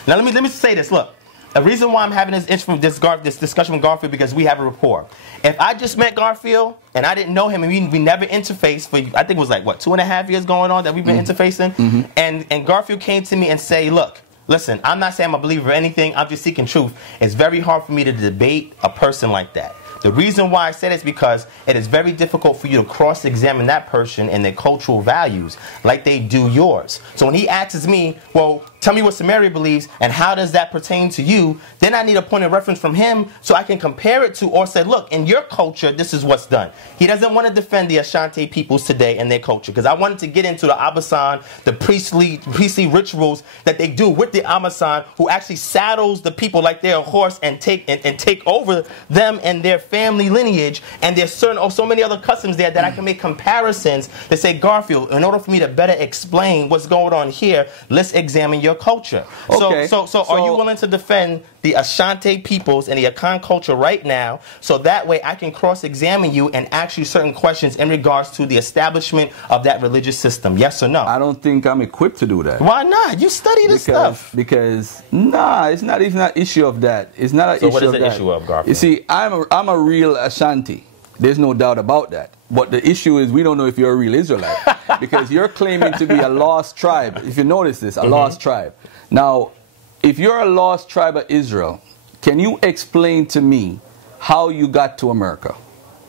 Now let me say this. Look, the reason why I'm having this discussion with Garfield because we have a rapport. If I just met Garfield and I didn't know him and we never interfaced for I think it was like what 2.5 years going on that we've been interfacing, and Garfield came to me and say, look. Listen, I'm not saying I'm a believer or anything. I'm just seeking truth. It's very hard for me to debate a person like that. The reason why I said it is because it is very difficult for you to cross-examine that person and their cultural values like they do yours. So when he asks me, well, tell me what Samaria believes and how does that pertain to you, then I need a point of reference from him so I can compare it to or say, look, in your culture, this is what's done. He doesn't want to defend the Ashanti peoples today and their culture because I wanted to get into the Abasan, the priestly rituals that they do with the Amasan who actually saddles the people like they're a horse and take over them and their family lineage, and there's so many other customs there that I can make comparisons to say, Garfield, in order for me to better explain what's going on here, let's examine your culture. Okay. So are you willing to defend the Ashanti peoples and the Akan culture right now so that way I can cross-examine you and ask you certain questions in regards to the establishment of that religious system? Yes or no? I don't think I'm equipped to do that. Why not? You study this stuff. Because, it's not even an issue of that. It's not an issue of that. So what is the issue of, Garfield? You see, I'm a real Ashanti. There's no doubt about that. But the issue is we don't know if you're a real Israelite. Because you're claiming to be a lost tribe. If you notice this, a lost tribe. Now, if you're a lost tribe of Israel, can you explain to me how you got to America?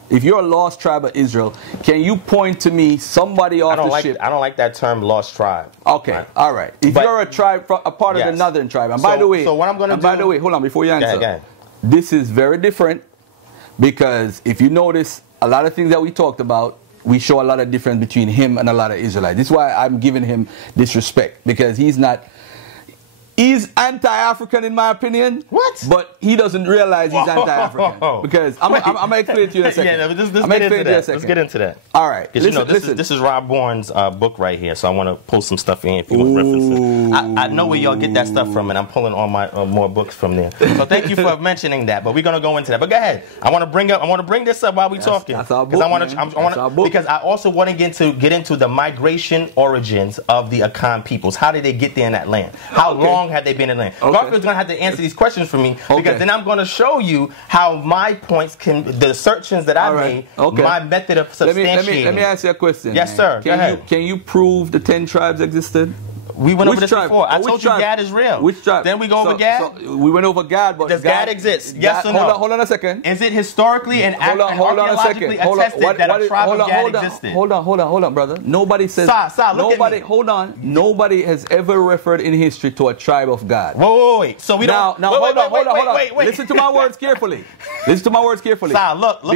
If you're a lost tribe of Israel, can you point to me somebody off the ship? I don't like that term, lost tribe. Okay, right. All right. If you're a tribe, a part of the northern tribe, and by the way, so what I'm going to do? By the way, hold on before you answer. This is very different because if you notice, a lot of things that we talked about, we show a lot of difference between him and a lot of Israelites. This is why I'm giving him this respect because he's anti-African in my opinion. What? But he doesn't realize he's anti-African. Because I'm going to explain it to you in a second. Let's get into that. All right. This is Rob Bourne's book right here, so I want to pull some stuff in if you want references. I know where y'all get that stuff from, and I'm pulling all my more books from there. So thank you for mentioning that, but we're going to go into that. But go ahead. I want to bring this up while we're talking. That's our book, because I also want to get into the migration origins of the Akan peoples. How did they get there in that land? How long have they been in the land? Garfield's going to have to answer these questions for me because then I'm going to show you how my points the assertions that I made, my method of substantiating. Let me ask you a question. Yes, sir. Go ahead. Can you prove the 10 tribes existed? We went over this before. I told you Gad is real. Which tribe? Then we go over Gad? So we went over Gad, but does Gad exist? Yes or no? Hold on a second. Is it historically and archaeologically attested that a tribe of Gad existed? Hold on, brother. Nobody says... Nobody has ever referred in history to a tribe of Gad. Wait. So we don't... Now, hold on. Listen to my words carefully. Look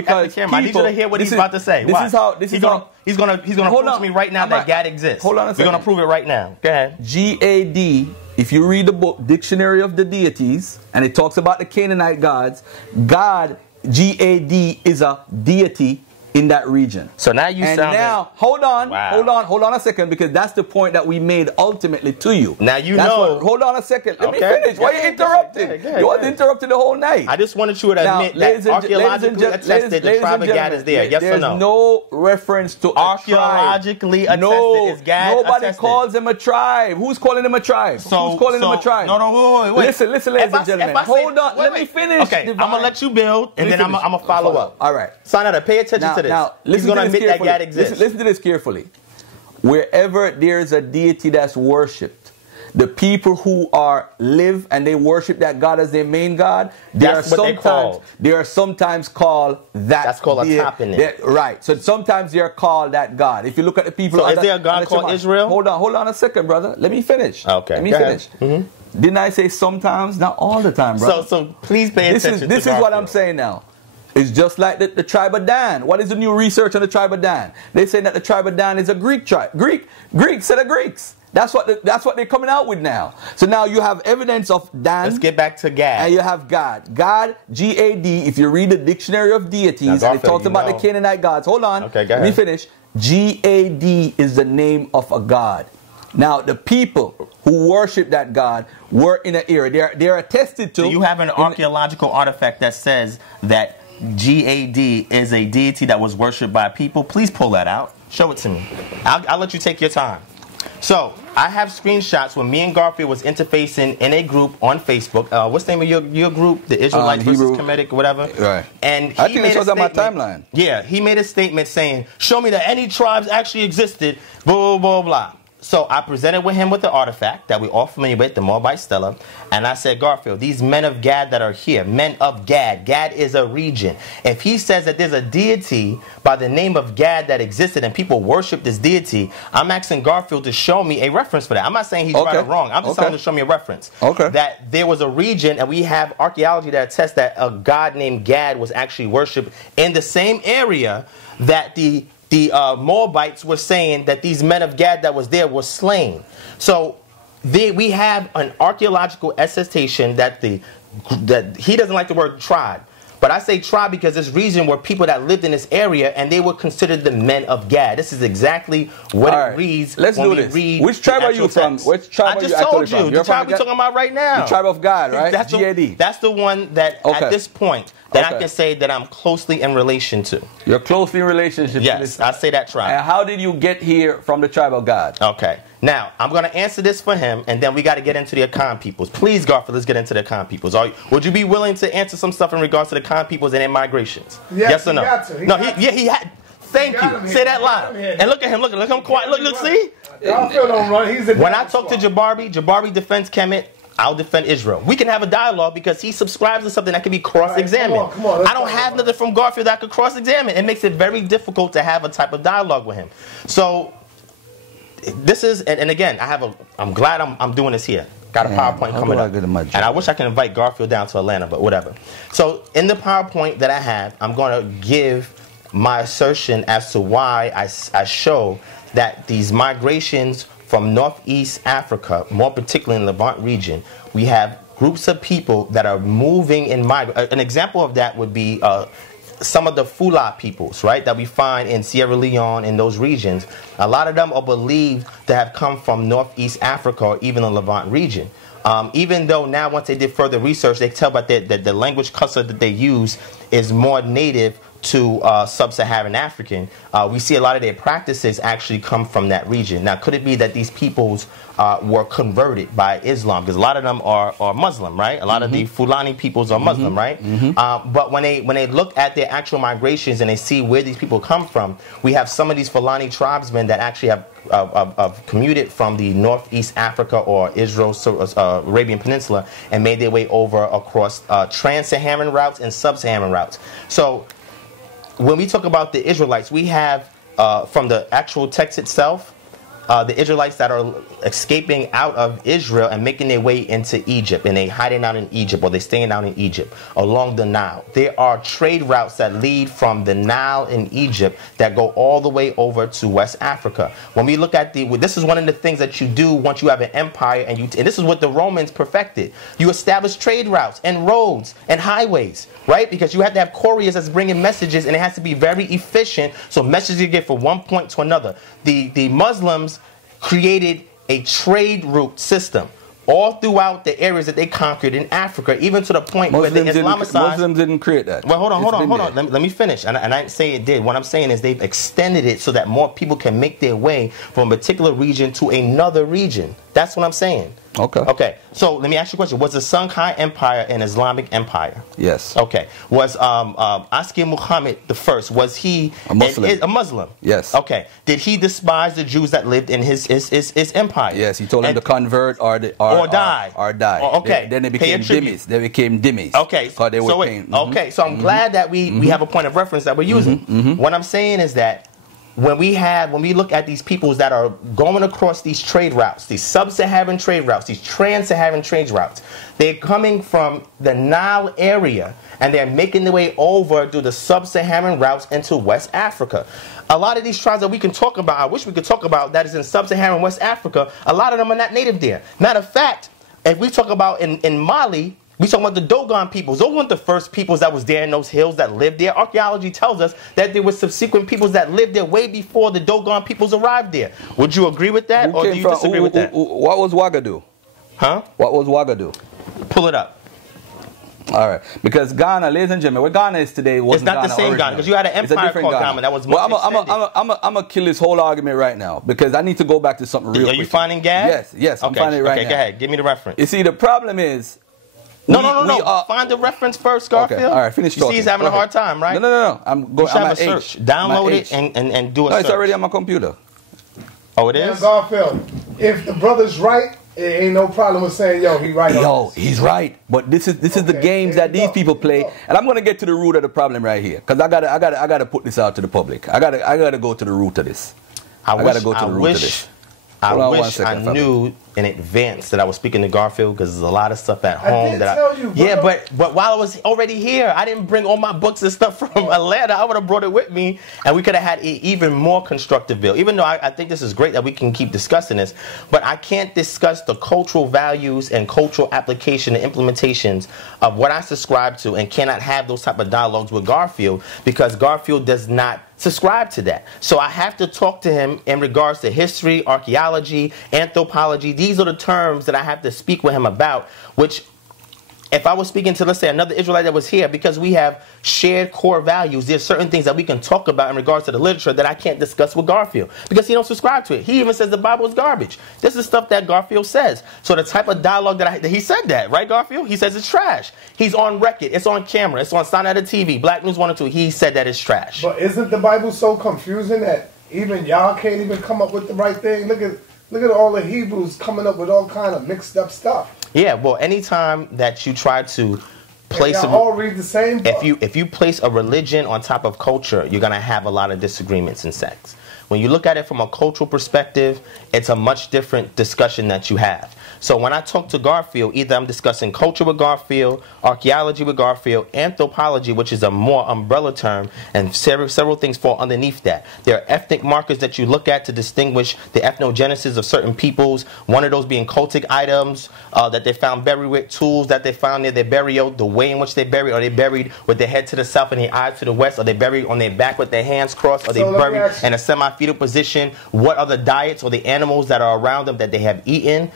at the camera. I need you to hear what he's about to say. He's gonna prove to me right now that Gad exists. Hold on a second. We're gonna prove it right now. Go ahead. G-A-D, if you read the book, Dictionary of the Deities, and it talks about the Canaanite gods, God, G-A-D, is a deity in that region. So now you sound... now, hold on a second, because that's the point that we made ultimately to you. Now hold on a second. Let me finish. Why are you interrupting? You was interrupting the whole night. I just wanted you to admit that archaeologically attested the tribe of Gad is there. Yes or no? There's no reference to archaeologically attested is Gad nobody calls them a tribe. Who's calling them a tribe? Who's calling them a tribe? No, wait. Listen, ladies and gentlemen. Hold on. Let me finish. Okay, I'm going to let you build, and then I'm going to follow up. All right. Sanada, pay attention to this. Now, he's going to admit that God exists. Listen to this carefully. Wherever there's a deity that's worshipped, the people who live and they worship that God as their main God, they are sometimes called that. That's called a toponym. Right. So sometimes they are called that God. If you look at the people. So is there a God called Israel? Hold on a second, brother. Let me finish. Okay. Let me finish. Didn't I say sometimes? Not all the time, brother. So please pay attention. This is what I'm saying now. It's just like the tribe of Dan. What is the new research on the tribe of Dan? They say that the tribe of Dan is a Greek tribe. Greeks are the Greeks. That's what they're coming out with now. So now you have evidence of Dan. Let's get back to Gad. And you have God. God, G-A-D, if you read the Dictionary of Deities, and it talks about the Canaanite gods. Hold on. Okay, go ahead. Let me finish. G-A-D is the name of a god. Now, the people who worship that God were in an era. They're attested to. So you have an archaeological artifact that says that G-A-D is a deity that was worshipped by people. Please pull that out. Show it to me. I'll let you take your time. So I have screenshots when me and Garfield was interfacing in a group on Facebook. What's the name of your group? The Israelites versus Kemetic or whatever. Right. And I think it was on my timeline. Yeah, he made a statement saying, show me that any tribes actually existed, blah, blah, blah, blah. So I presented with him with the artifact that we're all familiar with, the Moabite Stela, and I said, Garfield, these men of Gad that are here, men of Gad, Gad is a region. If he says that there's a deity by the name of Gad that existed and people worship this deity, I'm asking Garfield to show me a reference for that. I'm not saying he's right or wrong. I'm just telling him to show me a reference. That there was a region, and we have archaeology that attests that a god named Gad was actually worshipped in the same area that the Moabites were saying that these men of Gad that was there were slain. So we have an archaeological attestation that that he doesn't like the word tribe. But I say tribe because this region were people that lived in this area and they were considered the men of Gad. This is exactly what it reads. Let's do this. Which tribe are you from? Which tribe I just told you. The tribe we're talking about right now. The tribe of God, right? That's G-A-D. That's the one that at this point that I can say that I'm closely in relation to. You're closely in relationship to this. Yes, I say that tribe. And how did you get here from the tribe of God? Okay. Now, I'm going to answer this for him, and then we got to get into the Akan peoples. Please, Garfield, let's get into the Akan peoples. Would you be willing to answer some stuff in regards to the Akan peoples and their migrations? Yes or no? He had. Thank you. Say that loud. And look at him. Look at him quiet. Look, see? Garfield don't run. He's when I talk to Jabari defends Kemet. I'll defend Israel. We can have a dialogue because he subscribes to something that can be cross-examined. Right, come on, I don't have nothing from Garfield that could cross-examine. It makes it very difficult to have a type of dialogue with him. So this is, and again, I'm glad I'm doing this here. Got a PowerPoint coming up. And I wish I could invite Garfield down to Atlanta, but whatever. So in the PowerPoint that I have, I'm going to give my assertion as to why I show that these migrations from Northeast Africa, more particularly in the Levant region, we have groups of people that are moving and migrating. An example of that would be some of the Fula peoples, right, that we find in Sierra Leone, in those regions. A lot of them are believed to have come from Northeast Africa or even the Levant region. Even though now, once they did further research, they tell about that the language culture that they use is more native to sub-Saharan African. We see a lot of their practices actually come from that region. Now, could it be that these peoples were converted by Islam? Because a lot of them are Muslim, right? A lot of the Fulani peoples are Muslim, right? But when they look at their actual migrations and they see where these people come from, we have some of these Fulani tribesmen that actually have commuted from the Northeast Africa or Israel, Arabian Peninsula, and made their way over across trans-Saharan routes and sub-Saharan routes. So when we talk about the Israelites, we have from the actual text itself, the Israelites that are escaping out of Israel and making their way into Egypt, and they hiding out in Egypt, or they're staying out in Egypt along the Nile. There are trade routes that lead from the Nile in Egypt that go all the way over to West Africa. When we look at this is one of the things that you do once you have an empire, and this is what the Romans perfected. You establish trade routes and roads and highways, right? Because you have to have couriers that's bringing messages, and it has to be very efficient, so messages you get from one point to another. The Muslims created a trade route system all throughout the areas that they conquered in Africa, even to the point where they Islamicized. Muslims didn't create that. Well, hold on. Let me finish. And I didn't say it did. What I'm saying is they've extended it so that more people can make their way from a particular region to another region. That's what I'm saying. Okay. Okay. So let me ask you a question. Was the Songhai Empire an Islamic empire? Yes. Okay. Was Askir Muhammad the first? Was he a Muslim? A Muslim? Yes. Okay. Did he despise the Jews that lived in his empire? Yes. He told them to convert or die. Or die. Okay. Then they became dhimmis. They became dhimmis. Okay. They were okay. So I'm glad that we have a point of reference that we're using. What I'm saying is that when we look at these peoples that are going across these trade routes, these sub-Saharan trade routes, these trans-Saharan trade routes, they're coming from the Nile area and they're making their way over through the sub-Saharan routes into West Africa. A lot of these tribes that we can talk about, I wish we could talk about, that is in sub-Saharan West Africa, a lot of them are not native there. Matter of fact, if we talk about in Mali, we talking about the Dogon peoples. Those weren't the first peoples that was there in those hills that lived there. Archaeology tells us that there were subsequent peoples that lived there way before the Dogon peoples arrived there. Would you agree with that, or do you disagree with that? What was Ouagadougou? Huh? What was Ouagadougou? Pull it up. All right, because Ghana, ladies and gentlemen, where Ghana is today wasn't Ghana. It's not the same Ghana, because you had an empire called Ghana that was more extended. I'm going to kill this whole argument right now, because I need to go back to something real quick. Are you finding Gad? Yes, I'm finding it right now. Okay, go ahead. Give me the reference. You see, the problem is... No. Find the reference first, Garfield. Okay. All right, finish talking. You see he's having a hard time, right? No. I'm at search. Download it and do a search. No, it's already on my computer. Oh, it is? Garfield, if the brother's right, it ain't no problem with saying, yo, he right. Yo, he's right. But this is the games that these people play, and I'm gonna get to the root of the problem right here, because I gotta put this out to the public. I gotta go to the root of this. I wish I knew in advance that I was speaking to Garfield, because there's a lot of stuff at home but while I was already here, I didn't bring all my books and stuff from Atlanta. I would have brought it with me, and we could have had an even more constructive bill. Even though I think this is great that we can keep discussing this, but I can't discuss the cultural values and cultural application and implementations of what I subscribe to, and cannot have those type of dialogues with Garfield, because Garfield does not subscribe to that. So I have to talk to him in regards to history, archaeology, anthropology. These are the terms that I have to speak with him about, which if I was speaking to, let's say, another Israelite that was here, because we have shared core values, there's certain things that we can talk about in regards to the literature that I can't discuss with Garfield, because he don't subscribe to it. He even says the Bible is garbage. This is stuff that Garfield says. So the type of dialogue that he said that, right, Garfield? He says it's trash. He's on record. It's on camera. It's on Sound Out of TV. Black News 102. He said that it's trash. But isn't the Bible so confusing that even y'all can't even come up with the right thing? Look at all the Hebrews coming up with all kind of mixed up stuff. Yeah, well, anytime that you try to place all read the same book. If you place a religion on top of culture, you're gonna have a lot of disagreements in sects. When you look at it from a cultural perspective, it's a much different discussion that you have. So when I talk to Garfield, either I'm discussing culture with Garfield, archaeology with Garfield, anthropology, which is a more umbrella term, and several things fall underneath that. There are ethnic markers that you look at to distinguish the ethnogenesis of certain peoples, one of those being cultic items that they found buried with, tools that they found near their burial, the way in which they buried. Are they buried with their head to the south and their eyes to the west? Are they buried on their back with their hands crossed? Are they buried in a semi-fetal position? What are the diets or the animals that are around them that they have eaten?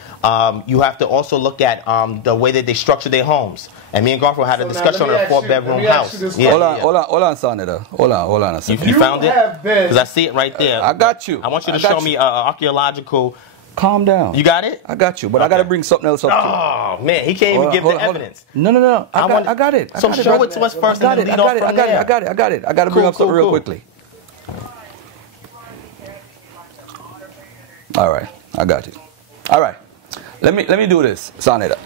You have to also look at the way that they structure their homes. And me and Garfield had a discussion on a 4-bedroom house. Hold on, Senator. Hold on a second. You found it? Because I see it right there. I got you. I want you to show me archaeological. Calm down. You got it? I got you, but I got to bring something else up to you. Oh, man, he can't even give the evidence. No. I got it. So show it to us first. I got it. I got to bring up something real quickly. All right, I got it. All right. Let me do this, Senator.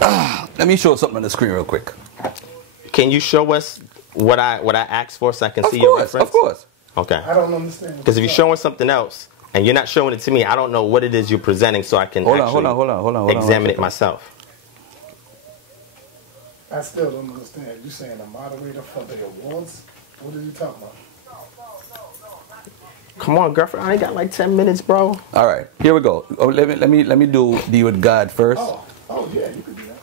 Let me show something on the screen real quick. Can you show us what I asked for so I can see your reference? Of course. Okay. I don't understand. Because if you're showing something else and you're not showing it to me, I don't know what it is you're presenting, so I can hold on, examine it myself. I still don't understand. You saying a moderator for the awards? What are you talking about? Come on, girlfriend. I ain't got like 10 minutes, bro. All right, here we go. Oh, let me deal with God first. Oh yeah, you could do that.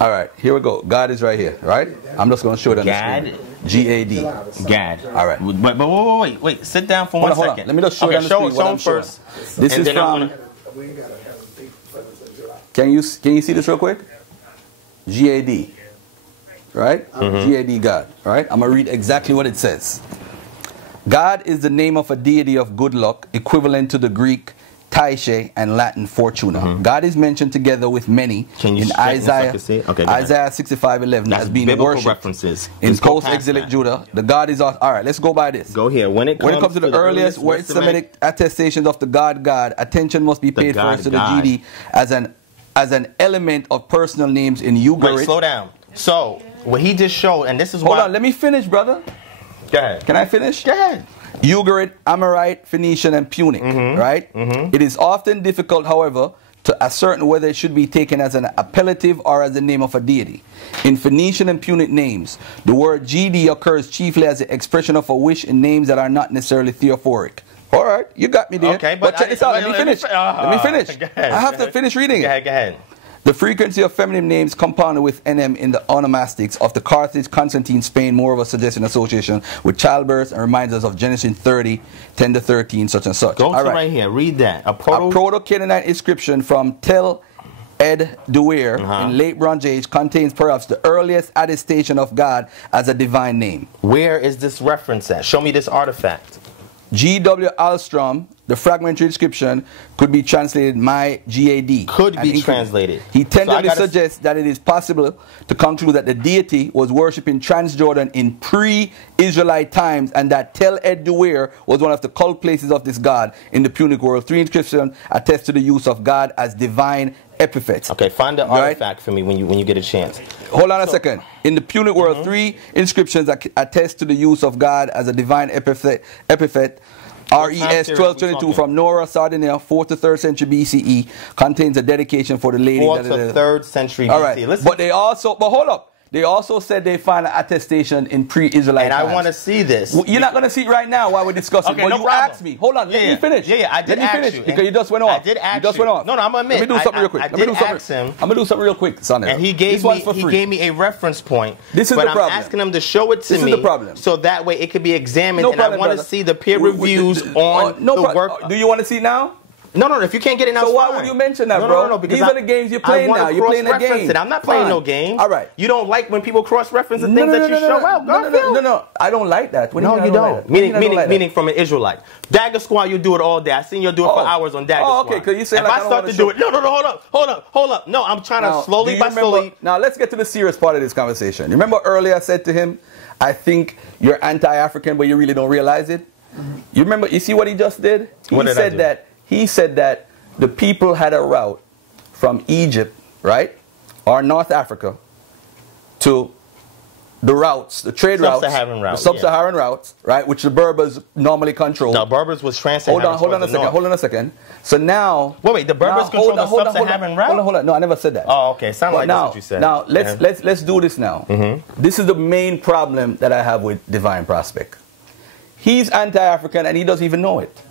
All right, here we go. God is right here, right? I'm just going to show it on the screen. G-A-D. Gad. All right. But wait. Sit down for one second. Let me just show it on the screen what I'm showing. This is from... Can you see this real quick? G-A-D. Right? G-A-D God. Right? I'm going to read exactly what it says. God is the name of a deity of good luck, equivalent to the Greek Taishe and Latin Fortuna. God is mentioned together with many in Isaiah 65:11 as being worshipped references in post-exilic Judah. The God is all right. Let's go by this. Go here. When it comes to the earliest West Semitic attestations of the God, attention must be paid first to the GD as an element of personal names in Ugarit. Wait, slow down. So what he just showed, and this is hold on. Let me finish, brother. Go ahead. Can I finish? Go ahead. Ugarit, Amorite, Phoenician, and Punic, right? It is often difficult, however, to ascertain whether it should be taken as an appellative or as the name of a deity. In Phoenician and Punic names, the word GD occurs chiefly as the expression of a wish in names that are not necessarily theophoric. All right, you got me there. Okay, but check this out. Let me finish. Let me finish. I have to finish reading it. Go ahead. The frequency of feminine names compounded with NM in the onomastics of the Carthage, Constantine, Spain, moreover suggests an association with childbirth and reminds us of Genesis 30, 10-13, such and such. Go to right here. Read that. A Proto-Canaanite inscription from Tel Ed Duer in late Bronze Age contains perhaps the earliest attestation of God as a divine name. Where is this reference at? Show me this artifact. G.W. Alstrom, the fragmentary inscription, could be translated my GAD. Could be translated. He tended to suggest that it is possible to conclude that the deity was worshipped in Transjordan in pre-Israelite times and that Tel Ed Duer was one of the cult places of this god in the Punic world. 3 inscriptions attest to the use of God as divine epithets. Okay, find the artifact for me when you get a chance. Hold on a second. In the Punic world, 3 inscriptions attest to the use of God as a divine epithet. RES 1222 from Nora, Sardinia, 4th to 3rd century BCE contains a dedication for the lady. 4th to 3rd century BCE. All right. But hold up. They also said they find an attestation in pre-Israelite times. And I want to see this. Well, you're not going to see it right now while we're discussing. Okay, well, you asked me. Hold on, let me finish. I did ask you. Because you just went off. I did ask you. You just went off. No, I'm going to admit. Let me do something real quick. I did ask him. I'm going to do something real quick, son. And he gave me a reference point. This is the problem. But I'm asking him to show it to me. This is the problem. So that way it could be examined. And I want to see the peer reviews on the work. Do you want to see it now? No, if you can't get it now, so why would you mention that, bro? No, because these are the games you're playing now. You're playing a game. I'm not playing no game. All right. You don't like when people cross-reference the things that you show out, Garfield? No, I don't like that. No, you don't. Meaning from an Israelite. Dagger Squad, you do it all day. I seen you do it for hours on Dagger Squad. Okay, because you say if I start to do it, no, hold up. No, I'm trying to slowly by slowly. Now let's get to the serious part of this conversation. Remember earlier I said to him, I think you're anti-African, but you really don't realize it. You remember? You see what he just did? He said that the people had a route from Egypt, right, or North Africa, to the routes, the trade routes, the sub-Saharan routes, right, which the Berbers normally control. No, Berbers was trans-Saharan. Hold on a second. So now, wait, the Berbers control the sub-Saharan route. Hold on. No, I never said that. Oh, okay. Sound like that's what you said. Now let's do this now. This is the main problem that I have with Divine Prospect. He's anti-African and he doesn't even know it.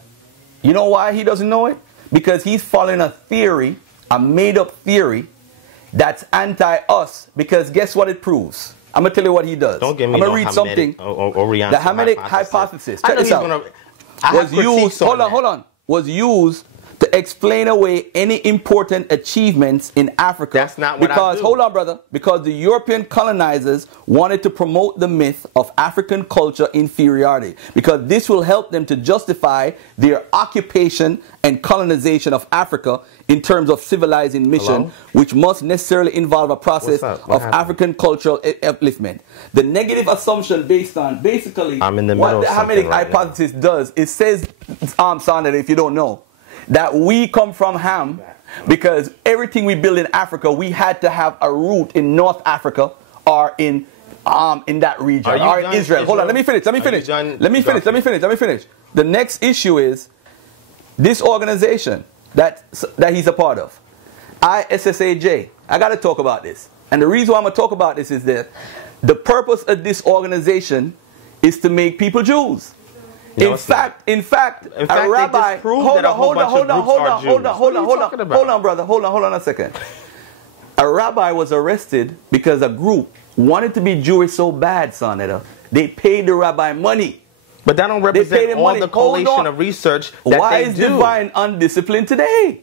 You know why he doesn't know it? Because he's following a theory, a made-up theory, that's anti-us. Because guess what it proves? I'm going to tell you what he does. Don't give me I'm going to read something. The Hamitic hypothesis. Check this out. Was used to explain away any important achievements in Africa. That's not what I do. Hold on, brother. Because the European colonizers wanted to promote the myth of African culture inferiority. Because this will help them to justify their occupation and colonization of Africa in terms of civilizing mission, which must necessarily involve a process of African cultural upliftment. The negative assumption based on basically what the Hamitic hypothesis does, it says, Sandra, if you don't know, that we come from Ham because everything we build in Africa, we had to have a root in North Africa or in that region or in Israel. Hold on, let me finish. Let me finish. The next issue is this organization that he's a part of, ISSAJ. I got to talk about this. And the reason why I'm going to talk about this is that the purpose of this organization is to make people Jews. In fact, a rabbi. Hold on a second. A rabbi was arrested because a group wanted to be Jewish so bad, Sonetta. They paid the rabbi money. But that don't represent all the collation of research that Why is Divine undisciplined today?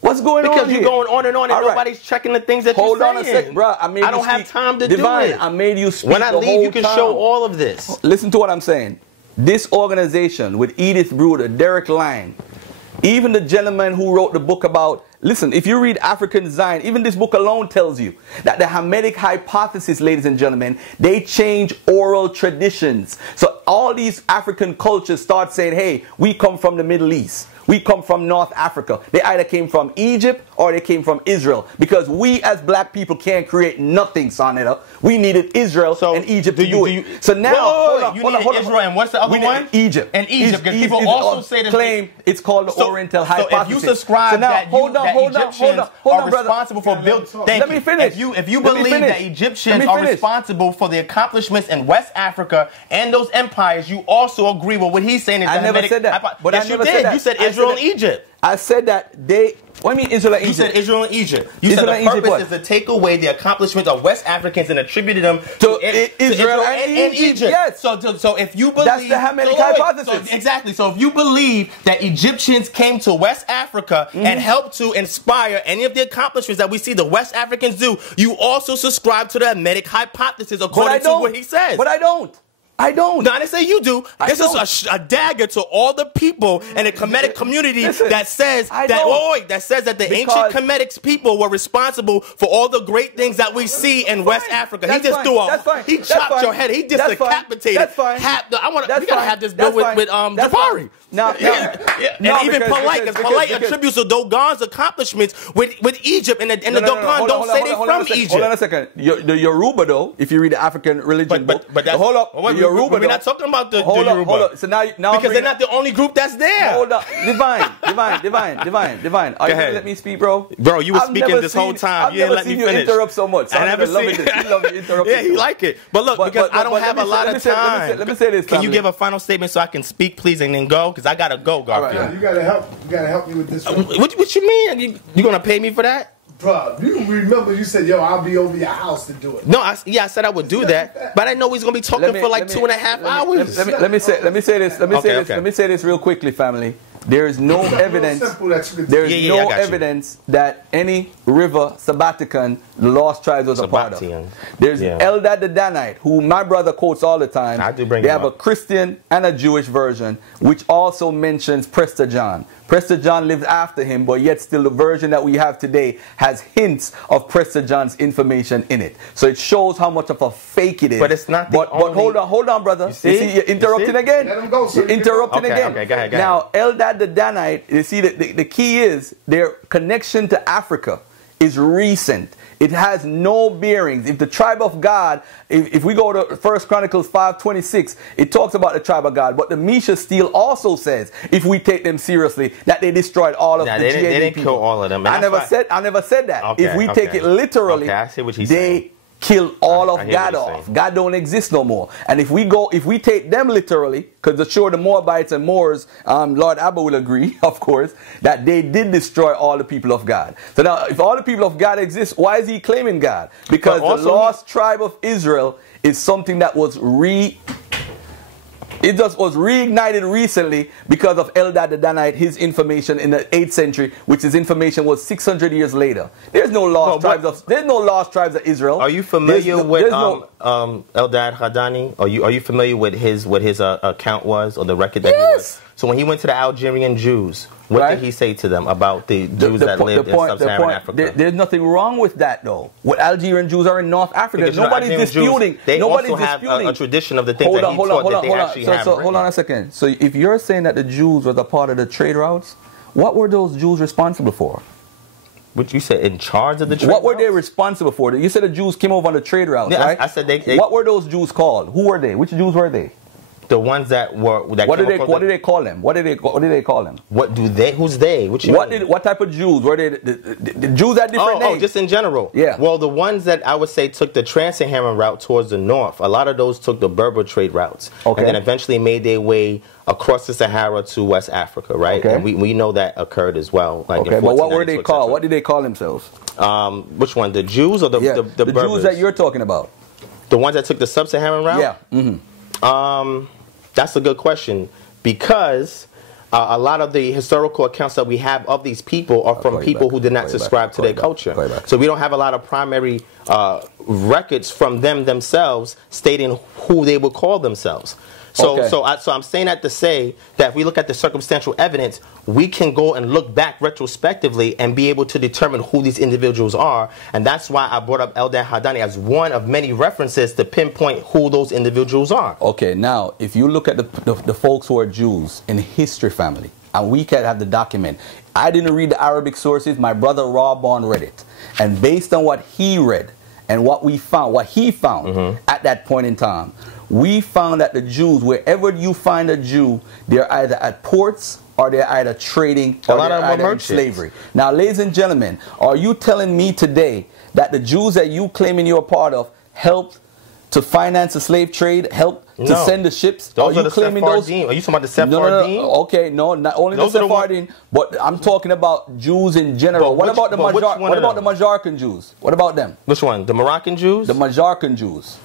What's going on here? Because you're going on and on and nobody's checking the things that you're saying. Hold on a sec, bro. I don't have time to do it. I made you speak when I leave, you can show all of this. Listen to what I'm saying. this organization with Edith Bruder, Derek Lang, even the gentleman who wrote the book about, listen, if you read African Zion, even this book alone tells you that the Hamitic hypothesis, ladies and gentlemen, they change oral traditions. So all these African cultures start saying, hey, we come from the Middle East. We come from North Africa. They either came from Egypt or they came from Israel. Because we as black people can't create nothing, Sonetta. We needed Israel and Egypt to do it. So now, hold on. Israel and what's the other one? Egypt. And Egypt. Because people also say this. Claim it's called the Oriental hypothesis. So if you subscribe that Egyptians are responsible for building. Let me finish. If you believe that Egyptians are responsible for the accomplishments in West Africa and those empires, you also agree with what he's saying. I never said that. But yes, you did. You said Israel and Egypt. I said that they... What do you mean Israel and Egypt? You said Israel and Egypt. You said the purpose is to take away the accomplishments of West Africans and attributed them to Israel and Egypt. Yes. So if you believe... That's the Hamitic hypothesis. Exactly. So if you believe that Egyptians came to West Africa and helped to inspire any of the accomplishments that we see the West Africans do, you also subscribe to the Hamitic hypothesis according to what he says. But I don't. I don't. No, I didn't say you do. This is a dagger to all the people in the Kemetic community that says that the ancient Kemetic people were responsible for all the great things that we see in West Africa. He just threw a, he chopped your head. He just decapitated. That's fine. We gotta have this bill with Jabari. Now, and even Polite attributes to Dogon's accomplishments with Egypt, and the Dogon don't say they're from Egypt. Hold on a second. The Yoruba, though, if you read the African religion book, hold up. We're not talking about the Yoruba. Hold up. So now because they're not the only group that's there. Hold up. Divine. Are you going to let me speak, bro? Bro, you were speaking this whole time. You didn't let me finish. You interrupt so much. I never seen it. You love you interrupting. Yeah, he like it. But look, because I don't have a lot of time. Let me say this. Can you give a final statement so I can speak, please, and then go? Because I got to go, Garfield. Right. You gotta help me with this one. What you mean? You gonna pay me for that? Bro, you remember you said, yo, I'll be over your house to do it. No, I said I would do that, but I know he's gonna be talking for like 2.5 hours. Let me say this. Let me say this real quickly, family. There is no evidence. There is no evidence that any river Sabbatican the Lost Tribes was a part of. There's Eldad the Danite, who my brother quotes all the time. I do bring they have a Christian and a Jewish version, which also mentions Prester John. Prester John lived after him, but yet still the version that we have today has hints of Prester John's information in it. So it shows how much of a fake it is. But it's not the only... But hold on, brother. You see? You're interrupting again. Let him go, sir. You're interrupting again. Okay, go ahead. Now, Eldad the Danite, you see, the key is their connection to Africa is recent. It has no bearings. If the tribe of God, if we go to 1 Chronicles 5:26, it talks about the tribe of God. But the Misha Steel also says, if we take them seriously, that they destroyed all of the GAD people. They didn't kill all of them. I never said that. Okay, if we take it literally, I see what he's saying. Kill all of God off. God don't exist no more. And if we take them literally, because sure the Moabites and Moors, Lord Abba will agree, of course, that they did destroy all the people of God. So now, if all the people of God exist, why is he claiming God? Because the lost tribe of Israel is something that was reignited recently because of Eldad the Danite, his information in the 8th century, which his information was 600 years later. There's no lost tribes of Israel. Are you familiar with Eldad Hadani? Are you familiar with what his account was, or the record that he was? So when he went to the Algerian Jews, what did he say to them about the Jews that lived in sub-Saharan Africa? There's nothing wrong with that, though. What Algerian Jews are in North Africa, because nobody's disputing. They also have a tradition of the things that he taught that they actually have. So hold on a second. So if you're saying that the Jews were a part of the trade routes, what were those Jews responsible for? What you said, in charge of the trade routes? What were they responsible for? You said the Jews came over on the trade routes, right? I said they... What were those Jews called? Who were they? Which Jews were they? The ones that were... What did they call them? What did they call them? What do they... Who's they? What type of Jews? Were they... The Jews had different names? Oh, just in general. Yeah. Well, the ones that I would say took the Trans-Saharan route towards the north, a lot of those took the Berber trade routes. Okay. And then eventually made their way across the Sahara to West Africa, right? Okay. And we know that occurred as well. Like okay, but what were they called? What did they call themselves? Which one? The Jews or the Berbers? The Jews that you're talking about. The ones that took the sub-Saharan route? Yeah. Mm-hmm. That's a good question, because a lot of the historical accounts that we have of these people are from people who did not subscribe to their culture. So we don't have a lot of primary records from them themselves stating who they would call themselves. So I'm saying that to say that if we look at the circumstantial evidence, we can go and look back retrospectively and be able to determine who these individuals are. And that's why I brought up Eldan Hadani as one of many references to pinpoint who those individuals are. Okay, now, if you look at the folks who are Jews in history family, and we can have the document. I didn't read the Arabic sources. My brother Rawbon read it. And based on what he read and what we found, what he found at that point in time, we found that the Jews, wherever you find a Jew, they're either at ports or they're either trading or they're either in slavery. Now, ladies and gentlemen, are you telling me today that the Jews that you claiming you're a part of helped to finance the slave trade, help to send the ships? Those are you claiming those? Are you talking about the Sephardim? No. Okay, no, not only those the Sephardim, but I'm talking about Jews in general. What about the Majarkan Jews? What about them? Which one? The Moroccan Jews? The Majarkan Jews.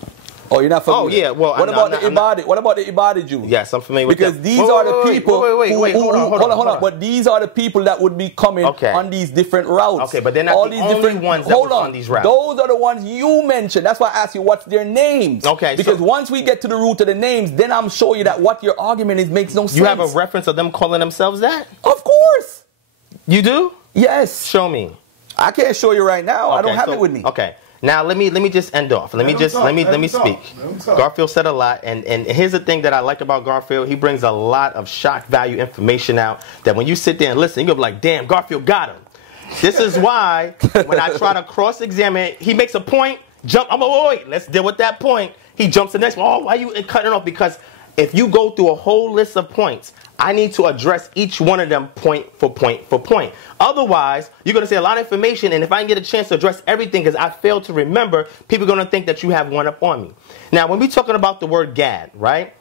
Oh, you're not familiar? Oh, yeah. Well, what about the Ibadi? What about the Ibadi Jews? Yes, I'm familiar with because these are the people. Wait, hold on. But these are the people that would be coming on these different routes. Okay, but they're not the only ones that on these routes. Those are the ones you mentioned. That's why I asked you what's their names. Okay. Because once we get to the root of the names, then I'm showing you that what your argument is makes no sense. You have a reference of them calling themselves that? Of course. You do? Yes. Show me. I can't show you right now. Okay, I don't have it with me. Okay. Now let me just end off. Let me speak. Garfield said a lot, and here's the thing that I like about Garfield. He brings a lot of shock value information out that when you sit there and listen, you're gonna be like, damn, Garfield got him. This is why when I try to cross-examine, he makes a point, jump. I'm like, wait, let's deal with that point. He jumps to the next one. Oh, why are you cutting off? Because if you go through a whole list of points, I need to address each one of them point for point for point. Otherwise, you're going to say a lot of information, and if I can get a chance to address everything because I failed to remember, people are going to think that you have one up on me. Now, when we're talking about the word Gad, right?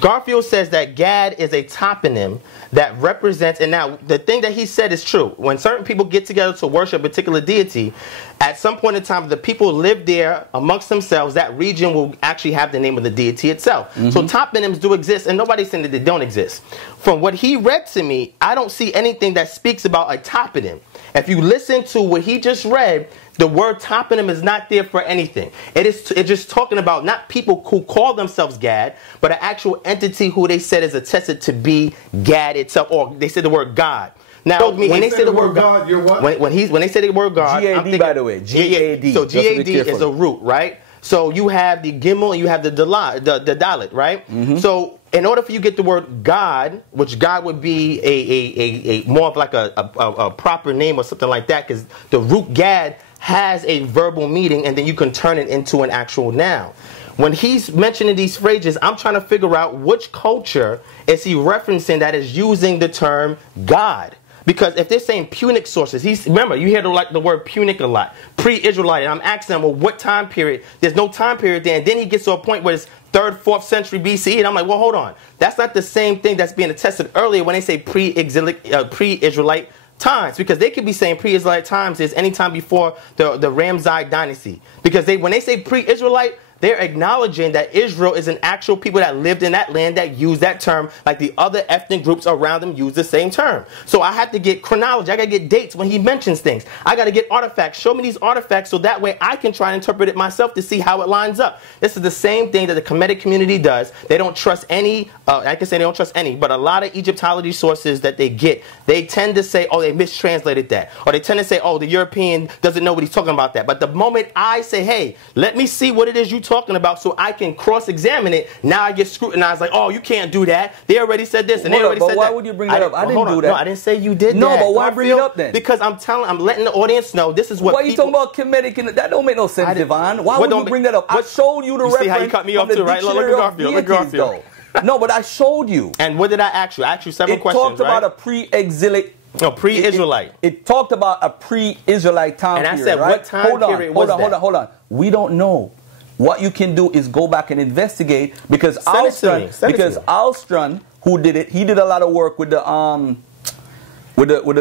Garfield says that Gad is a toponym that represents, and now the thing that he said is true. When certain people get together to worship a particular deity, at some point in time, the people live there amongst themselves. That region will actually have the name of the deity itself. So toponyms do exist, and nobody's saying that they don't exist. From what he read to me, I don't see anything that speaks about a toponym. If you listen to what he just read, the word toponym is not there for anything. It's just talking about not people who call themselves Gad, but an actual entity who they said is attested to be Gad itself, or they said the word God. Now, when they say the word God, you're what? When they say the word God, G-A-D, by the way, G-A-D. So G-A-D is a root, right? So you have the Gimel and you have the Dalet, right? So in order for you to get the word God, which God would be a more of like a proper name or something like that, because the root Gad has a verbal meaning, and then you can turn it into an actual noun. When he's mentioning these phrases, I'm trying to figure out which culture is he referencing that is using the term God. Because if they're saying Punic sources, remember, you hear the word Punic a lot, pre-Israelite, and I'm asking him, well, what time period? There's no time period there, and then he gets to a point where it's 3rd, 4th century BCE, and I'm like, well, hold on. That's not the same thing that's being attested earlier when they say pre-Israelite times, because they could be saying pre-Israelite times is any time before the Ramside dynasty. Because when they say pre-Israelite, they're acknowledging that Israel is an actual people that lived in that land that use that term, like the other ethnic groups around them use the same term. So I have to get chronology. I got to get dates when he mentions things. I got to get artifacts. Show me these artifacts so that way I can try and interpret it myself to see how it lines up. This is the same thing that the Kemetic community does. They don't trust any, I can say they don't trust any, but a lot of Egyptology sources that they get, they tend to say, oh, they mistranslated that. Or they tend to say, oh, the European doesn't know what he's talking about that. But the moment I say, hey, let me see what it is you talking about so I can cross-examine it, now I get scrutinized like, oh, you can't do that. They already said this and they already said that. Why would you bring that up? I didn't do that. No, I didn't say you did that. No, but why bring it up then? Because I'm letting the audience know this is what Why are you talking about Kemetic? That don't make no sense, Devon. Why would you bring that up? I showed you the reference. See how you cut me off too, right? Look at Garfield. Look at Garfield. No, but I showed you. And what did I ask you? I asked you 7 questions, It talked about a pre-exilic. No, pre-Israelite. It talked about a pre-Israelite time period, and I said, right? what time period was that? Hold on. We don't know. What you can do is go back and investigate, because Alstrand, who did it, he did a lot of work with the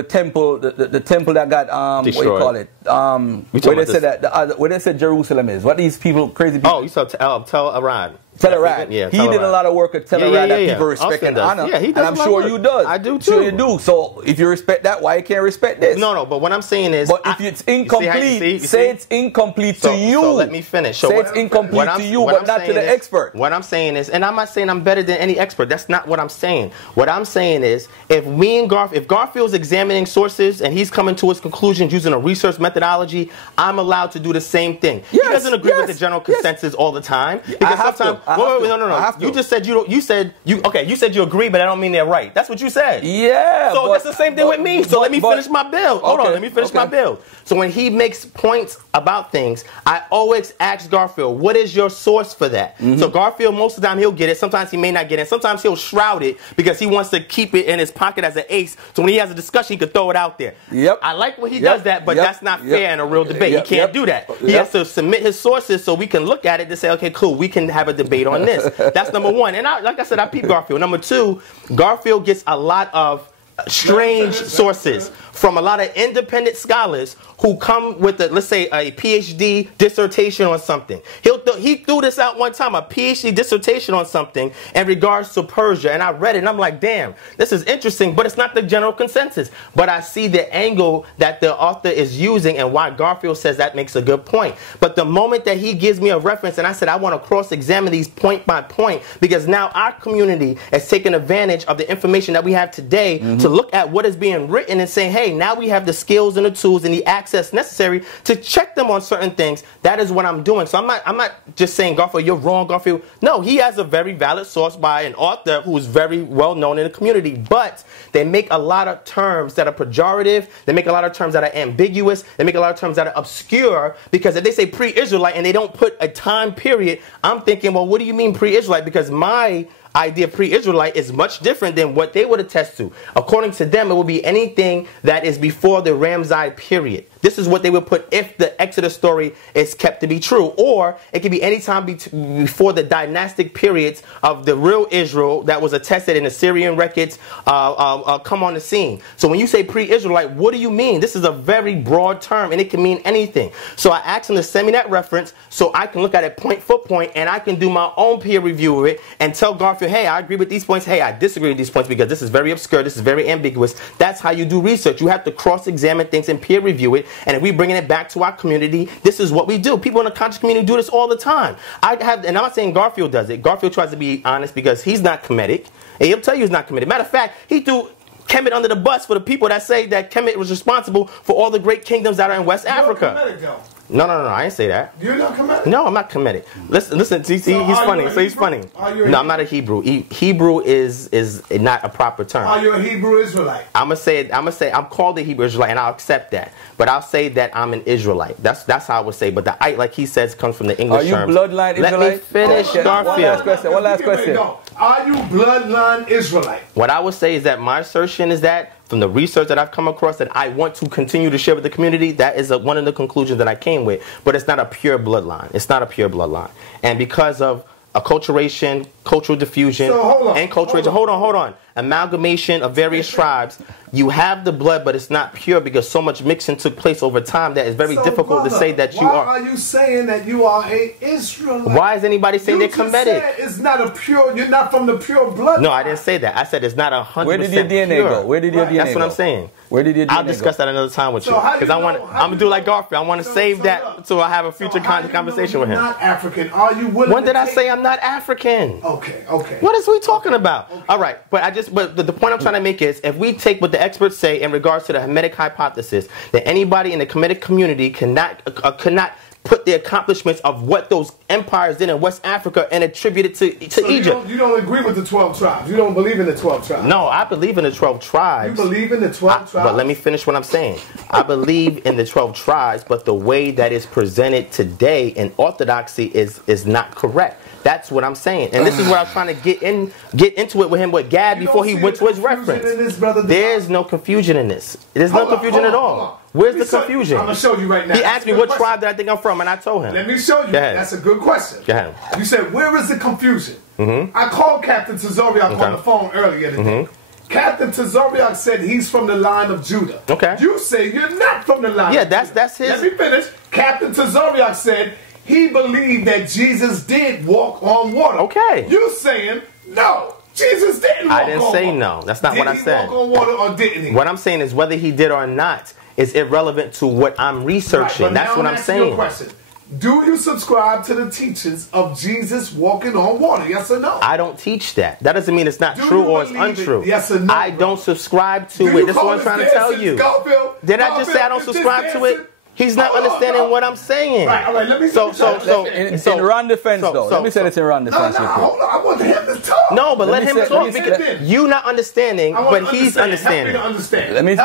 temple, the temple that got destroyed. What do you call it? where they said that where they said Jerusalem is. What these people, crazy people? Oh, you saw Tel Arad. Telerad. Yeah, he did a lot of work at Telerad that people respect and honor. Yeah, he does. And I'm sure you does. I do too. Sure you do. So if you respect that, why you can't respect this? No, but what I'm saying is, but if it's incomplete, say it's incomplete to you. So let me finish. So say it's incomplete to you, but not to the expert. What I'm saying is, and I'm not saying I'm better than any expert. That's not what I'm saying. What I'm saying is, if Garfield's examining sources and he's coming to his conclusions using a research methodology, I'm allowed to do the same thing. He doesn't agree with the general consensus all the time. Because sometimes, no. You just said you said you agree, but I don't mean they're right. That's what you said. Yeah. So that's the same thing with me. So let me finish my build. Hold on, let me finish my build. So when he makes points about things, I always ask Garfield, what is your source for that? So Garfield, most of the time he'll get it. Sometimes he may not get it. Sometimes he'll shroud it because he wants to keep it in his pocket as an ace. So when he has a discussion, he can throw it out there. I like when he does that, but that's not fair in a real debate. He can't do that. He has to submit his sources so we can look at it to say, okay, cool, we can have a debate on this. That's number one. And like I said, I peep Garfield. Number two, Garfield gets a lot of strange sources from a lot of independent scholars who come with, let's say, a PhD dissertation on something. He threw this out one time, a PhD dissertation on something in regards to Persia, and I read it, and I'm like, damn, this is interesting, but it's not the general consensus. But I see the angle that the author is using and why Garfield says that makes a good point. But the moment that he gives me a reference, and I said I want to cross-examine these point by point, because now our community has taken advantage of the information that we have today to look at what is being written and saying, hey, now we have the skills and the tools and the access necessary to check them on certain things. That is what I'm doing. So I'm not just saying, Garfield, you're wrong, Garfield. No, he has a very valid source by an author who is very well known in the community. But they make a lot of terms that are pejorative. They make a lot of terms that are ambiguous. They make a lot of terms that are obscure, because if they say pre-Israelite and they don't put a time period, I'm thinking, well, what do you mean pre-Israelite? Because my idea of pre-Israelite is much different than what they would attest to. According to them, it would be anything that is before the Ramside period. This is what they would put if the Exodus story is kept to be true. Or it could be any time before the dynastic periods of the real Israel that was attested in Assyrian records come on the scene. So when you say pre-Israelite, what do you mean? This is a very broad term, and it can mean anything. So I asked him to send me that reference so I can look at it point for point, and I can do my own peer review of it and tell Garfield, hey, I agree with these points. Hey, I disagree with these points because this is very obscure. This is very ambiguous. That's how you do research. You have to cross-examine things and peer review it. And if we're bringing it back to our community, this is what we do. People in the conscious community do this all the time. And I'm not saying Garfield does it. Garfield tries to be honest because he's not Kemetic. And he'll tell you he's not Kemetic. Matter of fact, he threw Kemet under the bus for the people that say that Kemet was responsible for all the great kingdoms that are in West Africa. Kemetic, though. No, I didn't say that. You're not Kemetic? No, I'm not Kemetic. Listen, he's funny. So he's funny. No, I'm not a Hebrew. Hebrew is not a proper term. Are you a Hebrew Israelite? I'm called a Hebrew Israelite, and I'll accept that. But I'll say that I'm an Israelite. That's how I would say. But the like he says, comes from the English term. Are you bloodline Israelite? Let me finish, Garfield. One last question. Are you bloodline Israelite? What I would say is that my assertion is that, from the research that I've come across, that I want to continue to share with the community, that is one of the conclusions that I came with. But it's not a pure bloodline. It's not a pure bloodline. And because of acculturation, cultural diffusion, and culturation, hold on, amalgamation of various tribes, you have the blood, but it's not pure because so much mixing took place over time that it's very difficult to say that you are. Why are you saying that you are an Israelite? Why is anybody saying they're Kemetic? It's not a pure. You're not from the pure blood. No, I didn't say that. I said it's not 100% Where did your DNA go? Where did your DNA go? That's what I'm saying. Where did your DNA I'll discuss that another time with you, because I'm gonna do like Garfield. I want to save that so I have a future conversation with him. Not African. Are you willing? When did I say I'm not African? Okay. What is we talking about? Okay. All right, but the point I'm trying to make is, if we take what the experts say in regards to the Hamitic hypothesis, that anybody in the Kemetic community cannot put the accomplishments of what those empires did in West Africa and attribute it to Egypt. You don't agree with the 12 tribes. You don't believe in the 12 tribes. No, I believe in the 12 tribes. You believe in the 12 tribes? But let me finish what I'm saying. I believe in the 12 tribes, but the way that is presented today in orthodoxy is not correct. That's what I'm saying. And this is what I was trying to get into it with him, with Gad, before he went to his reference. There's no confusion in this. There's no confusion at all. Where's the confusion? I'm going to show you right now. He asked me what tribe that I think I'm from, and I told him. Let me show you. That's a good question. Go ahead. You said, where is the confusion? I called Captain Tesori on the phone earlier today. Captain Tazariak said he's from the line of Judah. Okay. You say you're not from the line of Judah. That's his. Let me finish. Captain Tazariak said he believed that Jesus did walk on water. Okay. You saying no. Jesus didn't walk on water. I didn't say no. That's not what I said. Did he walk on water or didn't he? What I'm saying is whether he did or not is irrelevant to what I'm researching. Right, that's what I'm saying. Question. Do you subscribe to the teachings of Jesus walking on water? Yes or no? I don't teach that. That doesn't mean it's not true or it's untrue. Yes or no? I don't subscribe to it. This is what I'm trying to tell you. Garfield? Did I just say I don't subscribe to it? He's not understanding what I'm saying. Right, all right, let me in Ron's defense, though. Let me say this in Ron's defense. No, hold on. I want him to talk. No, but let him talk because you not understanding, but he's understanding. Let me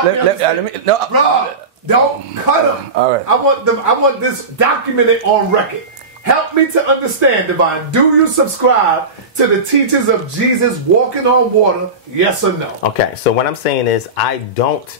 no. Bro, don't cut him. All right. I want this documented on record. Help me to understand, Divine. Do you subscribe to the teachings of Jesus walking on water? Yes or no? Okay, so what I'm saying is I don't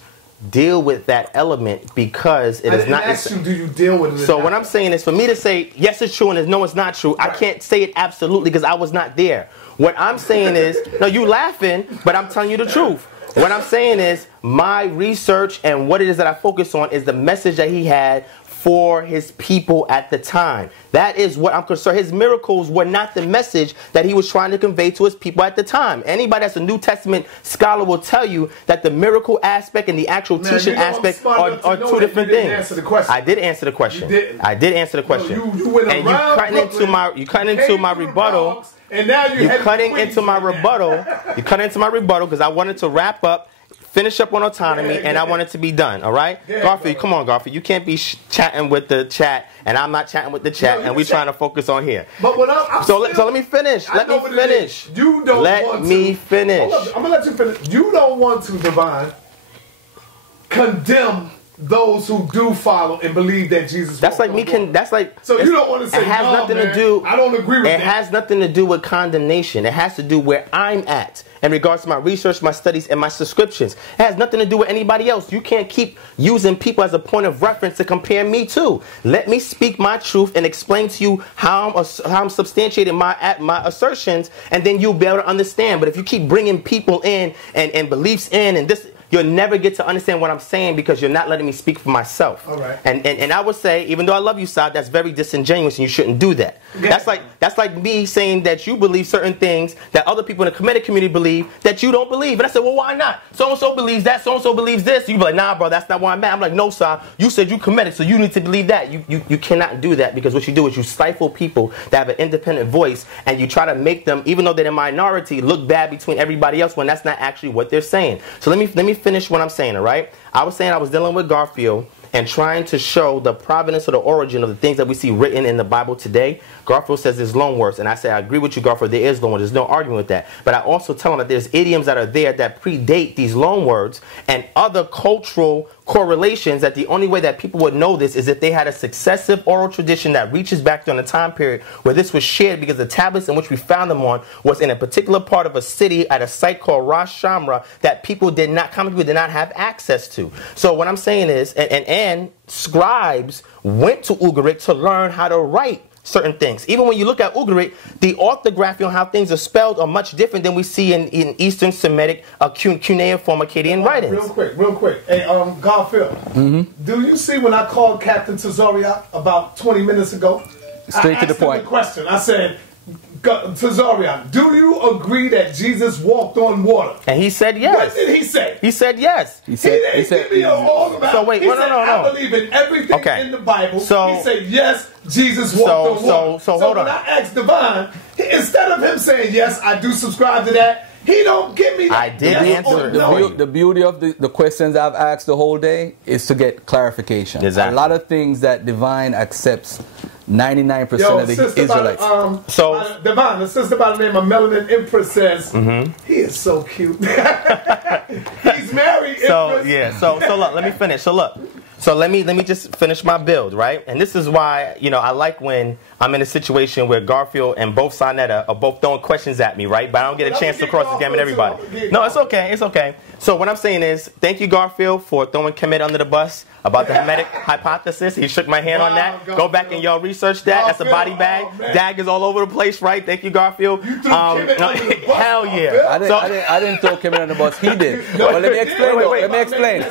deal with that element because it is not. Do you deal with it? So what I'm saying is for me to say yes it's true and no it's not true, right. I can't say it absolutely because I was not there. What I'm saying is, no, you laughing, but I'm telling you the truth. What I'm saying is my research and what it is that I focus on is the message that he had for his people at the time. That is what I'm concerned. His miracles were not the message that he was trying to convey to his people at the time. Anybody that's a New Testament scholar will tell you that the miracle aspect and the actual teaching aspect are two different things. I did answer the question. I did answer the question. You went and you cutting into my rebuttal. And now you're cutting into my rebuttal. You're cutting into my rebuttal because I wanted to wrap up, finish up on autonomy, and I want it to be done, all right? Garfield, come on, Garfield. You can't be chatting with the chat, and I'm not chatting with the chat, and we're trying to focus on here. But what so let me finish. Let me finish. You don't want to. Let me finish. I'm going to let you finish. You don't want to, Divine, condemn those who do follow and believe that Jesus. That's like me. That's like. So you don't want to say. It has nothing to do. I don't agree with that. It has nothing to do with condemnation. It has to do where I'm at in regards to my research, my studies, and my subscriptions. It has nothing to do with anybody else. You can't keep using people as a point of reference to compare me to. Let me speak my truth and explain to you how I'm substantiating my assertions, and then you'll be able to understand. But if you keep bringing people in and beliefs in and this. You'll never get to understand what I'm saying because you're not letting me speak for myself. All right. And I would say, even though I love you, Saad, that's very disingenuous and you shouldn't do that. Yeah. That's like me saying that you believe certain things that other people in the Kemetic community believe that you don't believe. And I said, well, why not? So-and-so believes that, so-and-so believes this. You be like, nah, bro, that's not where I'm at. I'm like, no, Saad, you said you Kemetic, so you need to believe that. You cannot do that because what you do is you stifle people that have an independent voice and you try to make them, even though they're a minority, look bad between everybody else when that's not actually what they're saying. So let me finish what I'm saying, all right? I was saying I was dealing with Garfield and trying to show the provenance or the origin of the things that we see written in the Bible today. Garfield says there's loan words, and I say I agree with you, Garfield, there is loan words. There's no argument with that. But I also tell him that there's idioms that are there that predate these loan words and other cultural correlations that the only way that people would know this is if they had a successive oral tradition that reaches back during a time period where this was shared because the tablets in which we found them on was in a particular part of a city at a site called Rosh Shamra that common people did not have access to. So what I'm saying is, and scribes went to Ugarit to learn how to write certain things. Even when you look at Ugarit, the orthography on how things are spelled are much different than we see in Eastern Semitic, cuneiform Akkadian writings. Real quick. Hey, Garfield, do you see when I called Captain Tazariak about 20 minutes ago? Straight to the point. I asked him the question. I said, Tazariak, do you agree that Jesus walked on water? And he said yes. What did he say? He said yes. He said so wait, no. I believe in everything in the Bible. So he said yes, Jesus walked on water. So hold on. When I asked Divine, instead of him saying yes, I do subscribe to that, he don't give me that. I did answer it. The beauty of the questions I've asked the whole day is to get clarification. Exactly. A lot of things that Divine accepts 99% of the Israelites. Divine, the sister by the name of Melanin Empress says, he is so cute. He's married. So look, let me finish. So look. So let me just finish my build, right? And this is why, you know, I like when I'm in a situation where Garfield and both Sonetta are both throwing questions at me, right? But I don't get a chance to cross-examine everybody. No, it's okay. It's okay. So what I'm saying is, thank you, Garfield, for throwing Kemet under the bus about the Hermetic hypothesis. He shook my hand on that. Go back and y'all research that. That's a body bag. Daggers all over the place, right? Thank you, Garfield. Hell yeah. I didn't throw Kemet under the bus. He did. But let me explain. Let me explain.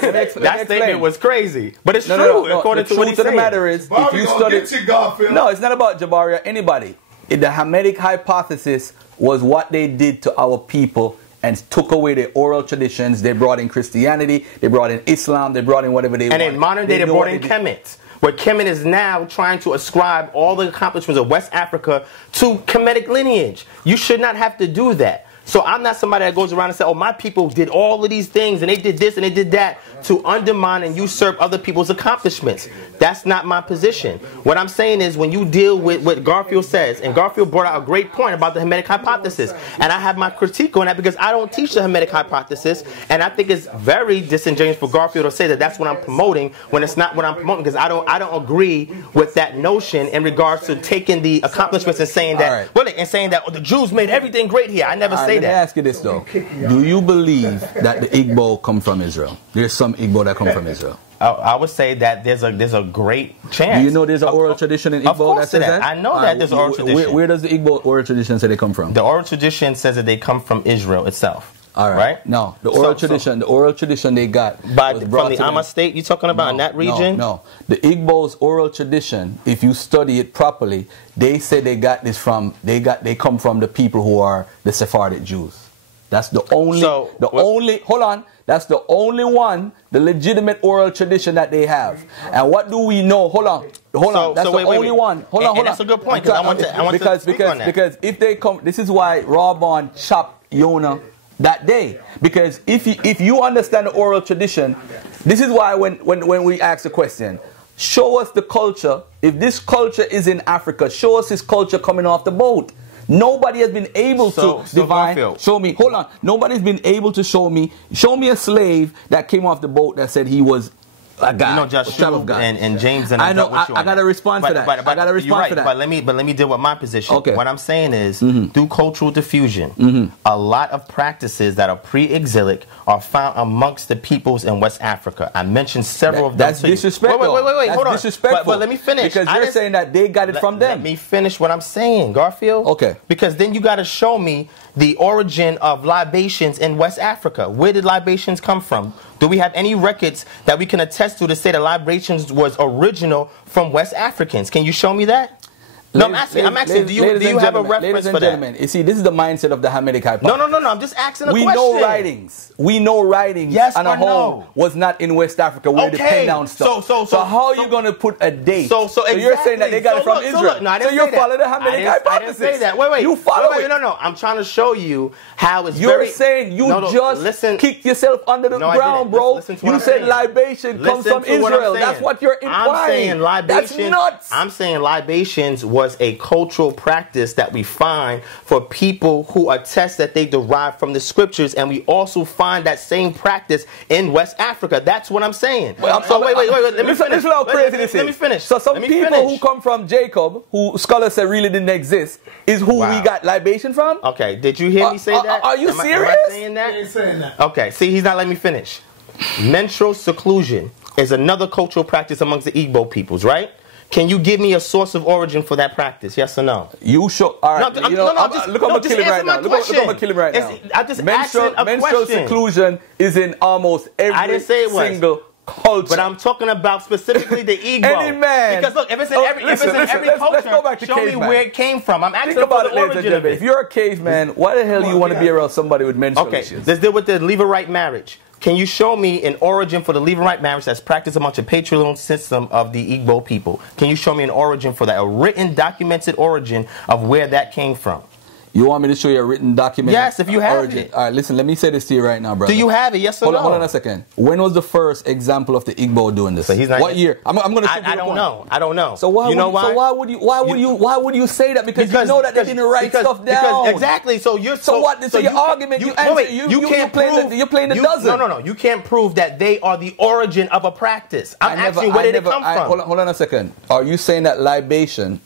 That statement was crazy. But it's true, according to what he's saying. The truth of the matter is, if you study... No, it's not about Jabari or anybody. The Hamitic hypothesis was what they did to our people and took away the oral traditions. They brought in Christianity, they brought in Islam, they brought in whatever they wanted. And in modern day, they brought in Kemet, where Kemet is now trying to ascribe all the accomplishments of West Africa to Kemetic lineage. You should not have to do that. So I'm not somebody that goes around and says, oh, my people did all of these things, and they did this and they did that, to undermine and usurp other people's accomplishments. That's not my position. What I'm saying is, when you deal with what Garfield says, and Garfield brought out a great point about the Hermetic hypothesis, and I have my critique on that because I don't teach the Hermetic hypothesis, and I think it's very disingenuous for Garfield to say that that's what I'm promoting when it's not what I'm promoting, because I don't agree with that notion in regards to taking the accomplishments and saying that, oh, the Jews made everything great here. I never say that. Let me ask you this though: do you believe that the Igbo come from Israel? There's some Igbo that come from Israel. I would say that there's a great chance. Do you know there's an oral tradition in Igbo that says that? I know that there's an oral tradition. Where does the Igbo oral tradition say they come from? The oral tradition says that they come from Israel itself. All right. No, the oral tradition they got from the Ama state. You talking about in that region? No. The Igbo's oral tradition, if you study it properly, they say they got this from they come from the people who are the Sephardic Jews. That's the only That's the only one, the legitimate oral tradition that they have. And what do we know? Hold on. That's the only one. Hold on. That's a good point. Because if they come, this is why Rabban chopped Yonah that day. Because if you understand the oral tradition, this is why when we ask the question, show us the culture. If this culture is in Africa, show us this culture coming off the boat. Nobody has been able to divine. Show me. Hold on. Nobody's been able to show me a slave that came off the boat that said he was a guy. You know, Joshua and James and I know. I got to respond to that. I got to respond to that. But let me deal with my position. Okay. What I'm saying is, through cultural diffusion, a lot of practices that are pre-exilic are found amongst the peoples in West Africa. I mentioned several of them. That's disrespectful. Wait, hold on. Disrespectful. But let me finish. Because you're saying that they got it from them. Let me finish what I'm saying, Garfield. Okay. Because then you got to show me the origin of libations in West Africa. Where did libations come from? Do we have any records that we can attest to say that libations was original from West Africans? Can you show me that? No, I'm asking. Do you have a reference for that? You see, this is the mindset of the Hamitic hypothesis. No. I'm just asking a question. We know writings. Yes on a whole was not in West Africa where they pen down stuff. So how are you going to put a date? So you're saying that they got it from Israel. No, so you follow the Hamitic hypothesis. I didn't say that. Wait. You follow it. No. I'm trying to show you how it's You're saying you just kicked yourself under the ground, bro. You said libation comes from Israel. That's what you're implying. That's nuts. I'm saying libations was a cultural practice that we find for people who attest that they derive from the scriptures, and we also find that same practice in West Africa. That's what I'm saying. Wait. Let me finish. This is how crazy this is. Let me finish. So some people who come from Jacob, who scholars say really didn't exist, is who we got libation from? Okay. Did you hear me say that? Are you serious? Am I saying that? He ain't saying that. Okay. See, he's not letting me finish. Menstrual seclusion is another cultural practice amongst the Igbo peoples, right? Can you give me a source of origin for that practice? Yes or no? You show. All right. Look, I'm going to kill him right now. Look, I'm going to kill him right now. I'm just asking a question. Menstrual seclusion is in almost every single culture. But I'm talking about specifically the Igbo. Any man. Because look, if it's in every culture, show me where it came from. I'm asking about the origin of it. If you're a caveman, why the hell do you want to be around somebody with menstrual issues? Let's deal with the Levirate marriage. Can you show me an origin for the Levirate marriage that's practiced amongst the patrilineal system of the Igbo people? Can you show me an origin for that, a written, documented origin of where that came from? You want me to show you a written document? Yes, if you have it. All right, listen, let me say this to you right now, brother. Do you have it? Yes or no? Hold on a second. When was the first example of the Igbo doing this? So he's not. What year? I'm going to. I don't know. I don't know. So why? Why would you say that? Because you know that they didn't write stuff down. Exactly. So you're so what? So your argument. You can't prove. You're playing the dozen. No. You can't prove that they are the origin of a practice. I'm asking where did it come from? Hold on a second. Are you saying that libation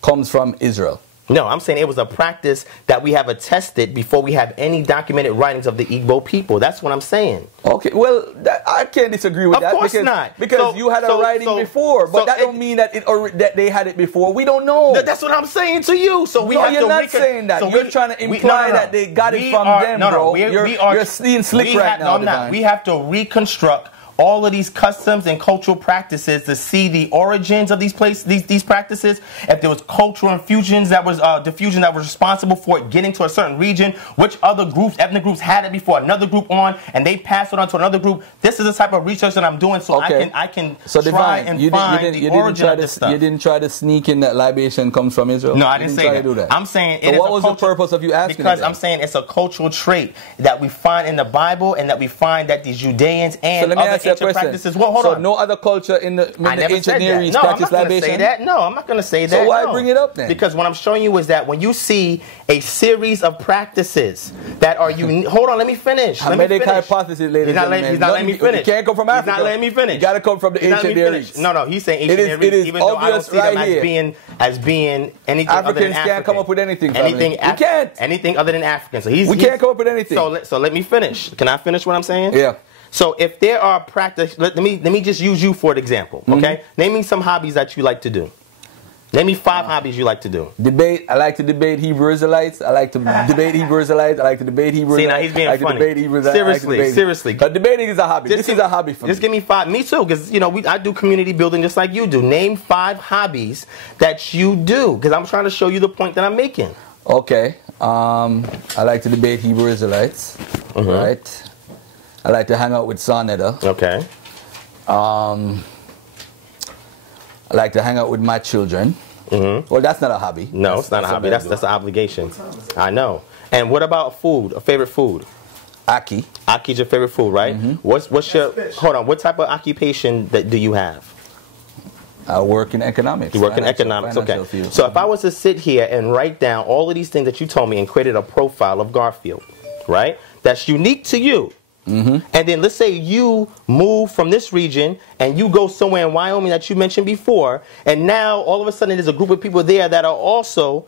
comes from Israel? No, I'm saying it was a practice that we have attested before we have any documented writings of the Igbo people. That's what I'm saying. Okay, well, I can't disagree with that. Of course not. Because you had a writing before, but that don't mean that that they had it before. We don't know. That's what I'm saying to you. So we have you're not saying that. So you're trying to imply that they got it from them, bro. You're being slick right now. No, I'm not. We have to reconstruct all of these customs and cultural practices to see the origins of these practices. If there was cultural diffusion that was responsible for it getting to a certain region, which other groups, ethnic groups, had it before another group on, and they passed it on to another group. This is the type of research that I'm doing, so I can try and find the origin of this stuff. You didn't try to sneak in that libation comes from Israel. No, I didn't say that. I'm saying it is. What was the purpose of you asking? Because I'm saying it's a cultural trait that we find in the Bible, and that we find that these Judeans and other practices. Well, hold on. No other culture in the ancient Near East practice libation? No, I'm not going to say that. So why bring it up then? Because what I'm showing you is that when you see a series of practices that are unique. Hold on, let me finish. Hamitic hypothesis, ladies and gentlemen. He's not letting me finish. You can't come from Africa. He's not letting me finish. You got to come from the ancient Near East. No, he's saying ancient Near East, even though I don't see them as being anything other than African. Africans can't come up with anything. We can't. Anything other than African. So we can't come up with anything. So let me finish. Can I finish what I'm saying? Yeah. So if there are practice, let me just use you for an example, okay? Name me some hobbies that you like to do. Name me 5 hobbies you like to do. Debate. I like to debate Hebrew Israelites. I like to debate Hebrew Israelites. I like to debate Hebrew Israelites. See, now he's being funny. Seriously. But debating is a hobby. This is a hobby for me. Just give me 5. Me too, because I do community building just like you do. Name 5 hobbies that you do, because I'm trying to show you the point that I'm making. Okay. I like to debate Hebrew Israelites. Right. I like to hang out with Sonetta. Okay. I like to hang out with my children. Well, that's not a hobby. No, it's not a hobby. That's an obligation. I know. And what about food? A favorite food? Aki. Aki's your favorite food, right? What's your hold on? What type of occupation do you have? I work in economics. You work in economics, okay. So if I was to sit here and write down all of these things that you told me and created a profile of Garfield, right? That's unique to you. And then let's say you move from this region and you go somewhere in Wyoming that you mentioned before, and now all of a sudden there's a group of people there that are also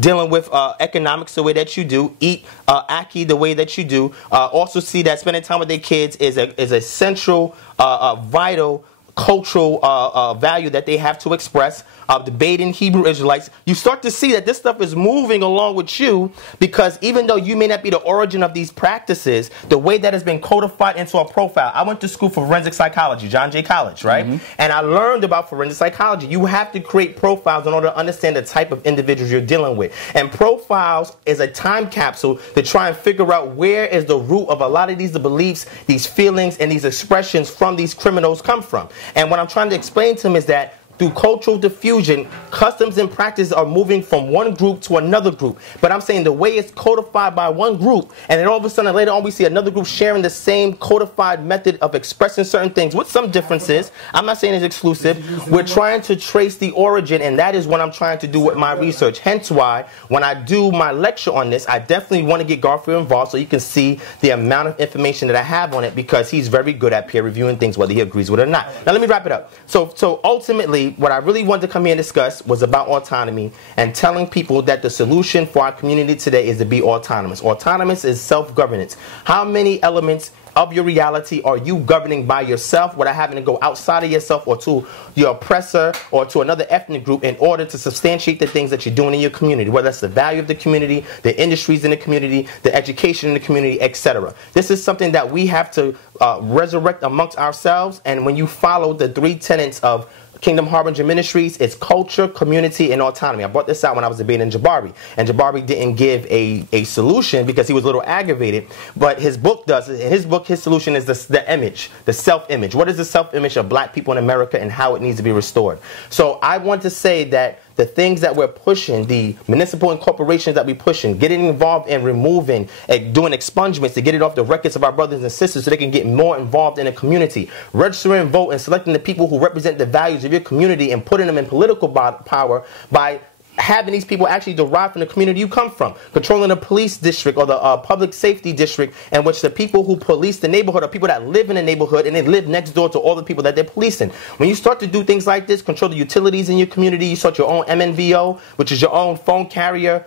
dealing with economics the way that you do, eat ackee the way that you do, also see that spending time with their kids is a central, vital cultural value that they have to express. Debating Hebrew Israelites, you start to see that this stuff is moving along with you, because even though you may not be the origin of these practices, the way that has been codified into a profile. I went to school for forensic psychology, John Jay College, right? And I learned about forensic psychology. You have to create profiles in order to understand the type of individuals you're dealing with. And profiles is a time capsule to try and figure out where is the root of a lot of these beliefs, these feelings, and these expressions from these criminals come from. And what I'm trying to explain to him is that through cultural diffusion, customs and practices are moving from one group to another group. But I'm saying the way it's codified by one group, and then all of a sudden later on we see another group sharing the same codified method of expressing certain things with some differences. I'm not saying it's exclusive. We're trying to trace the origin, and that is what I'm trying to do with my research. Hence why when I do my lecture on this, I definitely want to get Garfield involved so you can see the amount of information that I have on it, because he's very good at peer reviewing things, whether he agrees with it or not. Now let me wrap it up. So ultimately, what I really wanted to come here and discuss was about autonomy, and telling people that the solution for our community today is to be autonomous. Autonomous is self-governance. How many elements of your reality are you governing by yourself without having to go outside of yourself or to your oppressor or to another ethnic group in order to substantiate the things that you're doing in your community, whether that's the value of the community, the industries in the community, the education in the community, etc. This is something that we have to resurrect amongst ourselves. And when you follow the 3 tenets of Kingdom Harbinger Ministries, it's culture, community, and autonomy. I brought this out when I was debating Jabari, and Jabari didn't give a solution because he was a little aggravated, but his book does. In his book, his solution is the image, the self-image. What is the self-image of black people in America and how it needs to be restored? So I want to say that the things that we're pushing, the municipal incorporations that we're pushing, getting involved in removing, doing expungements to get it off the records of our brothers and sisters so they can get more involved in the community, registering and vote and selecting the people who represent the values of your community and putting them in political power by having these people actually derive from the community you come from, controlling the police district or the public safety district in which the people who police the neighborhood are people that live in the neighborhood and they live next door to all the people that they're policing. When you start to do things like this, control the utilities in your community, you start your own MNVO, which is your own phone carrier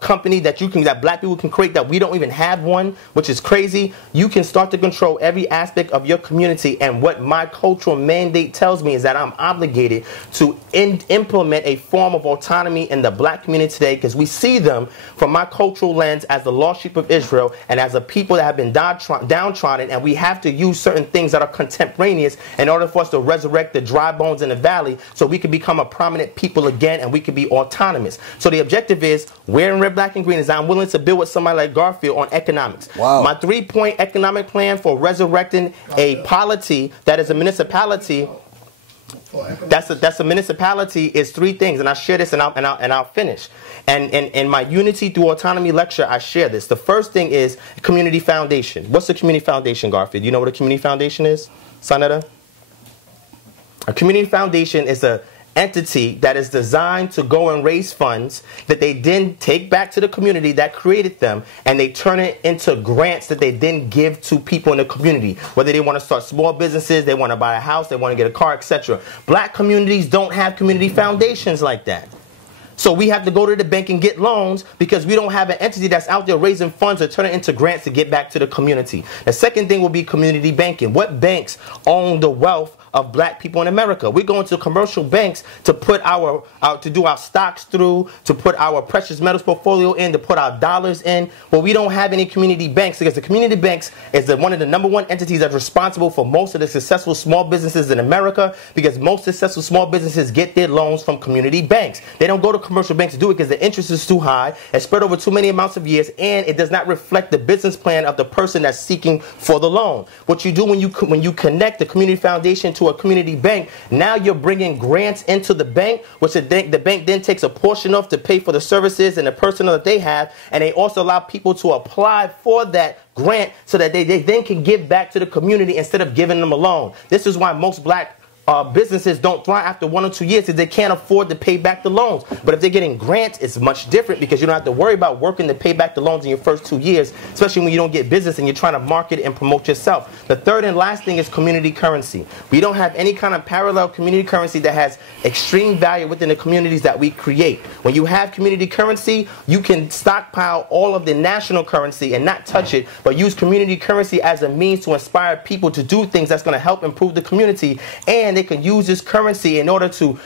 company that black people can create, that we don't even have one, which is crazy. You can start to control every aspect of your community, and what my cultural mandate tells me is that I'm obligated to implement a form of autonomy in the black community today, because we see them from my cultural lens as the lost sheep of Israel and as a people that have been downtrodden, and we have to use certain things that are contemporaneous in order for us to resurrect the dry bones in the valley so we can become a prominent people again and we can be autonomous. So the objective is, wearing red, black, and green, is I'm willing to build with somebody like Garfield on economics. Wow. My 3-point economic plan for resurrecting a polity that is a municipality. That's a municipality is 3 things, and I share this and I'll finish. And in my Unity Through Autonomy lecture, I share this. The first thing is community foundation. What's a community foundation, Garfield? You know what a community foundation is, Sanetta? A community foundation is a entity that is designed to go and raise funds that they then take back to the community that created them, and they turn it into grants that they then give to people in the community, whether they want to start small businesses, they want to buy a house, they want to get a car, etc. Black communities don't have community foundations like that. So we have to go to the bank and get loans because we don't have an entity that's out there raising funds or turning it into grants to get back to the community. The second thing will be community banking. What banks own the wealth of black people in America? We're going to commercial banks to put to do our stocks through, to put our precious metals portfolio in, to put our dollars in. Well, we don't have any community banks because the community banks is one of the #1 entities that's responsible for most of the successful small businesses in America, because most successful small businesses get their loans from community banks. They don't go to commercial banks to do it because the interest is too high, it's spread over too many amounts of years, and it does not reflect the business plan of the person that's seeking for the loan. What you do when you connect the community foundation to a community bank, now you're bringing grants into the bank, which the bank then takes a portion of to pay for the services and the personnel that they have, and they also allow people to apply for that grant so that they then can give back to the community instead of giving them a loan. This is why most black businesses don't thrive after 1 or 2 years because they can't afford to pay back the loans. But if they're getting grants, it's much different because you don't have to worry about working to pay back the loans in your first 2 years, especially when you don't get business and you're trying to market and promote yourself. The third and last thing is community currency. We don't have any kind of parallel community currency that has extreme value within the communities that we create. When you have community currency, you can stockpile all of the national currency and not touch it, but use community currency as a means to inspire people to do things that's going to help improve the community, and they can use this currency in order to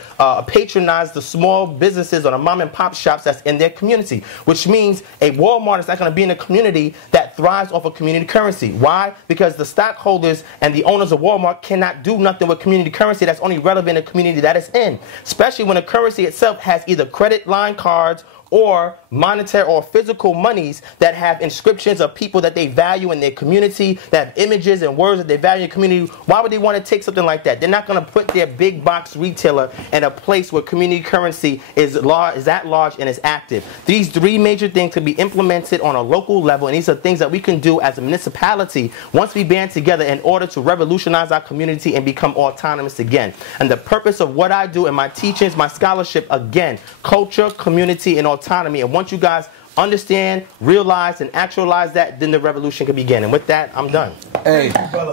patronize the small businesses or the mom and pop shops that's in their community, which means a Walmart is not going to be in a community that thrives off of community currency. Why? Because the stockholders and the owners of Walmart cannot do nothing with community currency that's only relevant in the community that it's in, especially when the currency itself has either credit line cards or monetary or physical monies that have inscriptions of people that they value in their community, that have images and words that they value in the community. Why would they want to take something like that? They're not going to put their big box retailer in a place where community currency is that large and is active. These 3 major things can be implemented on a local level, and these are things that we can do as a municipality once we band together in order to revolutionize our community and become autonomous again. And the purpose of what I do in my teachings, my scholarship, again, culture, community, and autonomy. And once you guys understand, realize, and actualize that, then the revolution can begin. And with that, I'm done. Hey,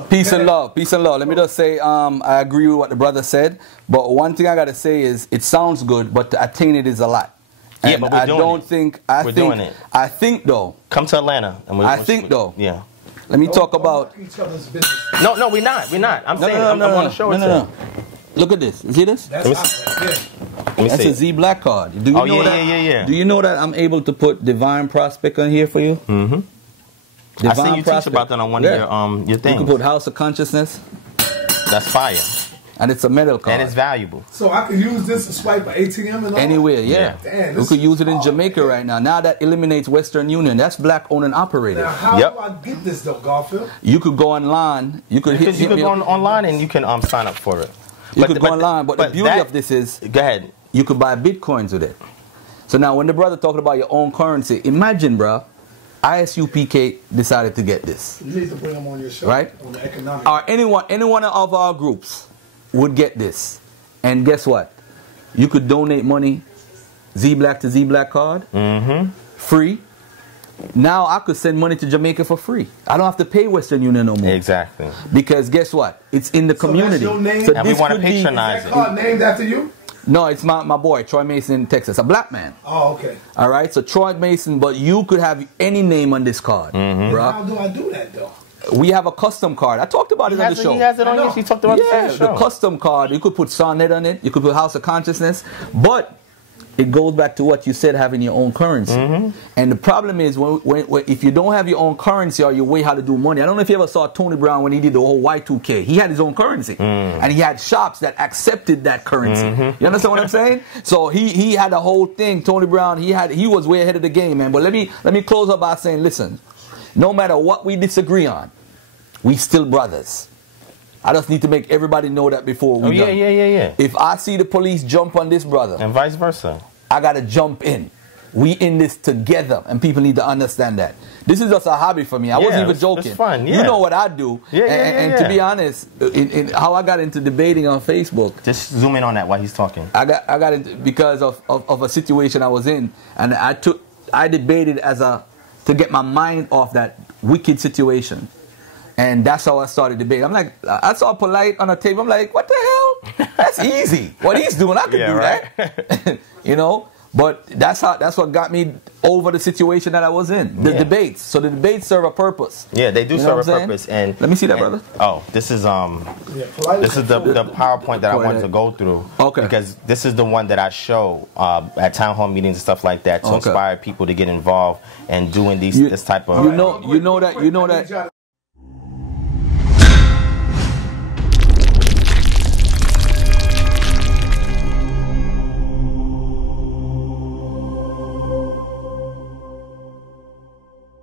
peace and love. Peace and love. Let me just say, I agree with what the brother said. But one thing I got to say is, it sounds good, but to attain it is a lot. And yeah, but we're doing it. I think though. Come to Atlanta. And I think though. Yeah. Let me talk about. No, we're not. We're not. I'm saying I'm going to show it to you. Look at this. You see this? That's a Z Black card. Do you know that? Yeah. Do you know that I'm able to put Divine Prospect on here for you? Mm-hmm. I see you teach about that on one of your things. You can put House of Consciousness. That's fire. And it's a metal card. And it's valuable. So I can use this to swipe an ATM and all? Anywhere, yeah. Damn, we could use it in Jamaica right now. Now that eliminates Western Union. That's black owned and operated. Now how do I get this though, Garfield? You could go online. You could go online and you can sign up for it. You could go online, but the beauty of this is... Go ahead. you could buy Bitcoins with it. So now when the brother talking about your own currency, imagine, bro, ISUPK decided to get this. You need to bring them on your show. Right? On the economic. Or any one of our groups would get this. And guess what? You could donate money, Z-Black to Z-Black card, free. Now I could send money to Jamaica for free. I don't have to pay Western Union no more. Exactly. Because guess what? It's in the community. So that's your name? So and we want to patronize it. Is that card named after you? No, it's my boy, Troy Mason in Texas. A black man. Oh, okay. All right? So Troy Mason, but you could have any name on this card. Bro. How do I do that, though? We have a custom card. I talked about it on the show. He has it on He talked about it on the show. The custom card. You could put Sonnet on it. You could put House of Consciousness. But it goes back to what you said, having your own currency. And the problem is, when if you don't have your own currency or your way how to do money, I don't know if you ever saw Tony Brown when he did the whole Y2K. He had his own currency. And he had shops that accepted that currency. You understand what I'm saying? So he had a whole thing. Tony Brown, he was way ahead of the game, man. But let me close up by saying, listen, no matter what we disagree on, we still brothers. I just need to make everybody know that before we done. Yeah. If I see the police jump on this brother, and vice versa, I gotta jump in. We in this together, and people need to understand that. This is just a hobby for me. I wasn't even joking. It's fun. You know what I do. And to be honest, in how I got into debating on Facebook. Just zoom in on that while he's talking. I got into because of a situation I was in, and I debated to get my mind off that wicked situation. And that's how I started debating. I'm like, I saw Polite on a table. I'm like, what the hell? That's easy. What he's doing, I could do that. You know? But that's what got me over the situation that I was in. The debates. So the debates serve a purpose. Yeah, they do serve a purpose. And let me see that, brother. Oh, this is the PowerPoint that I wanted to go through. Okay. Because this is the one that I show at town hall meetings and stuff like that to inspire people to get involved and doing this type of. You know that.